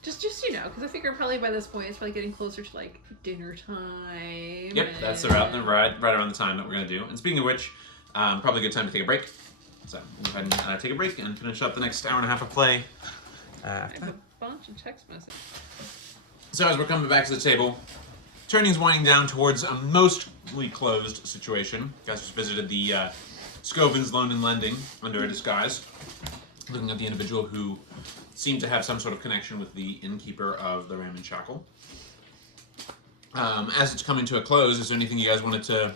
Just because I figure probably by this point it's probably getting closer to like dinner time. Yep, that's right around the time that we're gonna do. And speaking of which, probably a good time to take a break. So we'll go ahead and take a break and finish up the next hour and a half of play. I have a bunch of text messages. So as we're coming back to the table, turning's winding down towards a mostly closed situation. You guys just visited the Scovin's Loan and Lending under a disguise, looking at the individual who seemed to have some sort of connection with the innkeeper of the Ram and Shackle. As it's coming to a close, is there anything you guys wanted to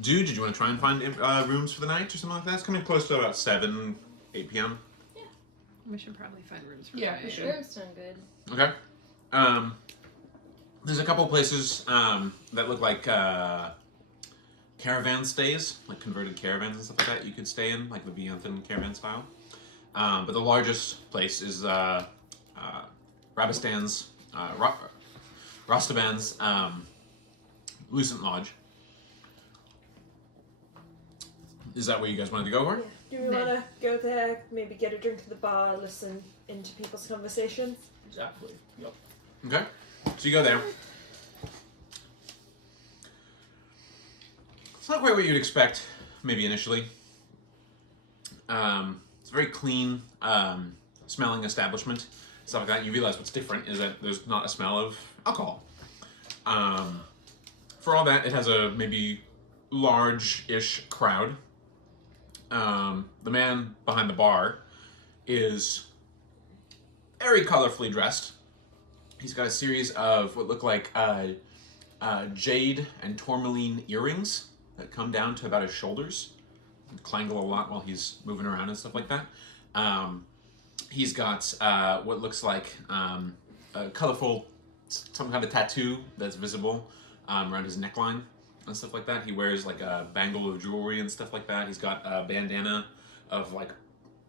do? Did you want to try and find rooms for the night or something like that? It's coming close to about 7, 8 p.m. We should probably find rooms for Yeah, tonight. we should. Rooms sound good. Okay. There's a couple places that look like caravan stays, like converted caravans and stuff like that you could stay in, like the Beewildered caravan style. But the largest place is Rabistan's, Rostaban's Lucent Lodge. Is that where you guys wanted to go for? Do we want to go there, maybe get a drink at the bar, listen into people's conversations? Exactly. Yep. Okay. So you go there. It's not quite what you'd expect, maybe initially. It's a very clean smelling establishment. Stuff like that. You realize what's different is that there's not a smell of alcohol. For all that, it has a maybe large-ish crowd. The man behind the bar is very colorfully dressed. He's got a series of what look like jade and tourmaline earrings that come down to about his shoulders and clangle a lot while he's moving around and stuff like that. He's got what looks like a colorful, some kind of tattoo that's visible around his neckline and stuff like that. He wears like a bangle of jewelry and stuff like that. He's got a bandana of like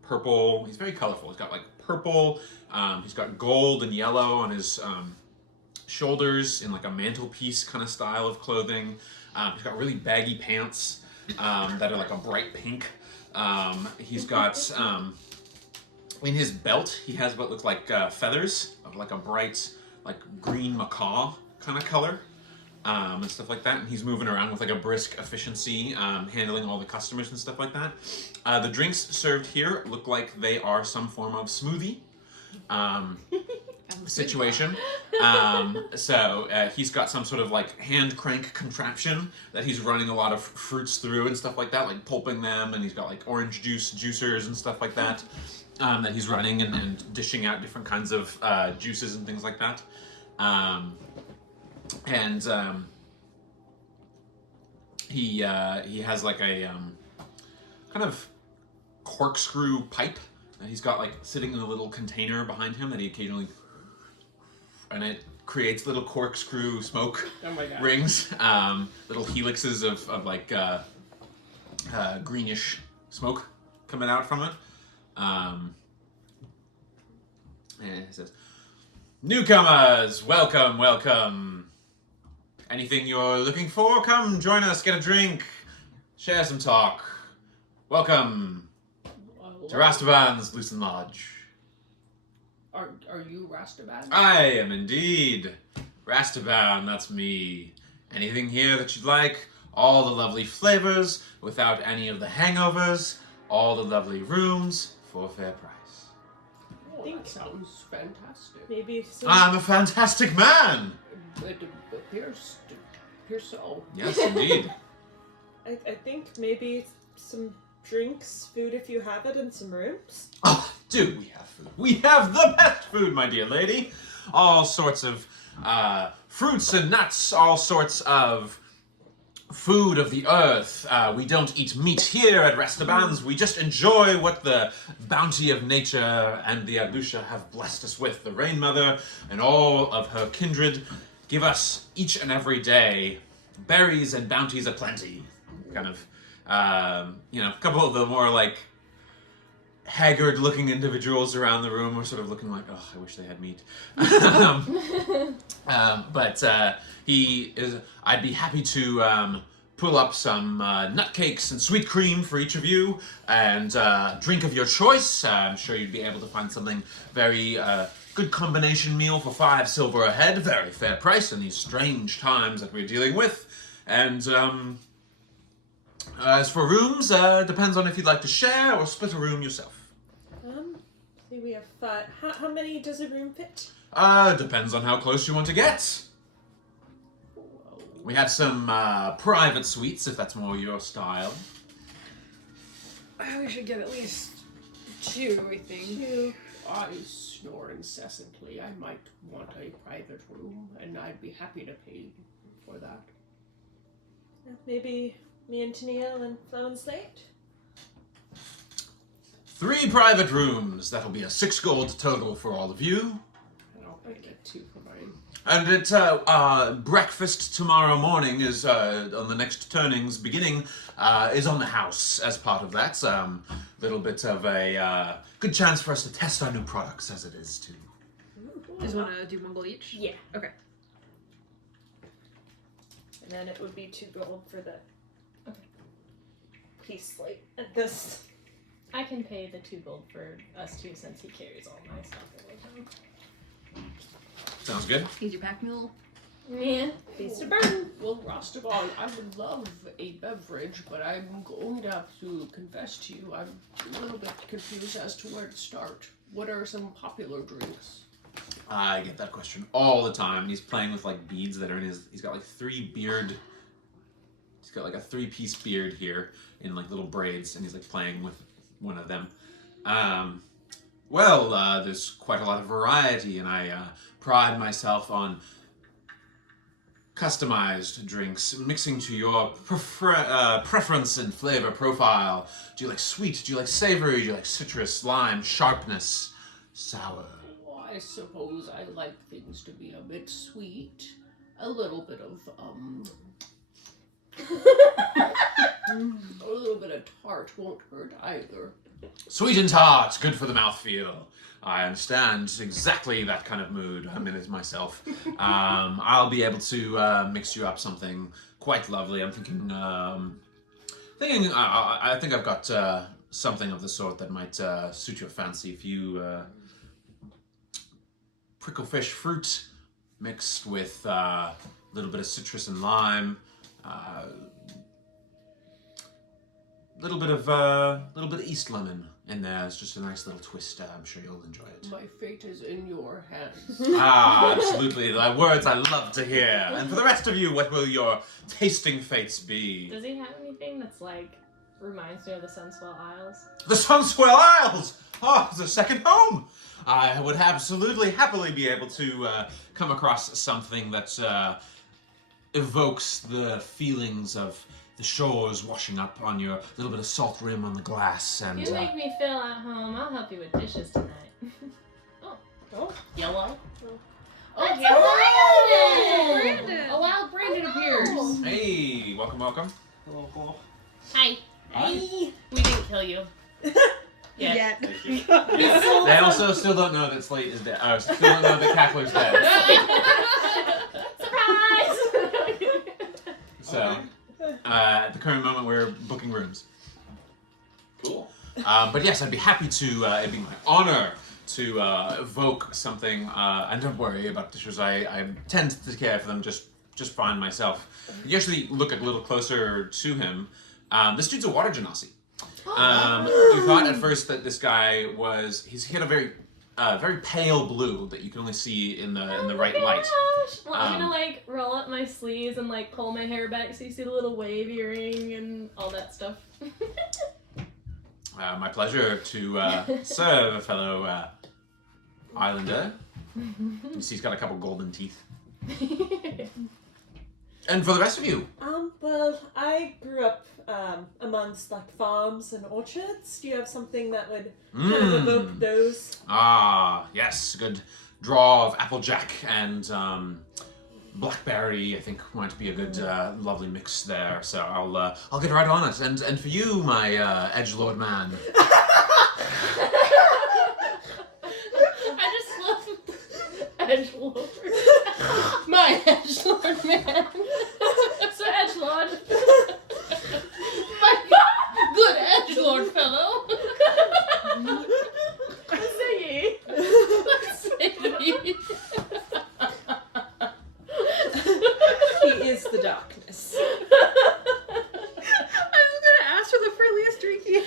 purple. He's very colorful. He's got like purple. He's got gold and yellow on his shoulders in like a mantelpiece kind of style of clothing. He's got really baggy pants that are like a bright pink. He's got in his belt he has what looks like feathers of like a bright like green macaw kind of color. And stuff like that, and he's moving around with like a brisk efficiency, handling all the customers and stuff like that. The drinks served here look like they are some form of smoothie situation. So he's got some sort of like hand crank contraption that he's running a lot of fruits through and stuff like that, like pulping them, and he's got like orange juice juicers and stuff like that that he's running and dishing out different kinds of juices and things like that. And he has like a kind of corkscrew pipe that he's got like sitting in a little container behind him that he occasionally, and it creates little corkscrew smoke rings, little helixes of like greenish smoke coming out from it. And it says, "Newcomers, welcome, welcome. Anything you're looking for? Come join us, get a drink, share some talk. Welcome to Rastaban's Lucent Lodge." Are you Rastaban? I am indeed. Rastaban, that's me. Anything here that you'd like? All the lovely flavors, without any of the hangovers. All the lovely rooms, for a fair price. Oh, that sounds fantastic. Maybe some... I'm a fantastic man! It appears so. Yes, indeed. I think maybe some drinks, food if you have it, and some rooms. Oh, do we have food? We have the best food, my dear lady. All sorts of fruits and nuts, all sorts of food of the earth. We don't eat meat here at Rastaban's. We just enjoy what the bounty of nature and the Alusha have blessed us with. The Rain Mother and all of her kindred give us each and every day berries and bounties aplenty. Kind of, a couple of the more like haggard-looking individuals around the room are sort of looking like, oh, I wish they had meat. But he is. I'd be happy to pull up some nutcakes and sweet cream for each of you, and drink of your choice. I'm sure you'd be able to find something very good combination meal for 5 silver a head. Very fair price in these strange times that we're dealing with. And as for rooms, depends on if you'd like to share or split a room yourself. See, we have 5. How many does a room fit? Depends on how close you want to get. We have some private suites, if that's more your style. We should get at least 2, I think. 2. I snore incessantly. I might want a private room, and I'd be happy to pay for that. Maybe me and Tennille and Flo and Slate? 3 private rooms. That'll be a 6 gold total for all of you. And I get 2 for mine. And it's breakfast tomorrow morning is on the next turnings beginning is on the house as part of that. Little bit of a good chance for us to test our new products as it is too. Just want to do one gold each? Yeah. Okay. And then it would be 2 gold for the piece Slate at this. I can pay the 2 gold for us two since he carries all my stuff with him. Sounds good. He's your pack mule. Yeah. Beast of burden. Well, Rostagon, I would love a beverage, but I'm going to have to confess to you, I'm a little bit confused as to where to start. What are some popular drinks? I get that question all the time. He's playing with like beads that are in his. He's got like 3 beard. He's got like a 3-piece beard here in like little braids, and he's like playing with one of them. There's quite a lot of variety, and I pride myself on customized drinks, mixing to your preference and flavor profile. Do you like sweet? Do you like savory? Do you like citrus, lime, sharpness, sour? Well, I suppose I like things to be a bit sweet, a little bit of a little bit of tart won't hurt either. Sweet and tart, good for the mouthfeel. I understand exactly that kind of mood. I'm in it myself. I'll be able to mix you up something quite lovely. I'm thinking, I think I've got something of the sort that might suit your fancy. If you pricklefish fruit mixed with a little bit of citrus and lime, little bit of East lemon in there. It's just a nice little twist. I'm sure you'll enjoy it. My fate is in your hands. Absolutely. The words I love to hear. And for the rest of you, what will your tasting fates be? Does he have anything that's like reminds me of the Sunswell Isles? The Sunswell Isles! Oh, it's a second home! I would absolutely happily be able to come across something that evokes the feelings of the shores washing up on your little bit of salt rim on the glass, and If you make me feel at home, I'll help you with dishes tonight. Oh. Yellow? Oh, That's hello! Brandon! A wild Brandon appears! hey, welcome. Hi. Hey. We didn't kill you. Yeah. They also still don't know that Slate is dead. Still don't know that Cackler's dead. Surprise! So, at the current moment, we're booking rooms. Cool. But yes, I'd be happy to. It'd be my honor to evoke something. And don't worry about dishes. I tend to care for them just fine myself. You actually look a little closer to him. This dude's a water genasi. You thought at first that this guy was. He had a very pale blue that you can only see in the right light. Gosh. Well, I'm gonna like roll up my sleeves and like pull my hair back so you see the little wave earring and all that stuff. My pleasure to serve, fellow islander. You see he's got a couple golden teeth. And for the rest of you? Well, I grew up amongst like farms and orchards. Do you have something that would kind of evoke those? Ah, yes, good draw of applejack and blackberry. I think might be a good, lovely mix there. So I'll get right on it. And for you, my edgelord man. I just love edgelord. My edgelord man. So edgelord. My good edgelord fellow. What say ye? He is the darkness. I was gonna ask for the friendliest drink he had.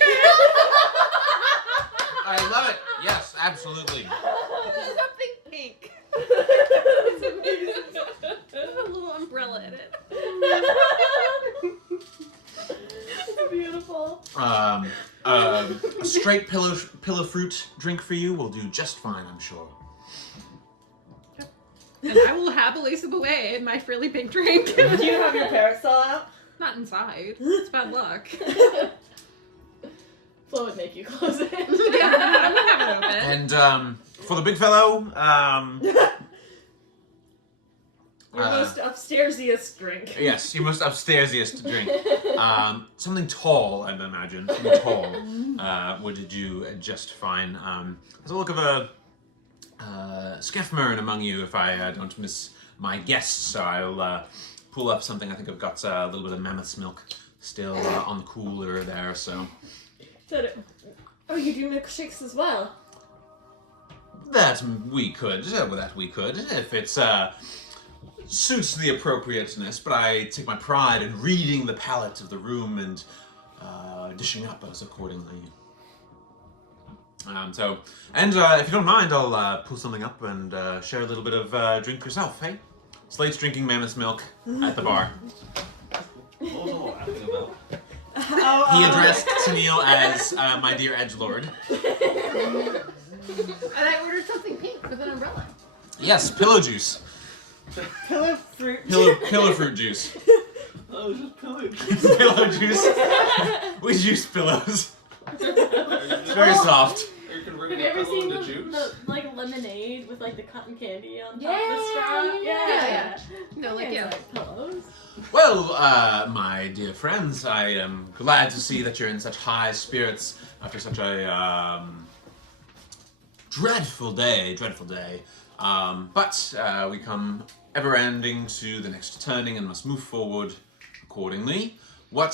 I love it. Yes, absolutely. Something pink. It's amazing. With a little umbrella in it. Beautiful. A straight pillow fruit drink for you will do just fine, I'm sure. And I will happily sip away in my frilly pink drink. Do you have your parasol out? Not inside. It's bad luck. Flo would make you close it. Yeah, I'm gonna have it open. And for the big fellow, Your most upstairsiest drink. yes, your most upstairsiest drink. Something tall, I'd imagine. Something tall would do just fine. There's a look of a Skefmern among you, if I don't miss my guess. So I'll pull up something. I think I've got a little bit of mammoth's milk still on the cooler there. So Oh, you do milkshakes as well? that we could. If it's suits the appropriateness, but I take my pride in reading the palate of the room and dishing up us accordingly. If you don't mind, I'll pull something up and share a little bit of drink yourself, hey? Slate's drinking mammoth's milk at the bar. What was all laughing about? He addressed Tennille as my dear edgelord. And I ordered something pink with an umbrella. Yes, pillow juice. Pillow fruit. Pillow fruit juice. Oh, it's just pillow. Pillow juice. We juice pillows. It's very soft. Are you Have converting you a ever pillow seen into the juice? like lemonade with like the cotton candy on top of the Yeah, straw? yeah. No, like, You yeah. guys like pillows. Well, my dear friends, I am glad to see that you're in such high spirits after such a dreadful day. But we come ever-ending to the next turning and must move forward accordingly. What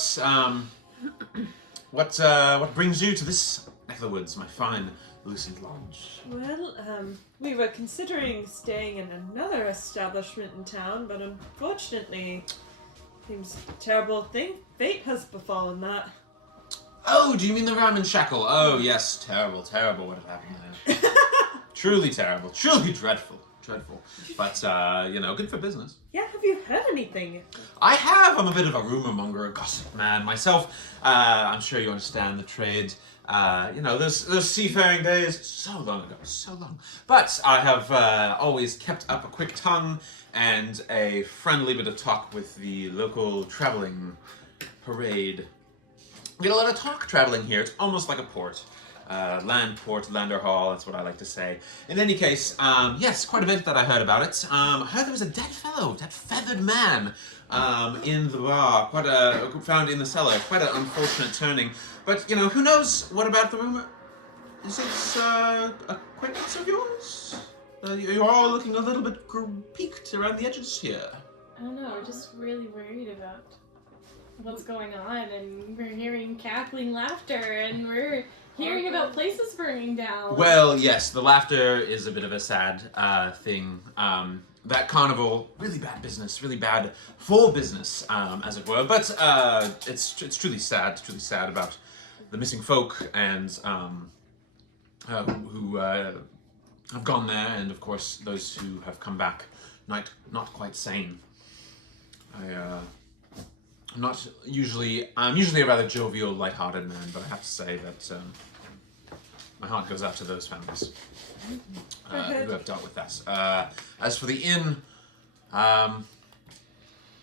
brings you to this neck of the woods, my fine Lucent Lodge? Well, we were considering staying in another establishment in town, but unfortunately, seems a terrible thing. Fate has befallen that. Oh, do you mean the ramen shackle? Oh, yes, terrible what had happened there. Truly terrible, truly dreadful. But, good for business. Yeah, have you heard anything? I have. I'm a bit of a rumor monger, a gossip man myself. I'm sure you understand the trade. Those seafaring days, so long ago, so long. But I have always kept up a quick tongue and a friendly bit of talk with the local traveling parade. We get a lot of talk traveling here. It's almost like a port. Land port, Landerhal, that's what I like to say. In any case, yes, quite a bit that I heard about it. I heard there was a dead feathered man in the bar, found in the cellar. Quite an unfortunate turning. But, who knows? What about the rumor? Is it acquaintance of yours? You're all looking a little bit peaked around the edges here. I don't know. We're just really worried about what's going on, and we're hearing cackling laughter, and we're hearing about places burning down. Well, yes, the laughter is a bit of a sad thing. That carnival, really bad business, really bad for business, as it were. But it's truly sad about the missing folk and who have gone there, and of course those who have come back not quite sane. I'm usually a rather jovial, lighthearted man, but I have to say that my heart goes out to those families who have dealt with that. As for the inn,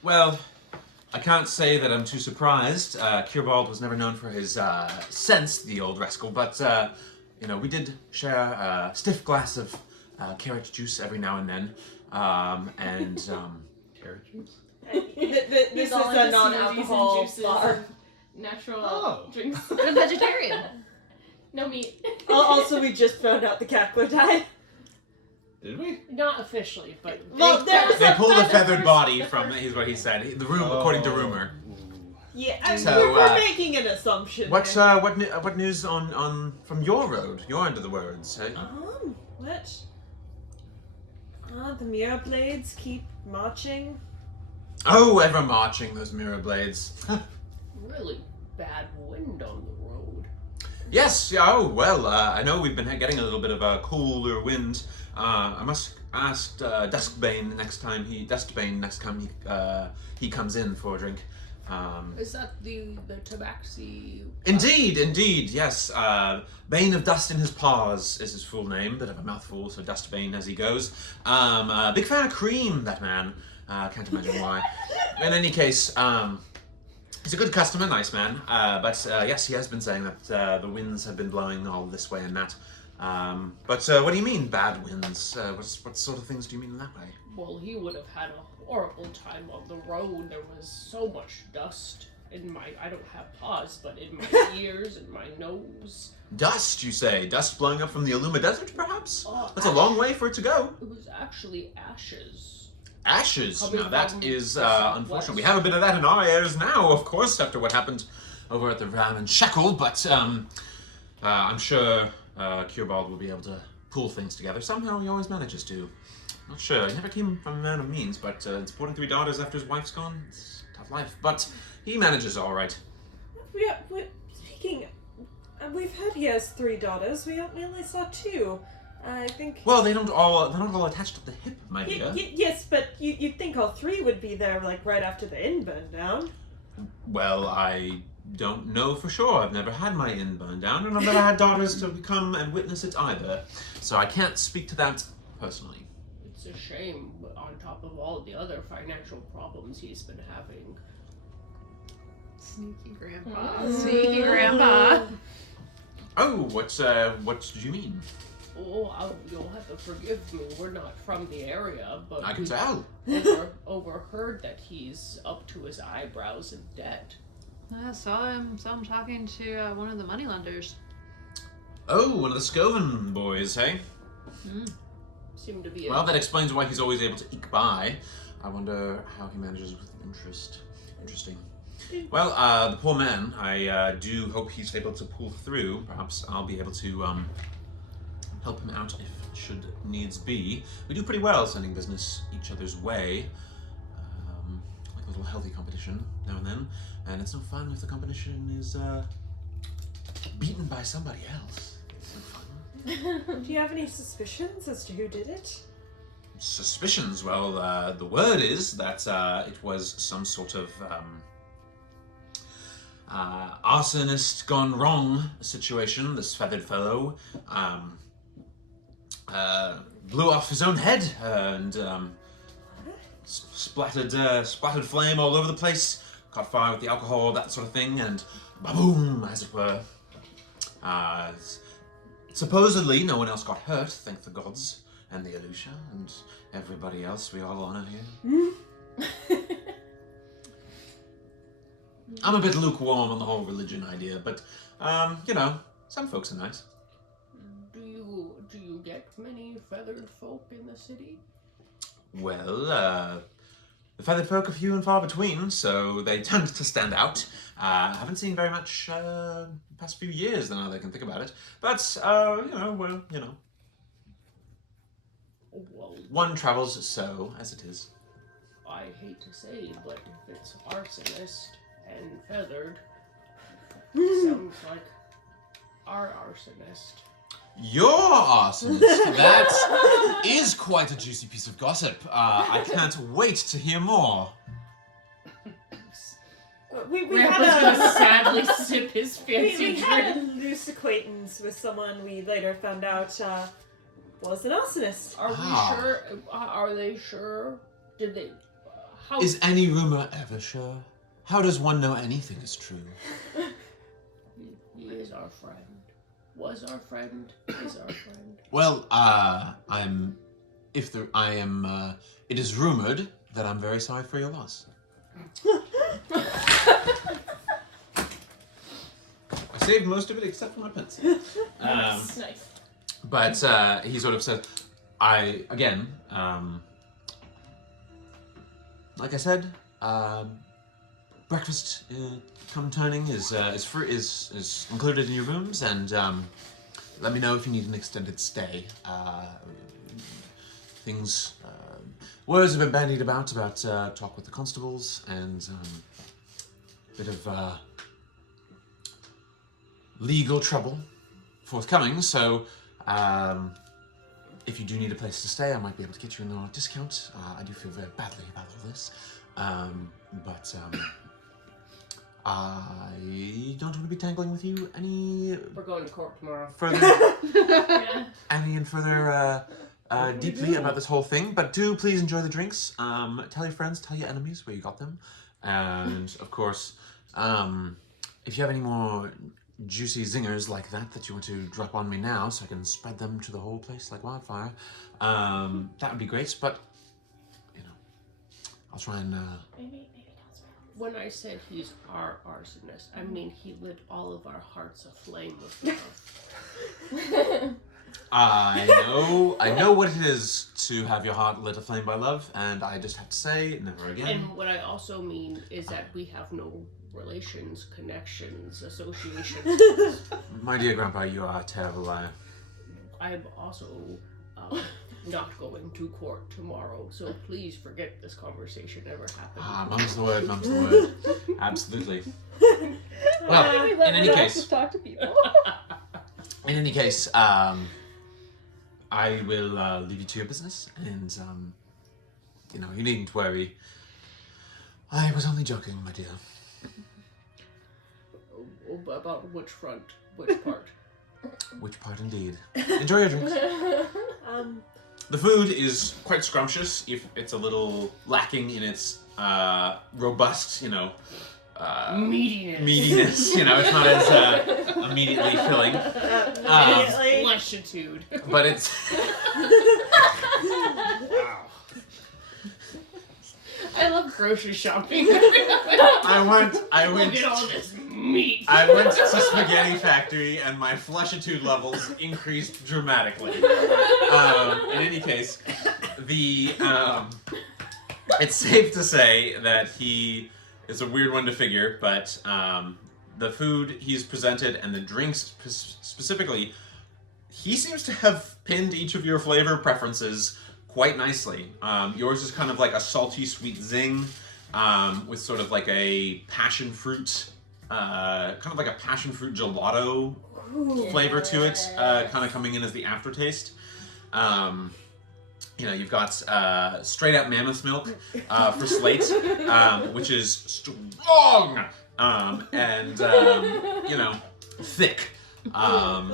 well, I can't say that I'm too surprised. Kierbald was never known for his sense, the old rascal, but we did share a stiff glass of carrot juice every now and then, Carrot juice? This is a non-alcohol bar. Natural drinks. I'm a vegetarian. No meat. Also, we just found out the Cackler died. Did we? Not officially, but Well, there was they a pulled a feather feathered first. body from, is what he said. The room, according to rumor. Yeah, I mean, So, we're making an assumption. What there. what news on from your road, your end of the words? Eh? What? The mirror blades keep marching. Oh, ever marching those mirror blades. really bad wind on the road. Yes. Yeah, oh well. I know we've been getting a little bit of a cooler wind. I must ask Duskbane next time he comes in for a drink. Is that the tabaxi? Indeed, yes. Bane of Dust in his Paws is his full name. Bit of a mouthful, so Dustbane as he goes. Big fan of cream, that man. Can't imagine why. In any case, He's a good customer, nice man. But yes, he has been saying that the winds have been blowing all this way and that. But what do you mean, bad winds? What sort of things do you mean in that way? Well, he would have had a horrible time on the road. There was so much dust in my, I don't have paws, but in my ears and my nose. Dust, you say? Dust blowing up from the Aluma Desert, perhaps? That's a Ash. long way for it to go. It was actually ashes. Ashes. Coming Now that from is the southwest. unfortunate. We have a bit of that in our ears now, of course, after what happened over at the Ram and Shackle. But I'm sure Curebald will be able to pull things together. Somehow he always manages to. Not sure. He never came from a man of means, but supporting 3 daughters after his wife's gone, it's a tough life. But he manages all right. Speaking, we've had he has 3 daughters. We only saw 2. I think. Well, they're not all attached at the hip, my dear. Yes, but you'd think all 3 would be there, like right after the inn burned down. Well, I don't know for sure. I've never had my inn burned down, and I've never had daughters to come and witness it either. So I can't speak to that personally. It's a shame, on top of all the other financial problems he's been having. Sneaky grandpa. Sneaky grandpa. Oh, what did you mean? Oh, you'll have to forgive me. We're not from the area, but I can we tell. overheard that he's up to his eyebrows in debt. I saw him talking to one of the moneylenders. Oh, one of the Scoven boys, hey? Seemed to be. Well, that explains why he's always able to eke by. I wonder how he manages with interest. Interesting. Well, the poor man, I do hope he's able to pull through. Perhaps I'll be able to help him out if should needs be. We do pretty well sending business each other's way. Like a little healthy competition now and then. And it's no fun if the competition is beaten by somebody else. It's no fun. Do you have any suspicions as to who did it? Suspicions? Well, the word is that it was some sort of arsonist gone wrong situation. This feathered fellow blew off his own head and splattered flame all over the place. Caught fire with the alcohol, that sort of thing, and ba-boom, as it were. Supposedly, no one else got hurt, thank the gods, and the Alusha, and everybody else we all honor here. I'm a bit lukewarm on the whole religion idea, but, some folks are nice. Do you get many feathered folk in the city? Well, the feathered folk are few and far between, so they tend to stand out. Haven't seen very much the past few years, now that I can think about it. But, Well, one travels so, as it is. I hate to say, but if it's arsonist and feathered, sounds like our arsonist. Your arsonist! That is quite a juicy piece of gossip. I can't wait to hear more. We Grandpa's had gonna sadly sip his fancy we had drink. a loose acquaintance with someone we later found out was an arsonist. Are Ah. we sure? Are they sure? Did they? How? Is any rumor ever sure? How does one know anything is true? He is our friend. Was our friend. Is our friend. Well, it is rumored that I'm very sorry for your loss. I saved most of it except for my pencil. Nice. But he sort of said, like I said, breakfast come turning is free, is included in your rooms, and let me know if you need an extended stay. Words have been bandied about talk with the constables and a bit of legal trouble forthcoming. So if you do need a place to stay, I might be able to get you a discount. I do feel very badly about all this. But I don't want to be tangling with you any We're going to court tomorrow. further, Yeah. deeply about this whole thing. But do please enjoy the drinks. Tell your friends, tell your enemies where you got them, and of course, If you have any more juicy zingers like that you want to drop on me now so I can spread them to the whole place like wildfire, that would be great, but, you know, I'll try and, Maybe don't smell. When I said he's our arsonist, I mean he lit all of our hearts aflame with love. I know what it is to have your heart lit aflame by love, and I just have to say, never again. And what I also mean is that we have no relations, connections, associations. My dear Grandpa, you are a terrible liar. I'm also not going to court tomorrow, so please forget this conversation ever happened. Mum's the word, mum's the word. Absolutely. Well, in any case, talk to people. I will leave you to your business, and, you know, you needn't worry. I was only joking, my dear. About which front? Which part? Which part indeed. Enjoy your drinks. The food is quite scrumptious, if it's a little lacking in its robust, you know, meatiness. You know, it's not as immediately filling. Immediately. But it's... Wow. I love grocery shopping. I went. Look at all this meat. I went to Spaghetti Factory, and my flushitude levels increased dramatically. In any case, it's safe to say that he is a weird one to figure, but the food he's presented and the drinks specifically, he seems to have pinned each of your flavor preferences quite nicely. Yours is kind of like a salty sweet zing, with sort of like a passion fruit, kind of like a passion fruit gelato flavor to it, kind of coming in as the aftertaste. You know, you've got straight up mammoth milk for Slate, which is strong and you know, thick, but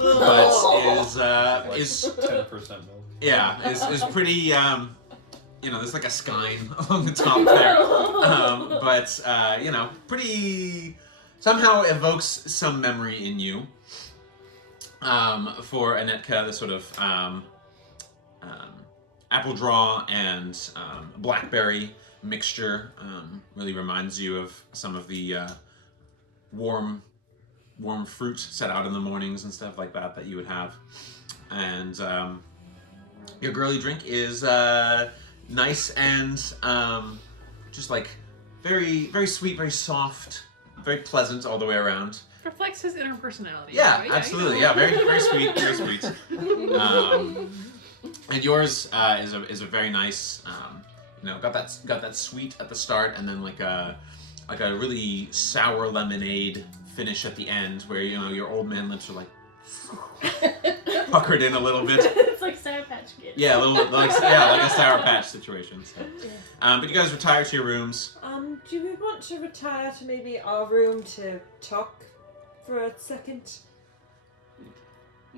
is 10% milk. yeah, is pretty, you know, there's like a skine along the top there. But, you know, pretty, somehow evokes some memory in you. For Anetka, the sort of apple draw and blackberry mixture really reminds you of some of the warm fruit set out in the mornings and stuff like that you would have. And your girly drink is nice and just like very, very sweet, very soft, very pleasant all the way around. Reflects his inner personality. Yeah, you know? absolutely. Yeah, very, very sweet, very sweet. And yours is a very nice, you know, got that sweet at the start, and then like a really sour lemonade finish at the end, where, you know, your old man lips are like puckered in a little bit. It's like Sour Patch Kids. Yeah, a little like a Sour Patch situation. So. But you guys retire to your rooms. Do we want to retire to maybe our room to talk for a second?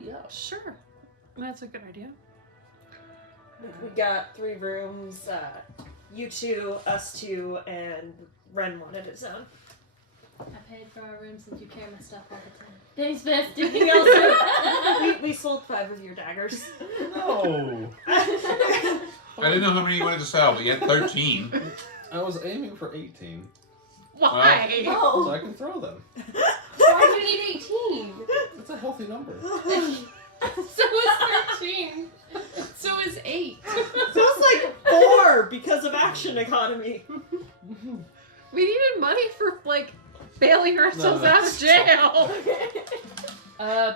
Yeah. Sure. That's a good idea. We got 3 rooms. You 2, us 2, and Ren wanted his own. I paid for our room since you carry my stuff all the time. Thanks, best. Anything else? we sold 5 of your daggers. No. I didn't know how many you wanted to sell, but you had 13. I was aiming for 18, Why? so I can throw them. Why do you need 18? That's a healthy number. So is 13. So is 8. So it's like 4 because of action economy. We needed money for, like, bailing ourselves out of jail.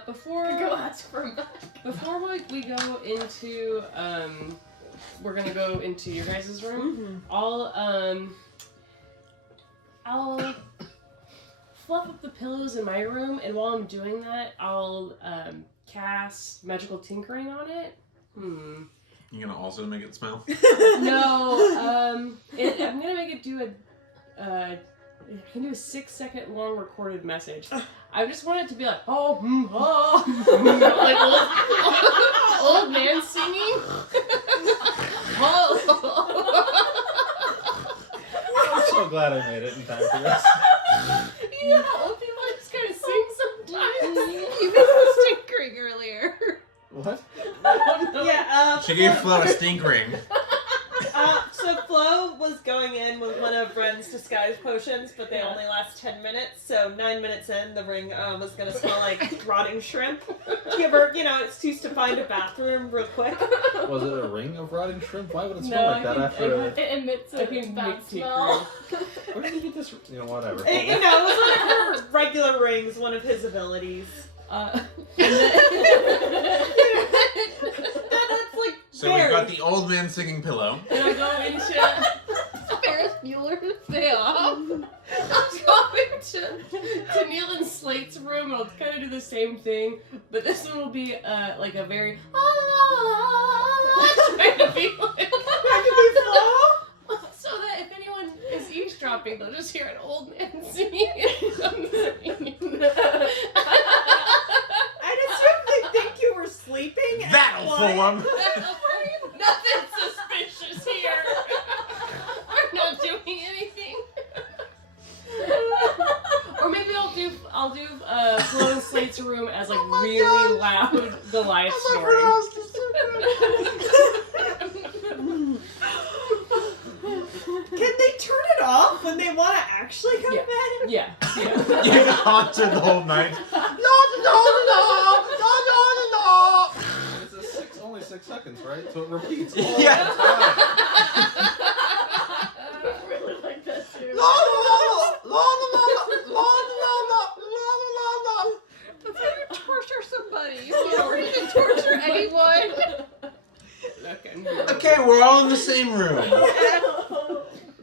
Before Go ask for money. before we go into we're gonna go into your guys' room. Mm-hmm. I'll fluff up the pillows in my room, and while I'm doing that, I'll cast magical tinkering on it. You gonna also make it smell? No, I'm gonna make it do it can do a 6-second long recorded message. I just want it to be like, like old man singing. I'm so glad I made it in time for this. You Yeah, old people just kind of sing sometimes. You missed tinkering earlier. What? Yeah, She gave Flo a stink ring. so Flo was going in with one of Ren's disguise potions, but they Yeah. only last 10 minutes, so 9 minutes in, the ring was gonna smell like rotting shrimp. To give her, excuse to find a bathroom real quick. Was it a ring of rotting shrimp? Why would it smell No, like that after? it emits I a can bad make smell. Where did you get this? Whatever. It was one of her regular rings, one of his abilities. And then, That's like So we've got the old man singing pillow. and I go into Ferris Bueller stay off. I'll go into Neil and Slate's room. I'll kind of do the same thing, but this one will be like a very trying to be like, so that if anyone is eavesdropping, they'll just hear an old man singing. I'd assume they think you were sleeping. and That'll what? fool 'em. Nothing suspicious here. We're not doing anything. Or maybe I'll do Flo and Slate's room as like really loud Goliath snoring. Can they turn it off when they want to actually go to bed? Yeah. You just haunted the whole night. It's only 6 seconds, right? So it repeats all Yeah. the time. I really like that too. That's how you torture somebody. You don't even torture anyone. That can be Okay, we're all in the same room.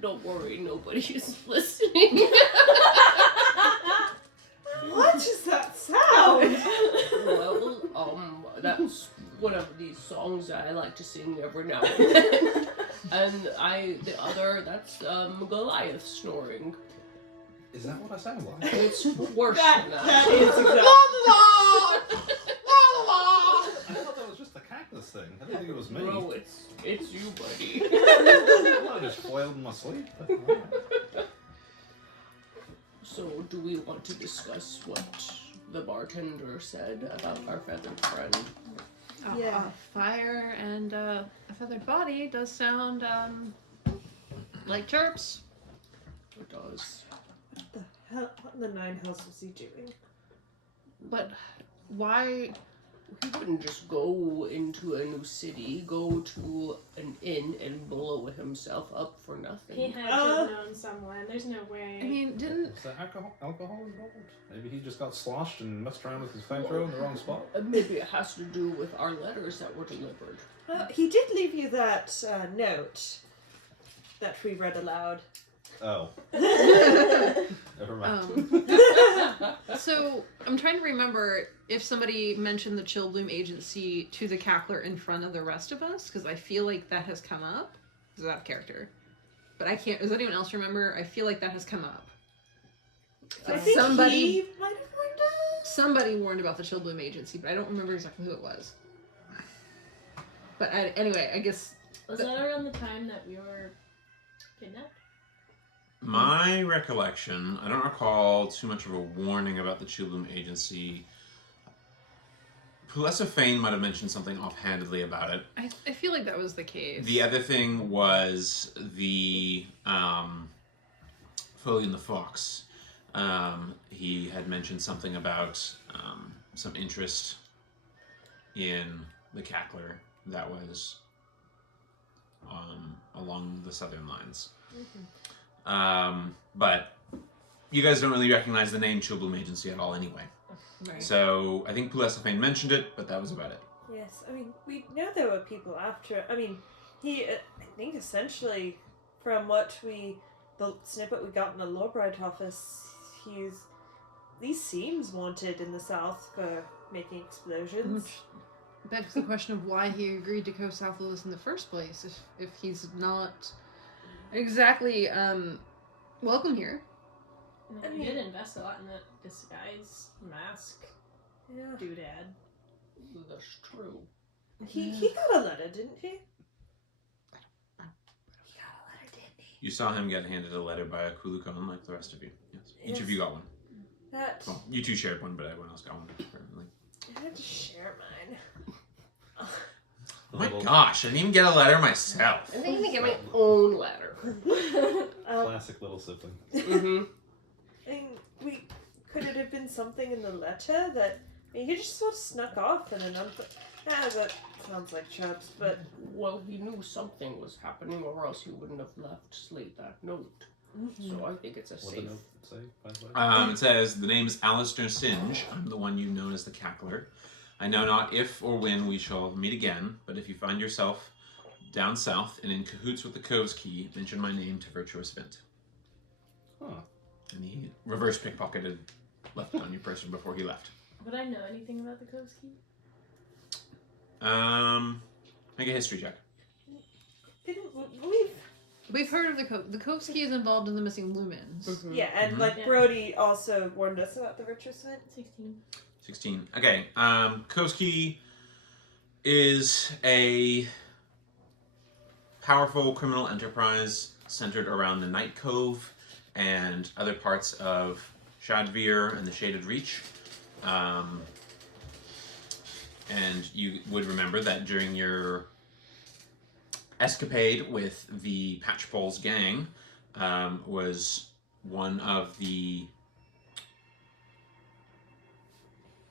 Don't worry, nobody is listening. What is that sound? Well, that's one of these songs I like to sing every now and then. And that's Goliath snoring. Is that what I sound like? It's worse That than that. is exactly. I thought that was just the cactus thing. I didn't think it was me. Bro, it's you, buddy. I just flailed in my sleep. So, do we want to discuss what the bartender said about our feathered friend? Yeah. Fire and a feathered body does sound like chirps. It does. What in the nine hells was he doing? But why? He wouldn't just go into a new city, go to an inn and blow himself up for nothing. He had to have known someone. There's no way. I mean, didn't Is there alcohol involved? Maybe he just got sloshed and messed around with his flamethrower in the wrong spot? Maybe it has to do with our letters that were delivered. He did leave you that note that we read aloud. Oh. Never mind. so I'm trying to remember if somebody mentioned the Chill Bloom Agency to the Cackler in front of the rest of us, because I feel like that has come up. Is that character? But I can't. Does anyone else remember? I feel like that has come up. I think somebody he might have warned us. somebody warned about the Chill Bloom Agency, but I don't remember exactly who it was. But anyway, I guess Was that around the time that we were kidnapped? My recollection, I don't recall too much of a warning about the Chilbloom Agency. Pulessa Fane might have mentioned something offhandedly about it. I feel like that was the case. The other thing was the Foley and the Fox. He had mentioned something about some interest in the Cackler that was along the southern lines. But you guys don't really recognize the name Chilbloom Agency at all anyway. Right. So I think Pulesafane mentioned it, but that was about it. Yes, I mean, we know there were people after. I mean, he, I think essentially, from the snippet we got in the Lorbright office, he seems wanted in the south for making explosions. Which begs the question of why he agreed to go south of this in the first place, if he's not exactly welcome here. No, we did invest a lot in that disguise mask Yeah. doodad. That's true. He got a letter, didn't he? He got a letter, didn't he? You saw him get handed a letter by a Kulukon like the rest of you. Yes. Each of Yes. you got one. What? Well, you two shared one, but everyone else got one. Apparently. I had to share mine. Oh my gosh, I didn't even get a letter myself. I didn't even get my own letter. Classic little sibling. Mm-hmm. And could it have been something in the letter that he just sort of snuck off and then that sounds like Chubbs, but Well, he knew something was happening, or else he wouldn't have left Slate that note. So I think it's a What safe. did it say, by the way? It says, the name is Alistair Singe. I'm the one you know as the Cackler. I know not if or when we shall meet again, but if you find yourself down south and in cahoots with the Cove's Key, mention my name to Virtuous Vint. Huh. And he reverse pickpocketed left it on your person before he left. Would I know anything about the Cove's Key? Make a history check. We've heard of the Kovsky is involved in the missing lumens. Mhm. yeah, and Mhm. like Yeah. Brody also warned us about the Virtuous Vint. 16. 16. Okay. Koski is a powerful criminal enterprise centered around the Night Cove and other parts of Shadvir and the Shaded Reach. And you would remember that during your escapade with the Patchpoles gang was one of the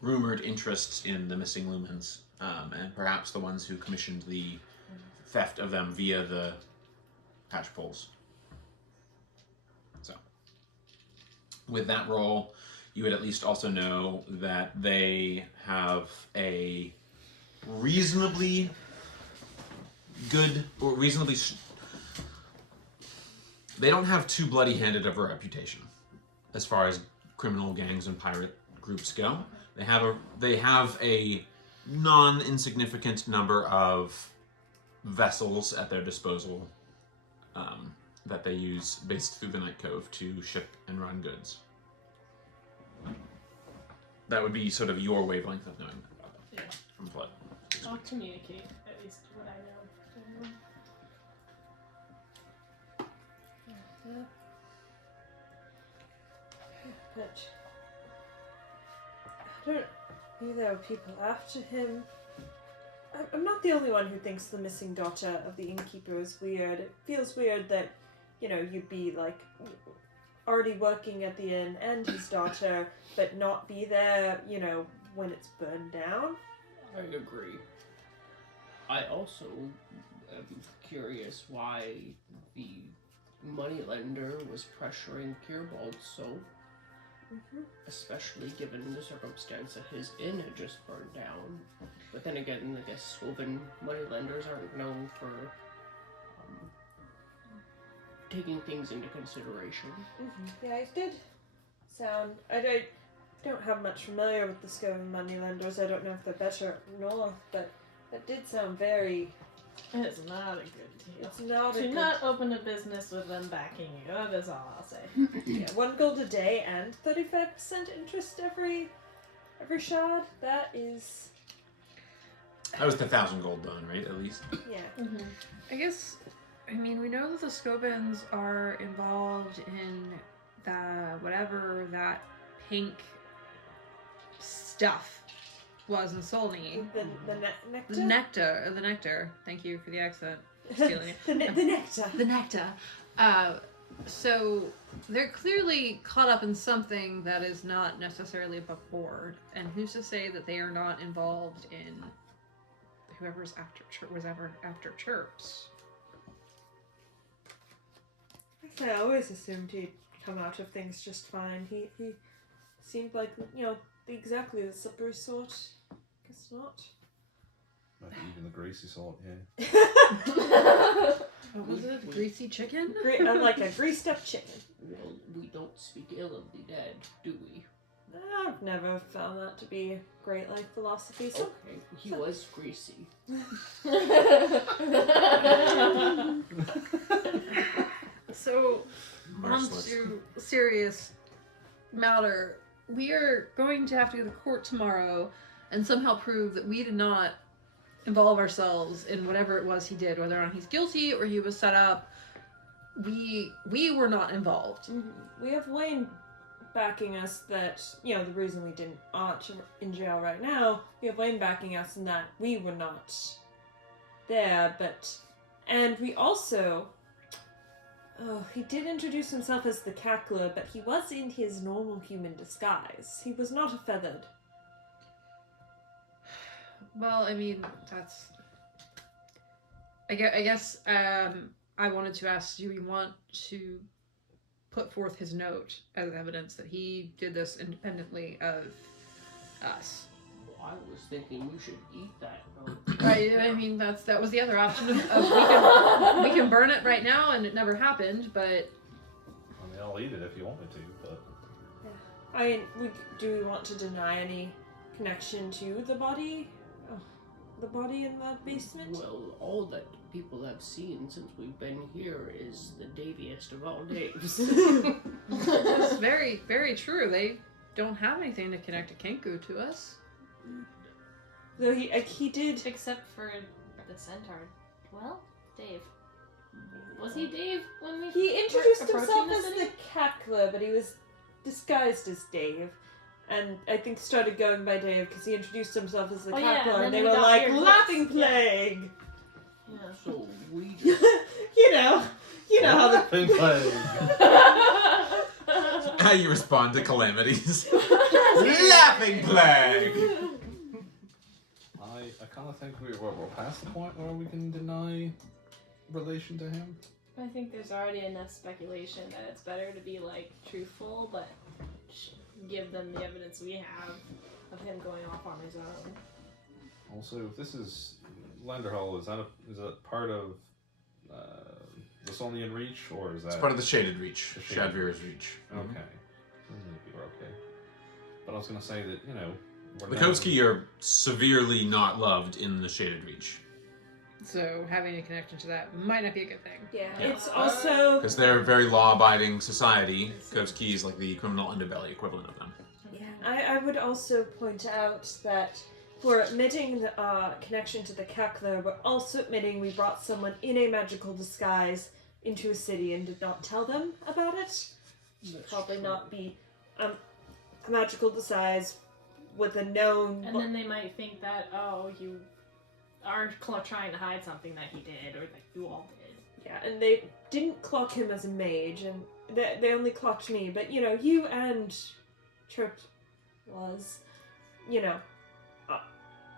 rumored interests in the missing lumens, and perhaps the ones who commissioned the theft of them via the Patchpoles. So, with that role, you would at least also know that they have a reasonably good, or reasonably... They don't have too bloody-handed of a reputation as far as criminal gangs and pirate groups go. They have a non-insignificant number of vessels at their disposal that they use based through the Night Cove to ship and run goods. That would be sort of your wavelength of knowing about them. Yeah. From Flood. I'll communicate at least what I know to everyone. But I don't. Maybe there were people after him. I'm not the only one who thinks the missing daughter of the innkeeper is weird. It feels weird that, you'd be like already working at the inn and his daughter, but not be there, when it's burned down. I agree. I also am curious why the moneylender was pressuring Kierbald so, especially given the circumstance that his inn had just burned down. But then again, I guess Sylvan moneylenders aren't known for taking things into consideration. Yeah, it did sound. I don't have much familiar with the Scoven moneylenders. I don't know if they're better up north, but that did sound very. It's not a good deal. It's not a Do good- not open a business with them backing you. That is all I'll say. Yeah, 1 gold a day and 35% interest every shard. That is. That was the 1,000 gold done, right? At least. Yeah. I guess, we know that the Scobans are involved in whatever that pink stuff was in Solney. The nectar. The nectar. Thank you for the accent. Stealing it. the nectar. The nectar. So they're clearly caught up in something that is not necessarily above board, and who's to say that they are not involved in whoever's after Chirps? I always assumed he'd come out of things just fine. He seemed like exactly the slippery sort. Guess not. Not even the greasy salt, yeah. What was it? Greasy chicken? Like a greased up chicken. Well, we don't speak ill of the dead, do we? I've never found that to be great life philosophy. So Okay, he was greasy. So, on Merciless. to serious matter. We are going to have to go to court tomorrow and somehow prove that we did not involve ourselves in whatever it was he did, whether or not he's guilty or he was set up. We were not involved. we have Wayne backing us that, you know, the reason we aren't in jail right now, we have Wayne backing us in that we were not there, and we also, he did introduce himself as the Cackler, but he was in his normal human disguise. He was not a feathered. Well, I mean, that's... I guess I wanted to ask, do we want to put forth his note as evidence that he did this independently of us? I was thinking we should eat that note. Right, I mean, that was the other option of we can burn it right now and it never happened, but... I mean, I'll eat it if you want me to, but... I mean, do we want to deny any connection to the body? The body in the basement? Well, all that people have seen since we've been here is the daviest of all daves. That's very, very true. They don't have anything to connect a Kenku to us. Though he did... Except for the centaur. Well, Dave. Was he Dave when we He introduced were approaching himself the as city? the Cackler, but he was disguised as Dave. And I think started going by Dave because he introduced himself as the Oh, yeah, Cackler, and and then they we were got like, weird Laughing looks. Yeah. Plague! Yeah. So we just... you know how the... Pink plague. How you respond to calamities. Laughing plague! I kind of think we're past the point where we can deny relation to him. I think there's already enough speculation that it's better to be like truthful, but give them the evidence we have of him going off on his own. Also, if this is Landerhal, is that part of the Sonian Reach, or is that It's part of the Shaded Reach. The Shaded Shadvir's Reach. Okay, maybe we're okay. But I was gonna say that The Kovsky are severely not loved in the Shaded Reach. So having a connection to that might not be a good thing. Yeah, it's also... Because they're a very law-abiding society. Kovsky is like the criminal underbelly equivalent of them. Yeah, I would also point out that we're admitting the connection to the Cackler, we're also admitting we brought someone in a magical disguise into a city and did not tell them about it. That's Probably true. not be a magical disguise with a known... And then they might think that, oh, you are trying to hide something that he did, or that you all did. Yeah, and they didn't clock him as a mage, and they only clocked me, but, you and Chirp was,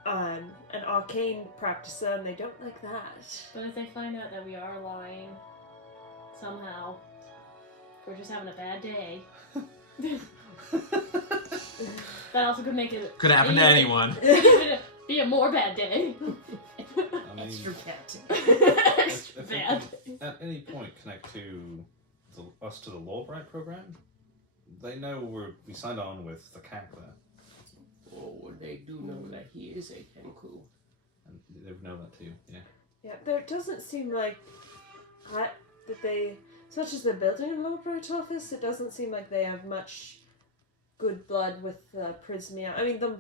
an arcane practicer, and they don't like that. But if they find out that we are lying, somehow, if we're just having a bad day, that also could make it... Could happen to even- anyone. even be a more bad day. I mean, Extra cat. Extra if we bad. can at any point connect us to the Lawbright program, they know we signed on with the Cackler, Oh, they do know that he is a Kenku. and they know that too. Yeah. Yeah, there doesn't seem like that they, as much as they're building a Lawbright office, it doesn't seem like they have much good blood with the Prismia. I mean, the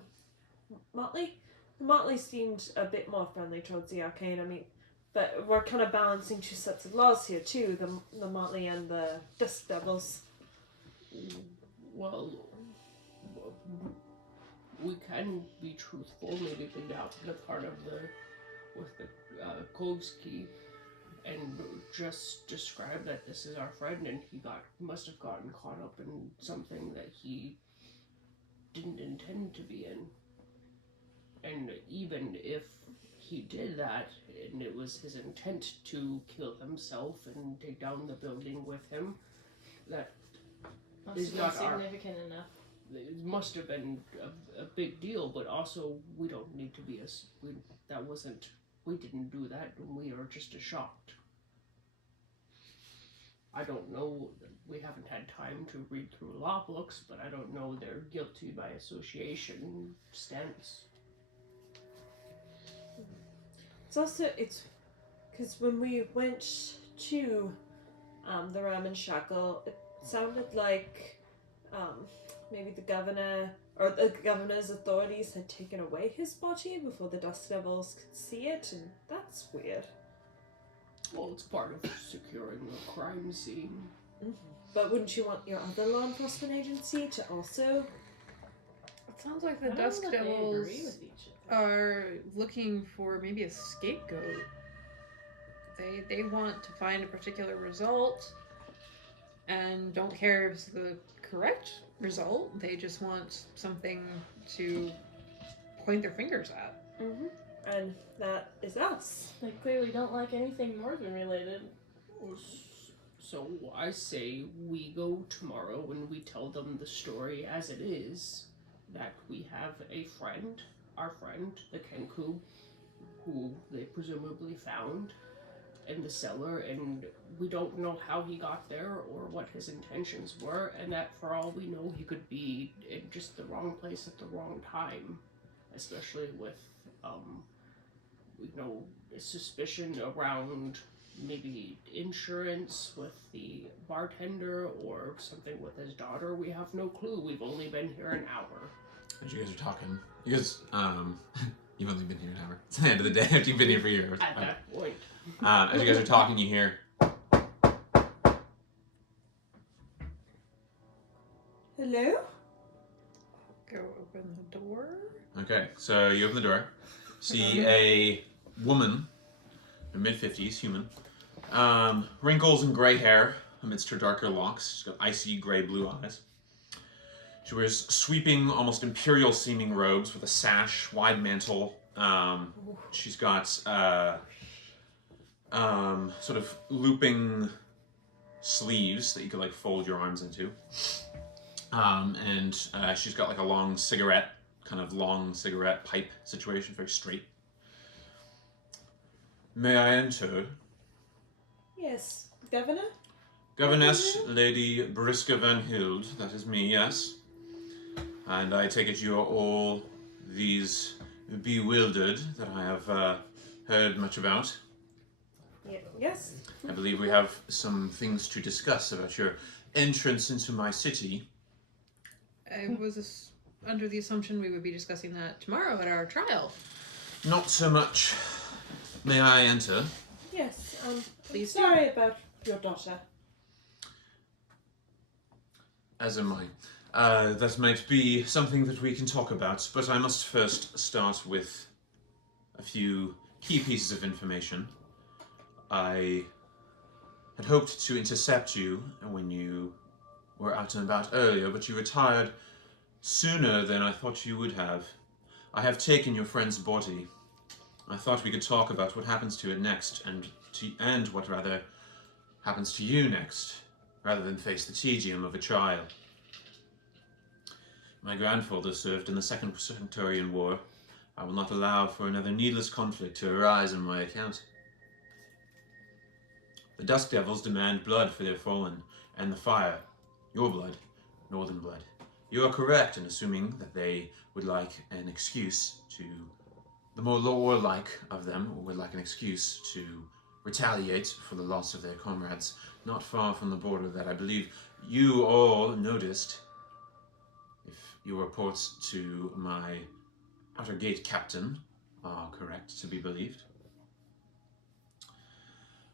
Motley seemed a bit more friendly towards the Arcane. I mean, but we're kind of balancing two sets of laws here too, the Motley and the Dust Devils. Well, we can be truthful, maybe without the part of with the Kovsky, and just describe that this is our friend, and he must have gotten caught up in something that he didn't intend to be in. And even if he did that, and it was his intent to kill himself and take down the building with him, that Must It's have not been our- significant enough. it must have been a big deal, but also we don't need to be we didn't do that, and we are just as shocked. I don't know, we haven't had time to read through law books, but I don't know their guilty by association stance. It's because when we went to the Ram and Shackle, it sounded like maybe the governor or the governor's authorities had taken away his body before the Dust Devils could see it, and that's weird. Well, it's part of securing a crime scene. But wouldn't you want your other law enforcement agency to also? It sounds like I the don't know Dusk that they Devils agree with each other. are looking for maybe a scapegoat. They want to find a particular result and don't care if it's the correct result. They just want something to point their fingers at. Mm-hmm. And that is us. They clearly don't like anything northern related. So I say we go tomorrow and we tell them the story as it is, that we have a friend, our friend, the Kenku, who they presumably found in the cellar, and we don't know how he got there or what his intentions were, and that for all we know he could be in just the wrong place at the wrong time, especially with a suspicion around maybe insurance with the bartender or something with his daughter. We have no clue. We've only been here an hour. As you guys are talking, you guys, you've only been here an hour. It's the end of the day after you've been here for years. At that point. As you guys are talking, you hear, Hello? Go open the door. okay, so you open the door, see a woman, in mid-50s, human, wrinkles and gray hair amidst her darker locks. She's got icy gray-blue eyes. She wears sweeping, almost imperial-seeming robes with a sash, wide mantle. She's got sort of looping sleeves that you could like fold your arms into. And she's got like a long cigarette pipe situation, very straight. May I enter? Yes, Governor? Governess Lady Borisca vanHild, that is me, yes. And I take it you are all these Beewildered that I have heard much about. Yes. I believe we have some things to discuss about your entrance into my city. I was under the assumption we would be discussing that tomorrow at our trial. Not so much. May I enter? Yes, Please do. sorry about your daughter. As am I. That might be something that we can talk about, but I must first start with a few key pieces of information. I had hoped to intercept you when you were out and about earlier, but you retired sooner than I thought you would have. I have taken your friend's body. I thought we could talk about what happens to it next, and what rather happens to you next, rather than face the tedium of a trial. My grandfather served in the Second Centurion War. I will not allow for another needless conflict to arise on my account. The Dusk Devils demand blood for their fallen, and the fire, your blood, northern blood. You are correct in assuming that they would like an excuse to, the more warlike of them would like an excuse to retaliate for the loss of their comrades not far from the border that I believe you all noticed, if your reports to my outer gate captain are correct to be believed.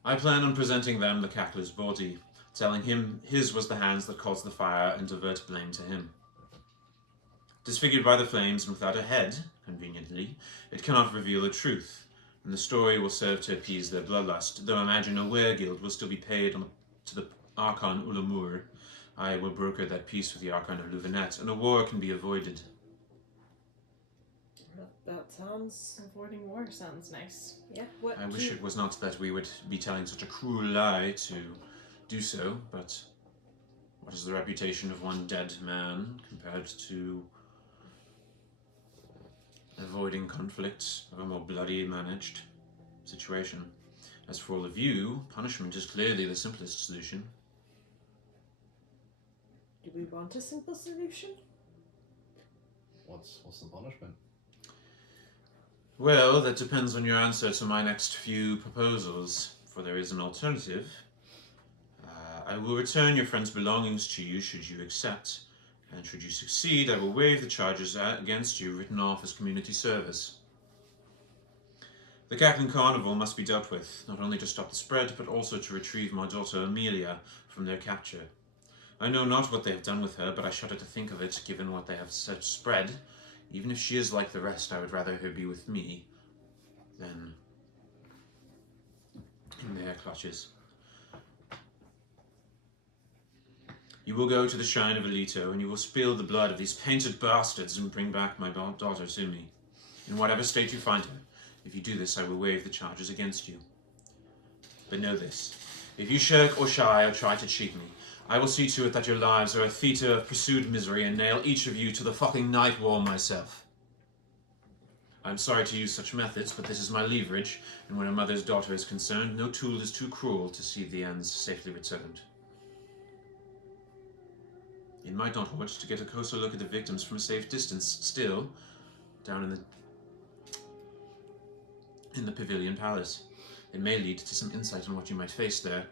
I plan on presenting them the Cackler's body, telling him his was the hands that caused the fire and divert blame to him. Disfigured by the flames and without a head, conveniently, it cannot reveal the truth, and the story will serve to appease their bloodlust, though I imagine a weregild will still be paid to the Archon Ulamur. I will broker that peace with the Archon of Luvinet, and a war can be avoided. That sounds... Avoiding war sounds nice. Yeah, what I wish it was not that we would be telling such a cruel lie to do so, but what is the reputation of one dead man compared to avoiding conflict of a more bloody managed situation? As for all of you, punishment is clearly the simplest solution. Do we want a simple solution? What's the punishment? Well, that depends on your answer to my next few proposals, for there is an alternative. I will return your friend's belongings to you should you accept, and should you succeed, I will waive the charges against you written off as community service. The Cackling Carnival must be dealt with, not only to stop the spread, but also to retrieve my daughter Amelia from their capture. I know not what they have done with her, but I shudder to think of it, given what they have such spread. Even if she is like the rest, I would rather her be with me than in their clutches. You will go to the shrine of Alito, and you will spill the blood of these painted bastards and bring back my daughter to me. In whatever state you find her, if you do this, I will waive the charges against you. But know this, if you shirk or shy or try to cheat me, I will see to it that your lives are a theatre of pursued misery and nail each of you to the fucking night wall myself. I'm sorry to use such methods, but this is my leverage, and when a mother's daughter is concerned, no tool is too cruel to see the ends safely returned. It might not hurt to get a closer look at the victims from a safe distance, still, down in the Pavilion Palace. It may lead to some insight on what you might face there.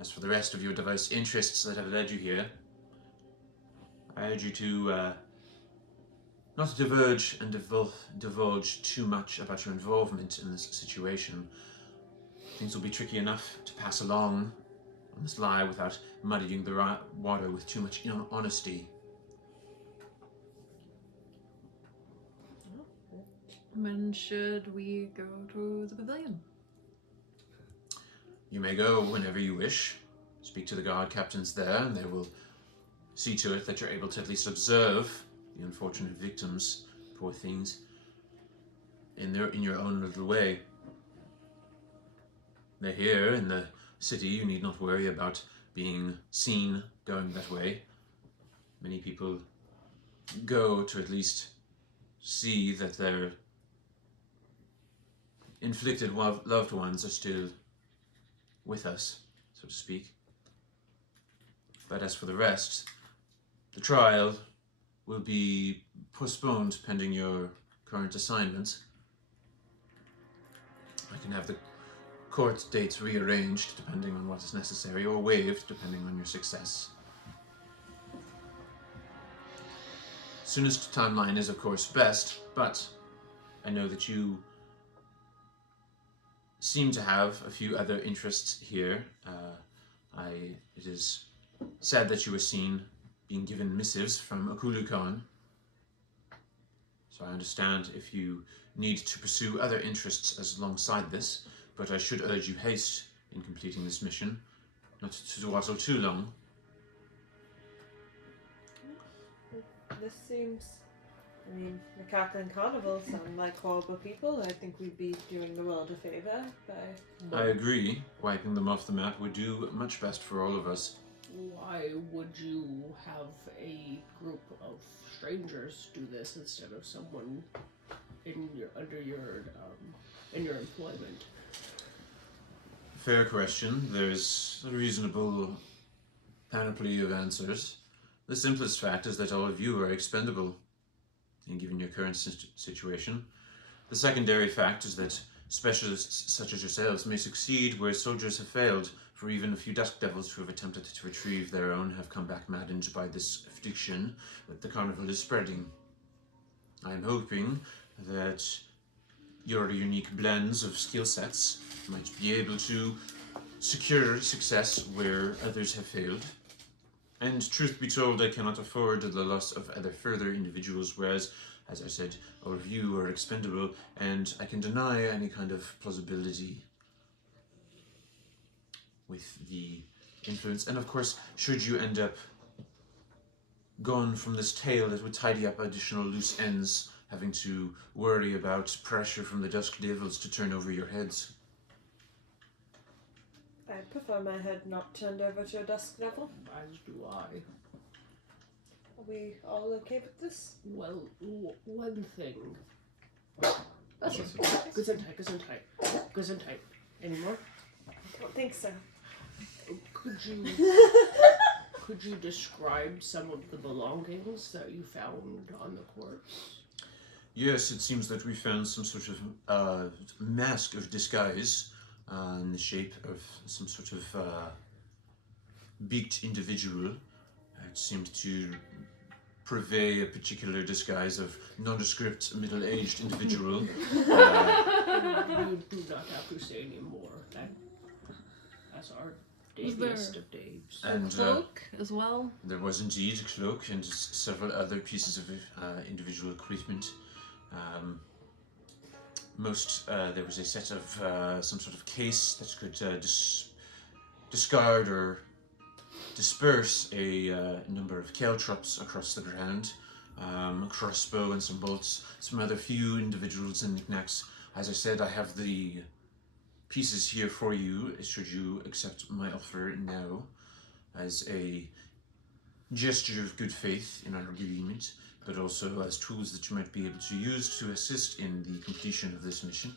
As for the rest of your diverse interests that have led you here, I urge you to not diverge and divulge too much about your involvement in this situation. Things will be tricky enough to pass along on this lie without muddying the water with too much honesty. When should we go to the pavilion? You may go whenever you wish. Speak to the guard captains there, and they will see to it that you're able to at least observe the unfortunate victims, poor things, in your own little way. They're here in the city. You need not worry about being seen going that way. Many people go to at least see that their inflicted loved ones are still with us, so to speak. But as for the rest, the trial will be postponed pending your current assignment. I can have the court dates rearranged depending on what is necessary, or waived depending on your success. Soonest timeline is of course best, but I know that you seem to have a few other interests here. It is said that you were seen being given missives from Okulu Khan. So I understand if you need to pursue other interests as alongside this, but I should urge you haste in completing this mission, not to dawdle too long. This seems... I mean, the Cackler and Carnival sound like horrible people. I think we'd be doing the world a favour by... I agree. Wiping them off the map would do much best for all of us. Why would you have a group of strangers do this instead of someone in your employment? Fair question. There's a reasonable panoply of answers. The simplest fact is that all of you are expendable, and given your current situation. The secondary fact is that specialists such as yourselves may succeed where soldiers have failed, for even a few Dusk Devils who have attempted to retrieve their own have come back maddened by this affliction that the carnival is spreading. I am hoping that your unique blends of skill sets might be able to secure success where others have failed. And truth be told, I cannot afford the loss of other further individuals, whereas, as I said, all of you are expendable, and I can deny any kind of plausibility with the influence. And of course, should you end up gone from this tale, that would tidy up additional loose ends, having to worry about pressure from the Dusk Devils to turn over your heads. I prefer my head not turned over to a Dusk Devil. As do I. Are we all okay with this? Well, one thing. Gesundheit. Any more? I don't think so. Could you describe some of the belongings that you found on the corpse? Yes, it seems that we found some sort of mask of disguise in the shape of some sort of beaked individual. It seemed to purvey a particular disguise of nondescript middle-aged individual. You do not have to say any more. That's our Daviest of Daves. And Cloak as well. there was indeed a cloak and several other pieces of individual equipment. There was a set of some sort of case that could discard or disperse a number of caltrops across the ground, a crossbow and some bolts, some other few individuals and knickknacks. As I said, I have the pieces here for you, should you accept my offer now, as a gesture of good faith in our agreement, but also as tools that you might be able to use to assist in the completion of this mission.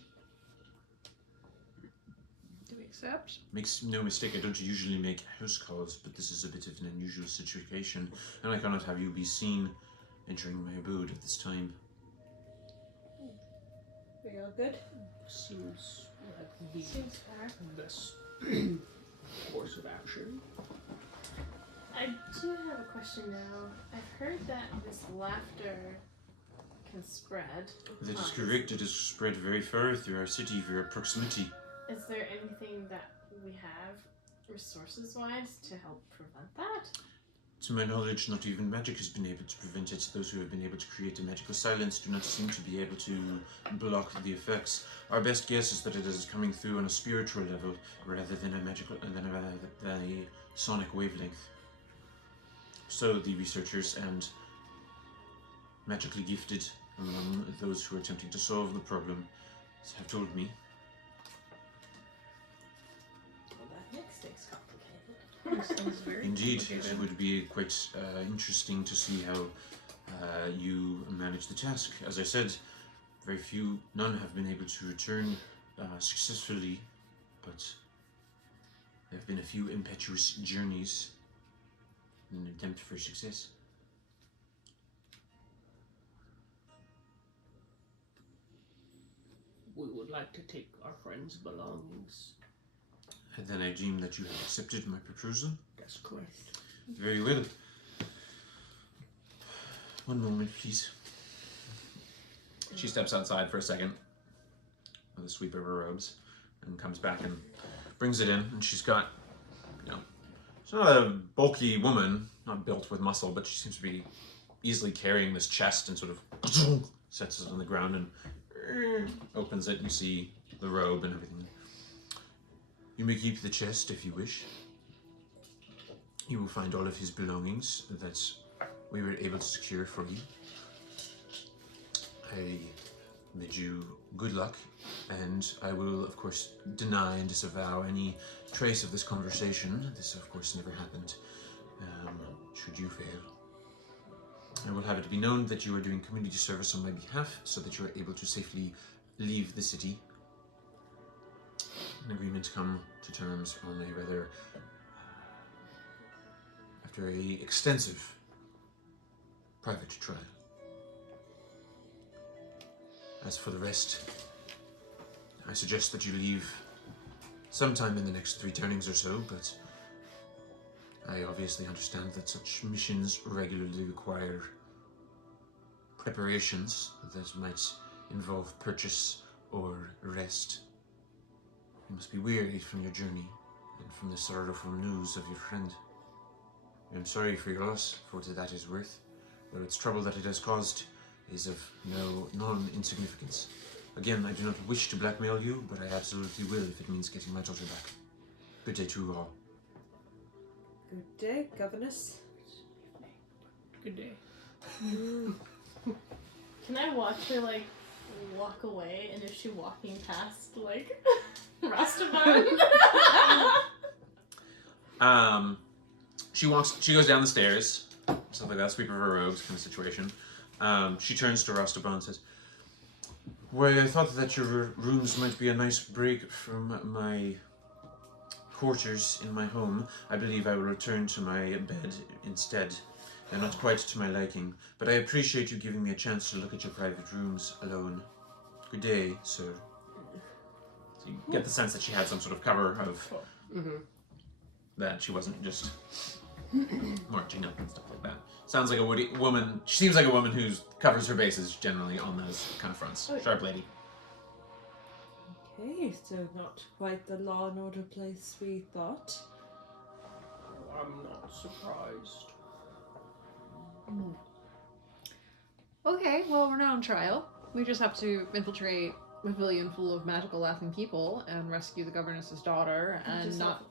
Do we accept? Makes no mistake, I don't usually make house calls, but this is a bit of an unusual situation, and I cannot have you be seen entering my abode at this time. We all good? Seems like the Seems fair. best course of action. I do have a question now. I've heard that this laughter can spread. That is correct, it is spread very far through our city, through our proximity. Is there anything that we have, resources-wise, to help prevent that? To my knowledge, not even magic has been able to prevent it. Those who have been able to create a magical silence do not seem to be able to block the effects. Our best guess is that it is coming through on a spiritual level rather than a sonic wavelength. So the researchers and magically gifted among those who are attempting to solve the problem have told me. Well, that makes things complicated. Sounds very Indeed, it complicated. would be quite interesting to see how you manage the task. As I said, none have been able to return successfully, but there have been a few impetuous journeys in an attempt for success. We would like to take our friends' belongings. And then I deem that you have accepted my proposal. That's correct. Very well. One moment, please. She steps outside for a second with a sweep of her robes and comes back and brings it in. And she's got, she's not a bulky woman, not built with muscle, but she seems to be easily carrying this chest and sort of sets it on the ground and opens it. You see the robe and everything. You may keep the chest if you wish. You will find all of his belongings that we were able to secure for you. I bid you good luck, and I will, of course, deny and disavow any trace of this conversation. This, of course, never happened, should you fail. I will have it be known that you are doing community service on my behalf, so that you are able to safely leave the city. An agreement come to terms on a rather after a extensive private trial. As for the rest, I suggest that you leave sometime in the next 3 turnings or so, but I obviously understand that such missions regularly require preparations that might involve purchase or rest. You must be weary from your journey and from the sorrowful news of your friend. I am sorry for your loss, for what that is worth, though its trouble that it has caused is of no non-insignificance. Again, I do not wish to blackmail you, but I absolutely will if it means getting my daughter back. Good day to you all. Good day, governess. Good day. Can I watch her, walk away, and is she walking past, Rastaban? She goes down the stairs, stuff like that, sweep of her robes kind of situation. She turns to Rastaban and says, "Why, I thought that your rooms might be a nice break from my quarters in my home. I believe I will return to my bed instead. They're not quite to my liking, but I appreciate you giving me a chance to look at your private rooms alone. Good day, sir." So you get the sense that she had some sort of cover of that she wasn't just marching up and stuff like that. Sounds like a woman. She seems like a woman who covers her bases generally on those kind of fronts. Oh, yeah. Sharp lady. Okay, so not quite the law and order place we thought. I'm not surprised. Okay, well, we're not on trial. We just have to infiltrate a pavilion full of magical laughing people and rescue the governess's daughter and Just not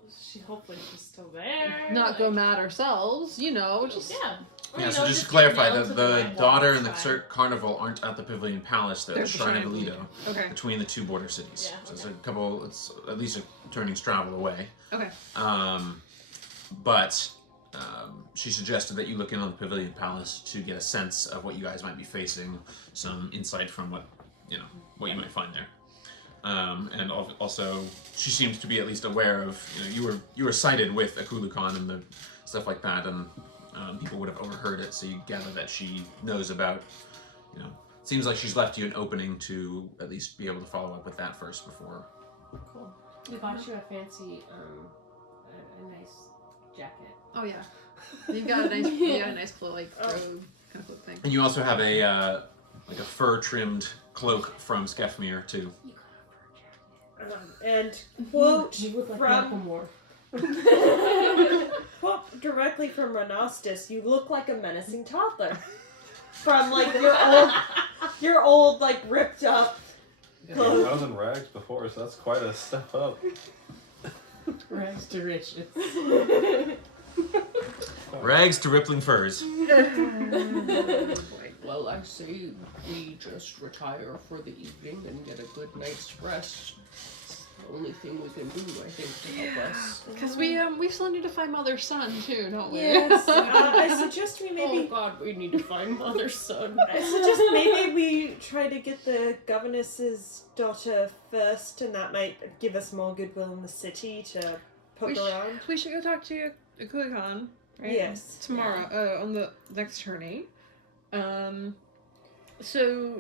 hopefully she's still there. not go mad ourselves, you know, just Yeah. Or, Yeah, you so know, just to get clarify, nailed the to right wall, daughter and the that's fine. Cirque Carnival aren't at the Pavilion Palace, they're at There's the the Shrine of Shrine of Lido, Okay. between the two border cities. Yeah, So it's a couple, it's at least a turning's travel away. Okay. But she suggested that you look in on the Pavilion Palace to get a sense of what you guys might be facing, some insight from what you might find there. And also, she seems to be at least aware of, you were cited with Akulukan and the stuff like that, and people would have overheard it, so you gather that she knows about, seems like she's left you an opening to at least be able to follow up with that first before. Cool. We bought you a fancy, a nice jacket. Oh yeah. You've got a nice cloak, like robe kind of cloak thing. And you also have a fur-trimmed cloak from Skefmir too. And quote You would like from more. quote directly from Renostis, you look like a menacing toddler. From your old like ripped up. Yeah, I was in rags before, so that's quite a step up. Rags to riches. Rags to rippling furs. Well, I say we just retire for the evening and get a good night's rest. It's the only thing we can do, I think, to help us. Because we still need to find Mother's son too, don't we? Yes. I suggest we Oh maybe God, we need to find Mother's son. I suggest maybe we try to get the governess's daughter first, and that might give us more goodwill in the city to poke around. We should go talk to Akulukan, right? Yes. Tomorrow, on the next journey. So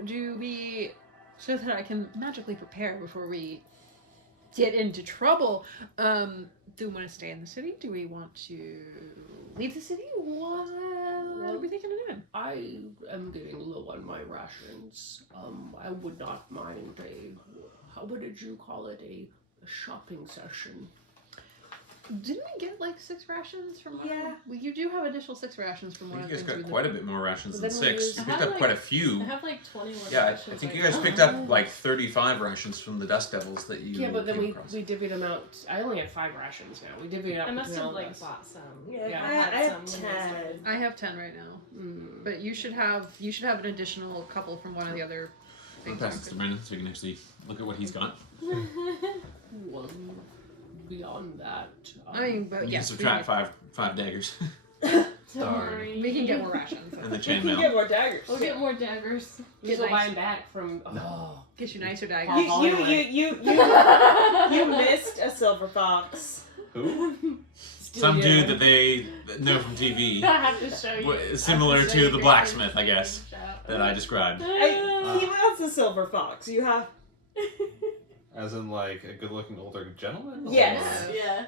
that I can magically prepare before we get into trouble. Do we want to stay in the city? Do we want to leave the city? What are we thinking of doing? I am getting low on my rations. I would not mind how did you call it, a shopping session? Didn't we get like 6 rations from one? Yeah. You do have additional 6 rations from I one think of you the guys things got quite a bit more rations than Then 6. we- You picked up quite a few. I have like 21 Yeah, I rations think you right guys now. picked up like 35 rations from the Dust Devils that you Yeah, but then came we across. divvied them out. I only have 5 rations now. We divvied it up I must between have all of like us. bought some. Yeah, Yeah. I had have some when I 10. started. I have 10 right now. But you should have an additional couple from one of the other I'll things. pass this to Brendan so we can actually look at what he's got. Well, beyond that, I mean, but You yeah, can subtract five daggers Don't Darn. worry. we can get more rations. and the You can chainmail. get more daggers. We'll get more daggers. Just Get go buy nice- them back from. Oh. Get you nicer You, daggers. you missed a silver fox. Who? Some dude that they know from TV, I have to show you. similar I have to show the you blacksmith, guys. I guess, that I described. He was a silver fox. You have As in, like, a good-looking older gentleman? Yes. Or- Yeah.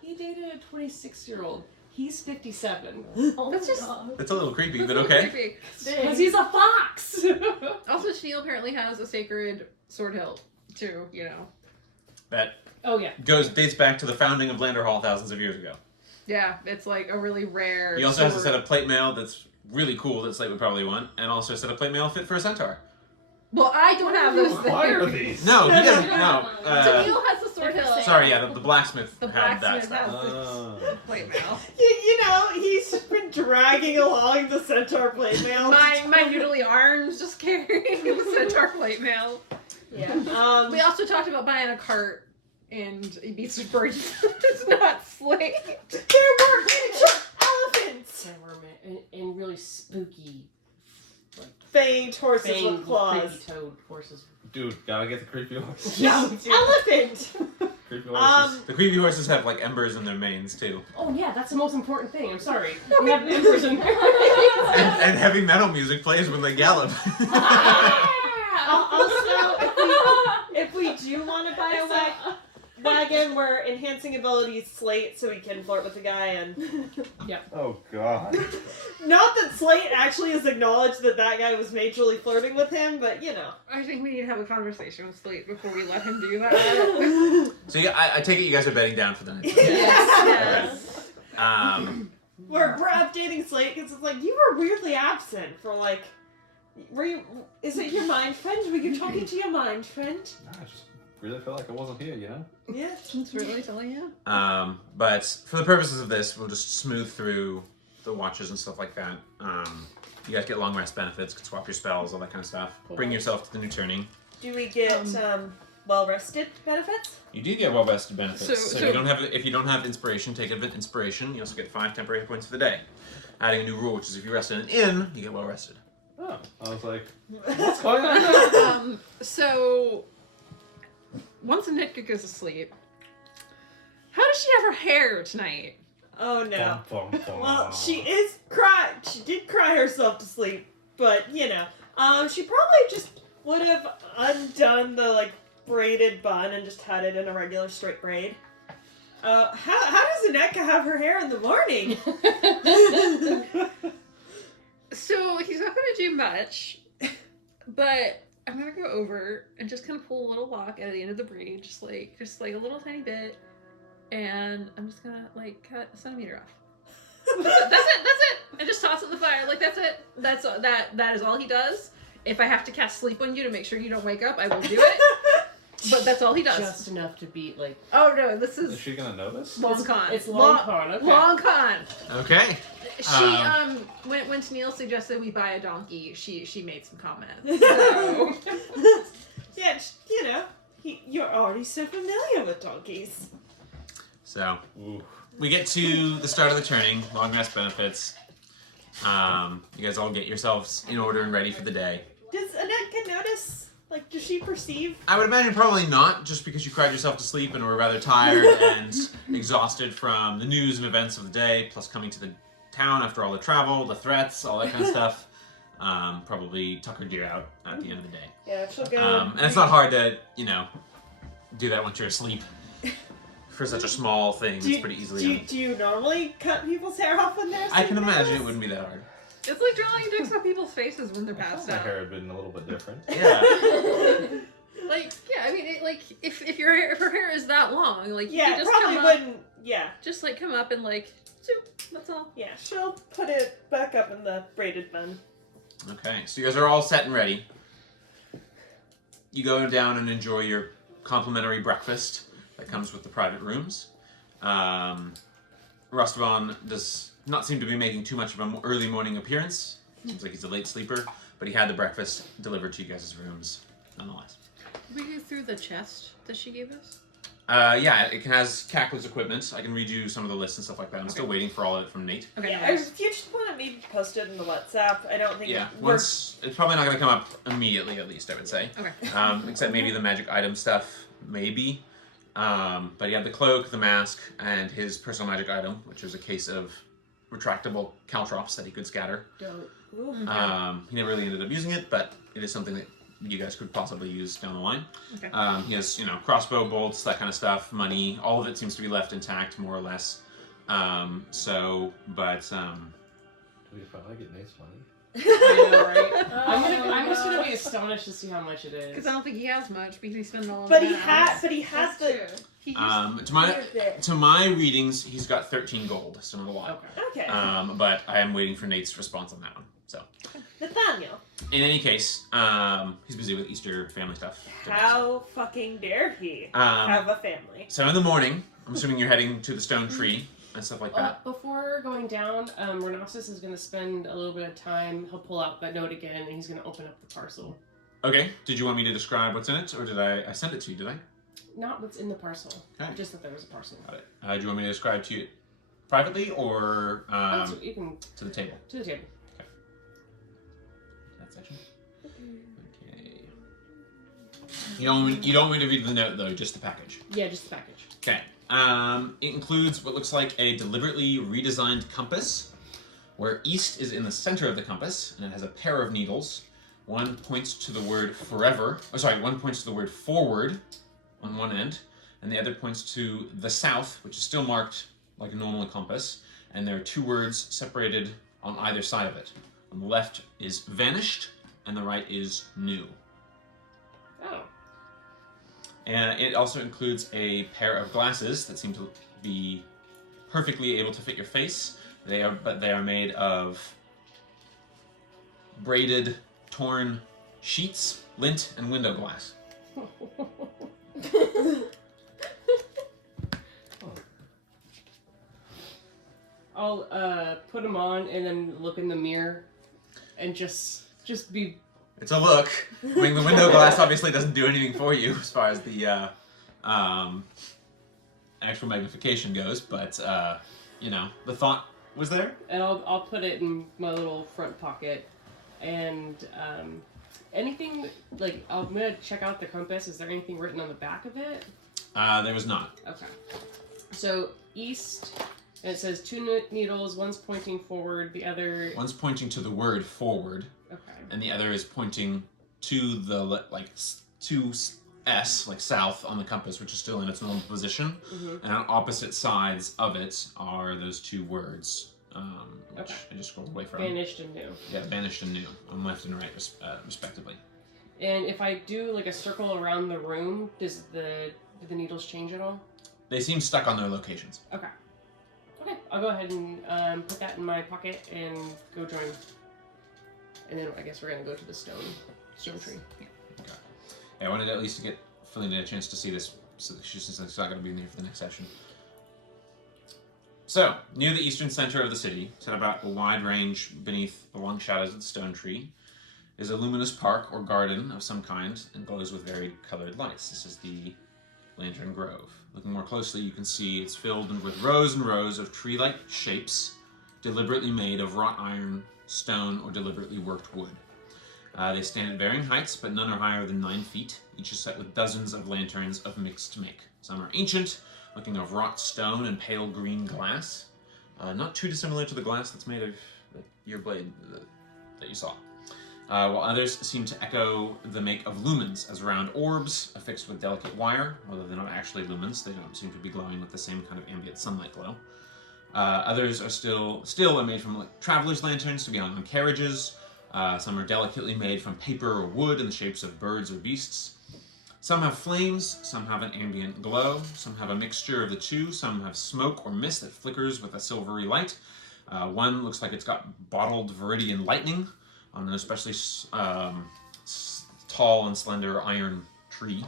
He dated a 26-year-old. He's 57. Oh That's my just- God. That's a little creepy, but okay. Creepy. Because he's a fox! Also, Sneal apparently has a sacred sword hilt too. That Oh, yeah. dates back to the founding of Landerhal thousands of years ago. Yeah, it's like a really rare. He also has a sword. set of plate mail that's really cool that Slate would probably want, and also a set of plate mail fit for a centaur. Well, I don't have those Why are things. these? No, he doesn't. No. Sneal has the sword They're for hilt. Sorry, yeah, the blacksmith The had that blacksmith stuff. has Oh. plate mail. you know, he's been dragging along the centaur plate mail. My noodly arms just carrying the centaur plate mail. Yeah. We also talked about buying a cart and a beast of birds. It's not slate. There were miniature elephants. They were and really spooky, like, Fanged horses fanged, with claws. creepy-toed horses. Dude, gotta get the creepy horses. Yeah, we do. Elephant. Creepy horses. The creepy horses have like embers in their manes too, Oh, yeah, that's the most important thing. I'm sorry. We have members in there. and heavy metal music plays when they gallop. Also, if we do want to buy a wagon, wagon. We're enhancing abilities Slate so he can flirt with the guy, and Oh god. not that Slate actually has acknowledged that guy was majorly flirting with him, but you know. I think we need to have a conversation with Slate before we let him do that. So yeah, I take it you guys are betting down for the night. Yes. We're updating Slate because it's like, you were weirdly absent for like, is it your mind friend? Were you talking to your mind friend? I just really felt like I wasn't here, you know? Yeah. It's really telling you. But for the purposes of this, we'll just smooth through the watches and stuff like that. You guys get long rest benefits, can swap your spells, all that kind of stuff. Bring yourself to the new turning. Do we get well rested benefits? You do get well rested benefits. So- So, so- if you don't have inspiration, take a bit inspiration. You also get 5 temporary hit points for the day. Adding a new rule, which is if you rest in an inn, you get well rested. Oh, I was like, what's going on? So once Nitka goes to sleep, how does she have her hair tonight? Oh no. Bum, bum, bum. Well, she did cry herself to sleep, but you know, she probably just would have undone the like braided bun and just had it in a regular straight braid. How does Aneka have her hair in the morning? So he's not gonna do much, but I'm gonna go over and just kind of pull a little lock out of the end of the braid, just like a little tiny bit, and I'm just gonna like cut a centimeter off. That's it. And just toss it in the fire. Like that's it. That is all he does. If I have to cast sleep on you to make sure you don't wake up, I will do it. But that's all he does. Just enough to beat like. Oh no, this Is is she gonna notice? long con. It's long con. Okay. Long con. Okay. She when Tennille suggested we buy a donkey, she made some comments. So. Yeah, you know, you're already so familiar with donkeys. So Ooh. we get to the start of the turning. Long rest benefits. You guys all get yourselves in order and ready for the day. Does Aneka notice? Like, does she perceive? I would imagine probably not, just because you cried yourself to sleep and were rather tired and exhausted from the news and events of the day, plus coming to the town after all the travel, the threats, all that kind of stuff. Probably tuckered you out at the end of the day. Yeah, she'll go. And it's not hard to, do that once you're asleep. For such a small thing, it's pretty easily done. Do you normally cut people's hair off when they're asleep? I can imagine it wouldn't be that hard. It's like drawing dicks on people's faces when they're I thought passed my out. hair had been a little bit different. Yeah. Like, yeah, I mean, if her hair is that long, like, you Yeah, can just probably come up, wouldn't. Yeah, just like come up and like, zoop, that's all. yeah. She'll put it back up in the braided bun. Okay, so you guys are all set and ready. You go down and enjoy your complimentary breakfast that comes with the private rooms. Rustbon does not seem to be making too much of an early morning appearance. Seems like he's a late sleeper, but he had the breakfast delivered to you guys' rooms nonetheless. Did we go through the chest that she gave us? Yeah, it has Cackler's equipment. I can read you some of the lists and stuff like that. I'm still waiting for all of it from Nate. Okay, Yeah, no worries. if you just want to maybe post it in the WhatsApp, I don't think Yeah, we're... once it's probably not going to come up immediately, at least I would say. Okay. Except maybe the magic item stuff, maybe. But he had the cloak, the mask, and his personal magic item, which was a case of retractable caltrops that he could scatter. Don't. He never really ended up using it, but it is something that you guys could possibly use down the line. Okay. He has, crossbow bolts, that kind of stuff, money. All of it seems to be left intact, more or less. Do we finally get Nate's money? I know, right? I'm just gonna be astonished to see how much it is. Because I don't think he has much because he's spending all of But it. he has the... He used to my readings, he's got 13 gold, so not a lot. Okay. Okay. But I am waiting for Nate's response on that one. So, Nathaniel, in any case, he's busy with Easter family stuff. how fucking dare he have a family? So in the morning, I'm assuming you're heading to the stone tree and stuff like that. Before going down, Renasus is going to spend a little bit of time. He'll pull out that note again, and he's going to open up the parcel. Okay. Did you want me to describe what's in it, or did I send it to you? Did I? Not what's in the parcel. Okay. Just that there was a parcel. Got it. Do you want me to describe to you privately or So you can to the table? to the table. That section. Okay. You don't want me to read the note though, just the package. Yeah, just the package. Okay. It includes what looks like a deliberately redesigned compass, where east is in the center of the compass, and it has a pair of needles. One points to the word forever. One points to the word forward on one end, and the other points to the south, which is still marked like a normal compass, and there are 2 words separated on either side of it. On the left is vanished, and the right is new. Oh. And it also includes a pair of glasses that seem to be perfectly able to fit your face. They are made of braided, torn sheets, lint, and window glass. I'll put them on and then look in the mirror and just be. It's a look. I mean, the window glass obviously doesn't do anything for you as far as the actual magnification goes, but you know, the thought was there. And I'll put it in my little front pocket, and anything like I'm gonna check out the compass. Is there anything written on the back of it? There was not. Okay. So east, and it says 2 needles. One's pointing forward. The other. One's pointing to the word forward, Okay. and the other is pointing to the to S, like south on the compass, which is still in its normal position. Mm-hmm. And on opposite sides of it are those 2 words, which Okay. I just scrolled away from. Vanished and new. Yeah, vanished and new, on left and right, respectively. And if I do like a circle around the room, do the needles change at all? They seem stuck on their locations. Okay. Okay, I'll go ahead and put that in my pocket and go join. And then I guess we're gonna go to the stone tree. Okay. Yeah, I wanted at least to get Felina a chance to see this, so she's not going to be near for the next session. So, near the eastern center of the city, set about a wide range beneath the long shadows of the stone tree, is a luminous park or garden of some kind and glows with varied colored lights. This is the Lantern Grove. Looking more closely, you can see it's filled with rows and rows of tree-like shapes, deliberately made of wrought iron, stone, or deliberately worked wood. They stand at varying heights, but none are higher than 9 feet. Each is set with dozens of lanterns of mixed make. Some are ancient, looking of wrought stone and pale green glass. Not too dissimilar to the glass that's made of your blade that you saw. While others seem to echo the make of lumens as round orbs affixed with delicate wire, although they're not actually lumens, they don't seem to be glowing with the same kind of ambient sunlight glow. Others are still are made from traveler's lanterns to be on carriages. Some are delicately made from paper or wood in the shapes of birds or beasts. Some have flames, some have an ambient glow, some have a mixture of the 2, some have smoke or mist that flickers with a silvery light. One looks like it's got bottled viridian lightning on an especially tall and slender iron tree.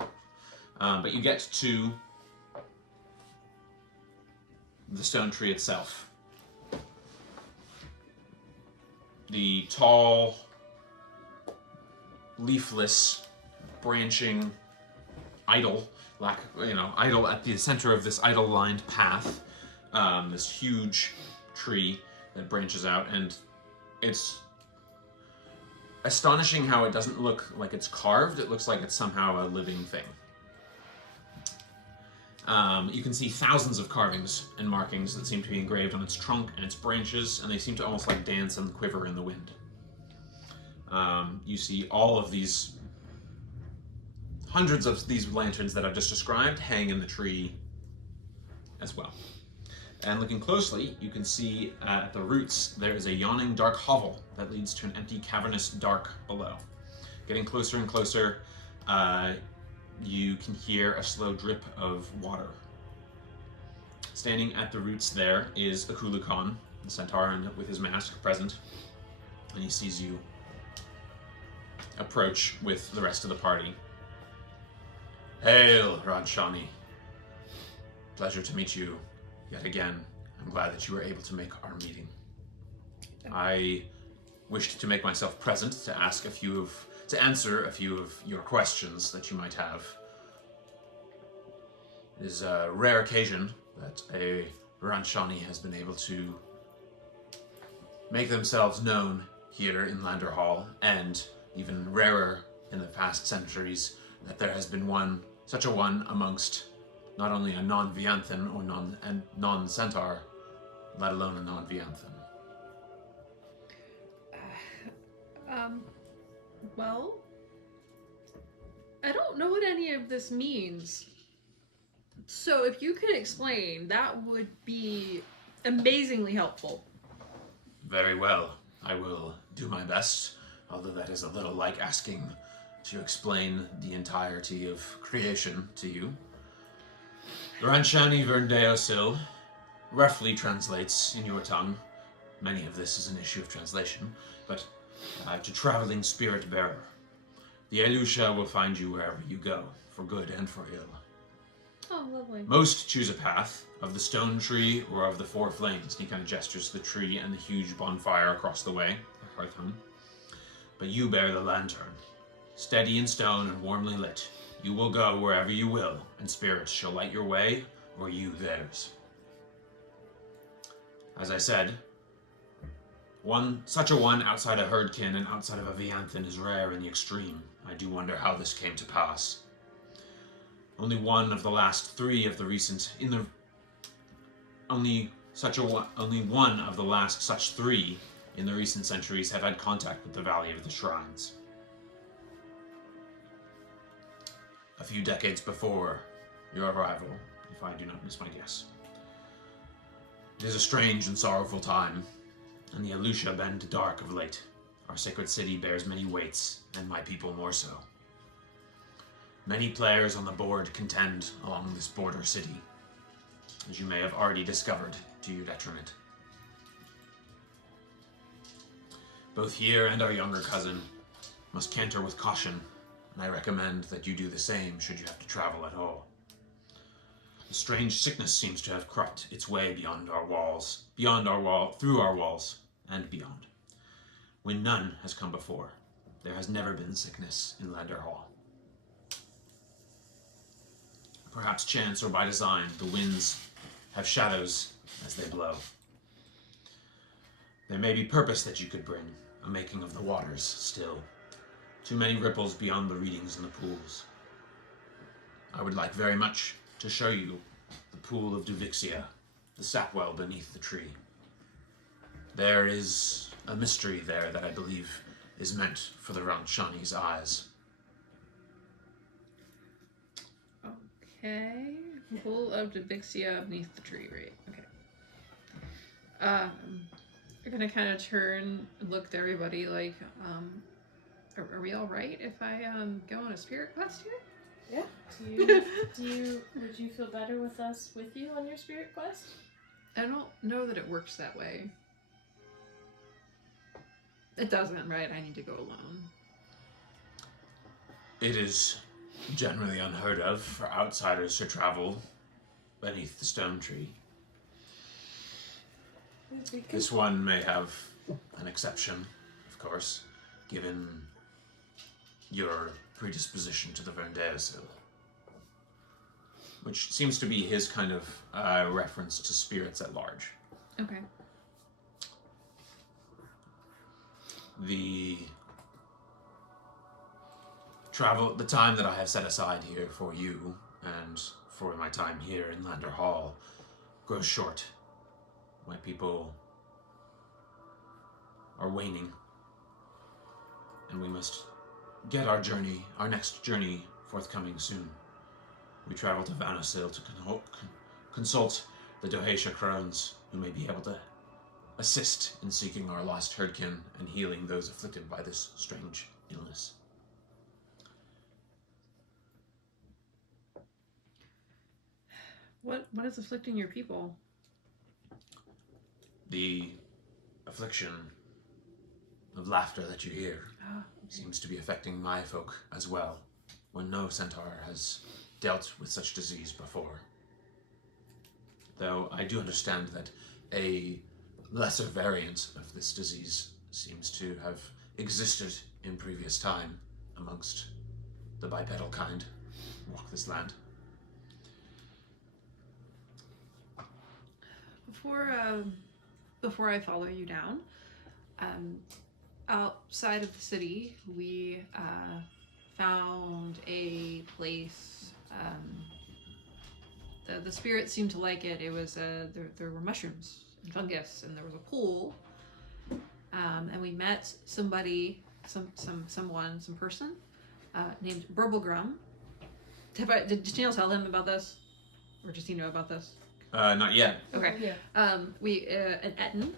But you get to the stone tree itself. The tall, leafless, branching idol at the center of this idol-lined path. This huge tree that branches out, and it's astonishing how it doesn't look like it's carved. It looks like it's somehow a living thing. You can see thousands of carvings and markings that seem to be engraved on its trunk and its branches, and they seem to almost like dance and quiver in the wind. You see all of these, hundreds of these lanterns that I've just described hang in the tree as well. And looking closely, you can see at the roots there is a yawning dark hovel that leads to an empty cavernous dark below. Getting closer and closer, you can hear a slow drip of water. Standing at the roots there is Akulu Khan, the centaur, with his mask present, and he sees you approach with the rest of the party. Hail, Ranshani. Pleasure to meet you yet again. I'm glad that you were able to make our meeting. I wished to make myself present to answer a few of your questions that you might have. It is a rare occasion that a Ranshani has been able to make themselves known here in Landerhal, and even rarer in the past centuries that there has been such a one amongst not only a non-Vianthan or non-centaur, let alone a non-Vianthan. Well, I don't know what any of this means. So if you could explain, that would be amazingly helpful. Very well. I will do my best, although that is a little like asking to explain the entirety of creation to you. Ranchani Verndeosil roughly translates in your tongue. Many of this is an issue of translation, but to traveling spirit bearer. The Elusha will find you wherever you go, for good and for ill. Oh, lovely. Most choose a path of the stone tree or of the four flames. He kind of gestures to the tree and the huge bonfire across the way, the hearth hung. But you bear the lantern. Steady in stone and warmly lit, you will go wherever you will, and spirits shall light your way, or you theirs. As I said, such a one outside a herdkin and outside of a Vianthan is rare in the extreme. I do wonder how this came to pass. Only one of the last three of the recent only one of the last such three in the recent centuries have had contact with the Valley of the Shrines. A few decades before your arrival, if I do not miss my guess. It is a strange and sorrowful time, and the Elusha bend dark of late. Our sacred city bears many weights, and my people more so. Many players on the board contend along this border city, as you may have already discovered to your detriment. Both here and our younger cousin must canter with caution, and I recommend that you do the same should you have to travel at all. A strange sickness seems to have crept its way through our walls, and beyond. When none has come before, there has never been sickness in Landerhal. Perhaps chance or by design, the winds have shadows as they blow. There may be purpose that you could bring, a making of the waters still. Too many ripples beyond the readings in the pools. I would like very much to show you the pool of Duvixia, the sapwell beneath the tree. There is a mystery there that I believe is meant for the Ranchani's eyes. Okay. Pool of Duvixia beneath the tree, right? Okay. We're gonna kind of turn and look to everybody like, are we all right if I go on a spirit quest here? Would you feel better with us with you on your spirit quest? I don't know that it works that way. It doesn't, right? I need to go alone. It is generally unheard of for outsiders to travel beneath the stone tree. This one may have an exception, of course, given your predisposition to the Verndeosil, which seems to be his kind of reference to spirits at large. Okay. The time that I have set aside here for you and for my time here in Landerhal grows short. My people are waning, and we must get our next journey forthcoming soon. We travel to Vanasil to consult the Dohatia crones, who may be able to assist in seeking our lost herdkin and healing those afflicted by this strange illness. What is afflicting your people? The affliction of laughter that you hear seems to be affecting my folk as well, when no centaur has dealt with such disease before. Though I do understand that a lesser variant of this disease seems to have existed in previous time amongst the bipedal kind who walk this land. Before I follow you down, outside of the city, we found a place. The spirits seemed to like it. It was there were mushrooms and fungus, and there was a pool. And we met some person named Burblegrum. Did Janelle tell him about this? or does he know about this? Not yet. Okay. Yeah. We an Etten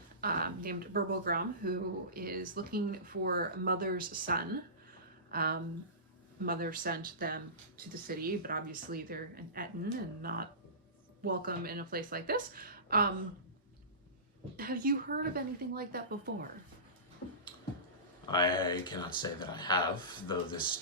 named Burbalgrom who is looking for Mother's son. Mother sent them to the city, but obviously they're an Etten and not welcome in a place like this. Have you heard of anything like that before? I cannot say that I have, though this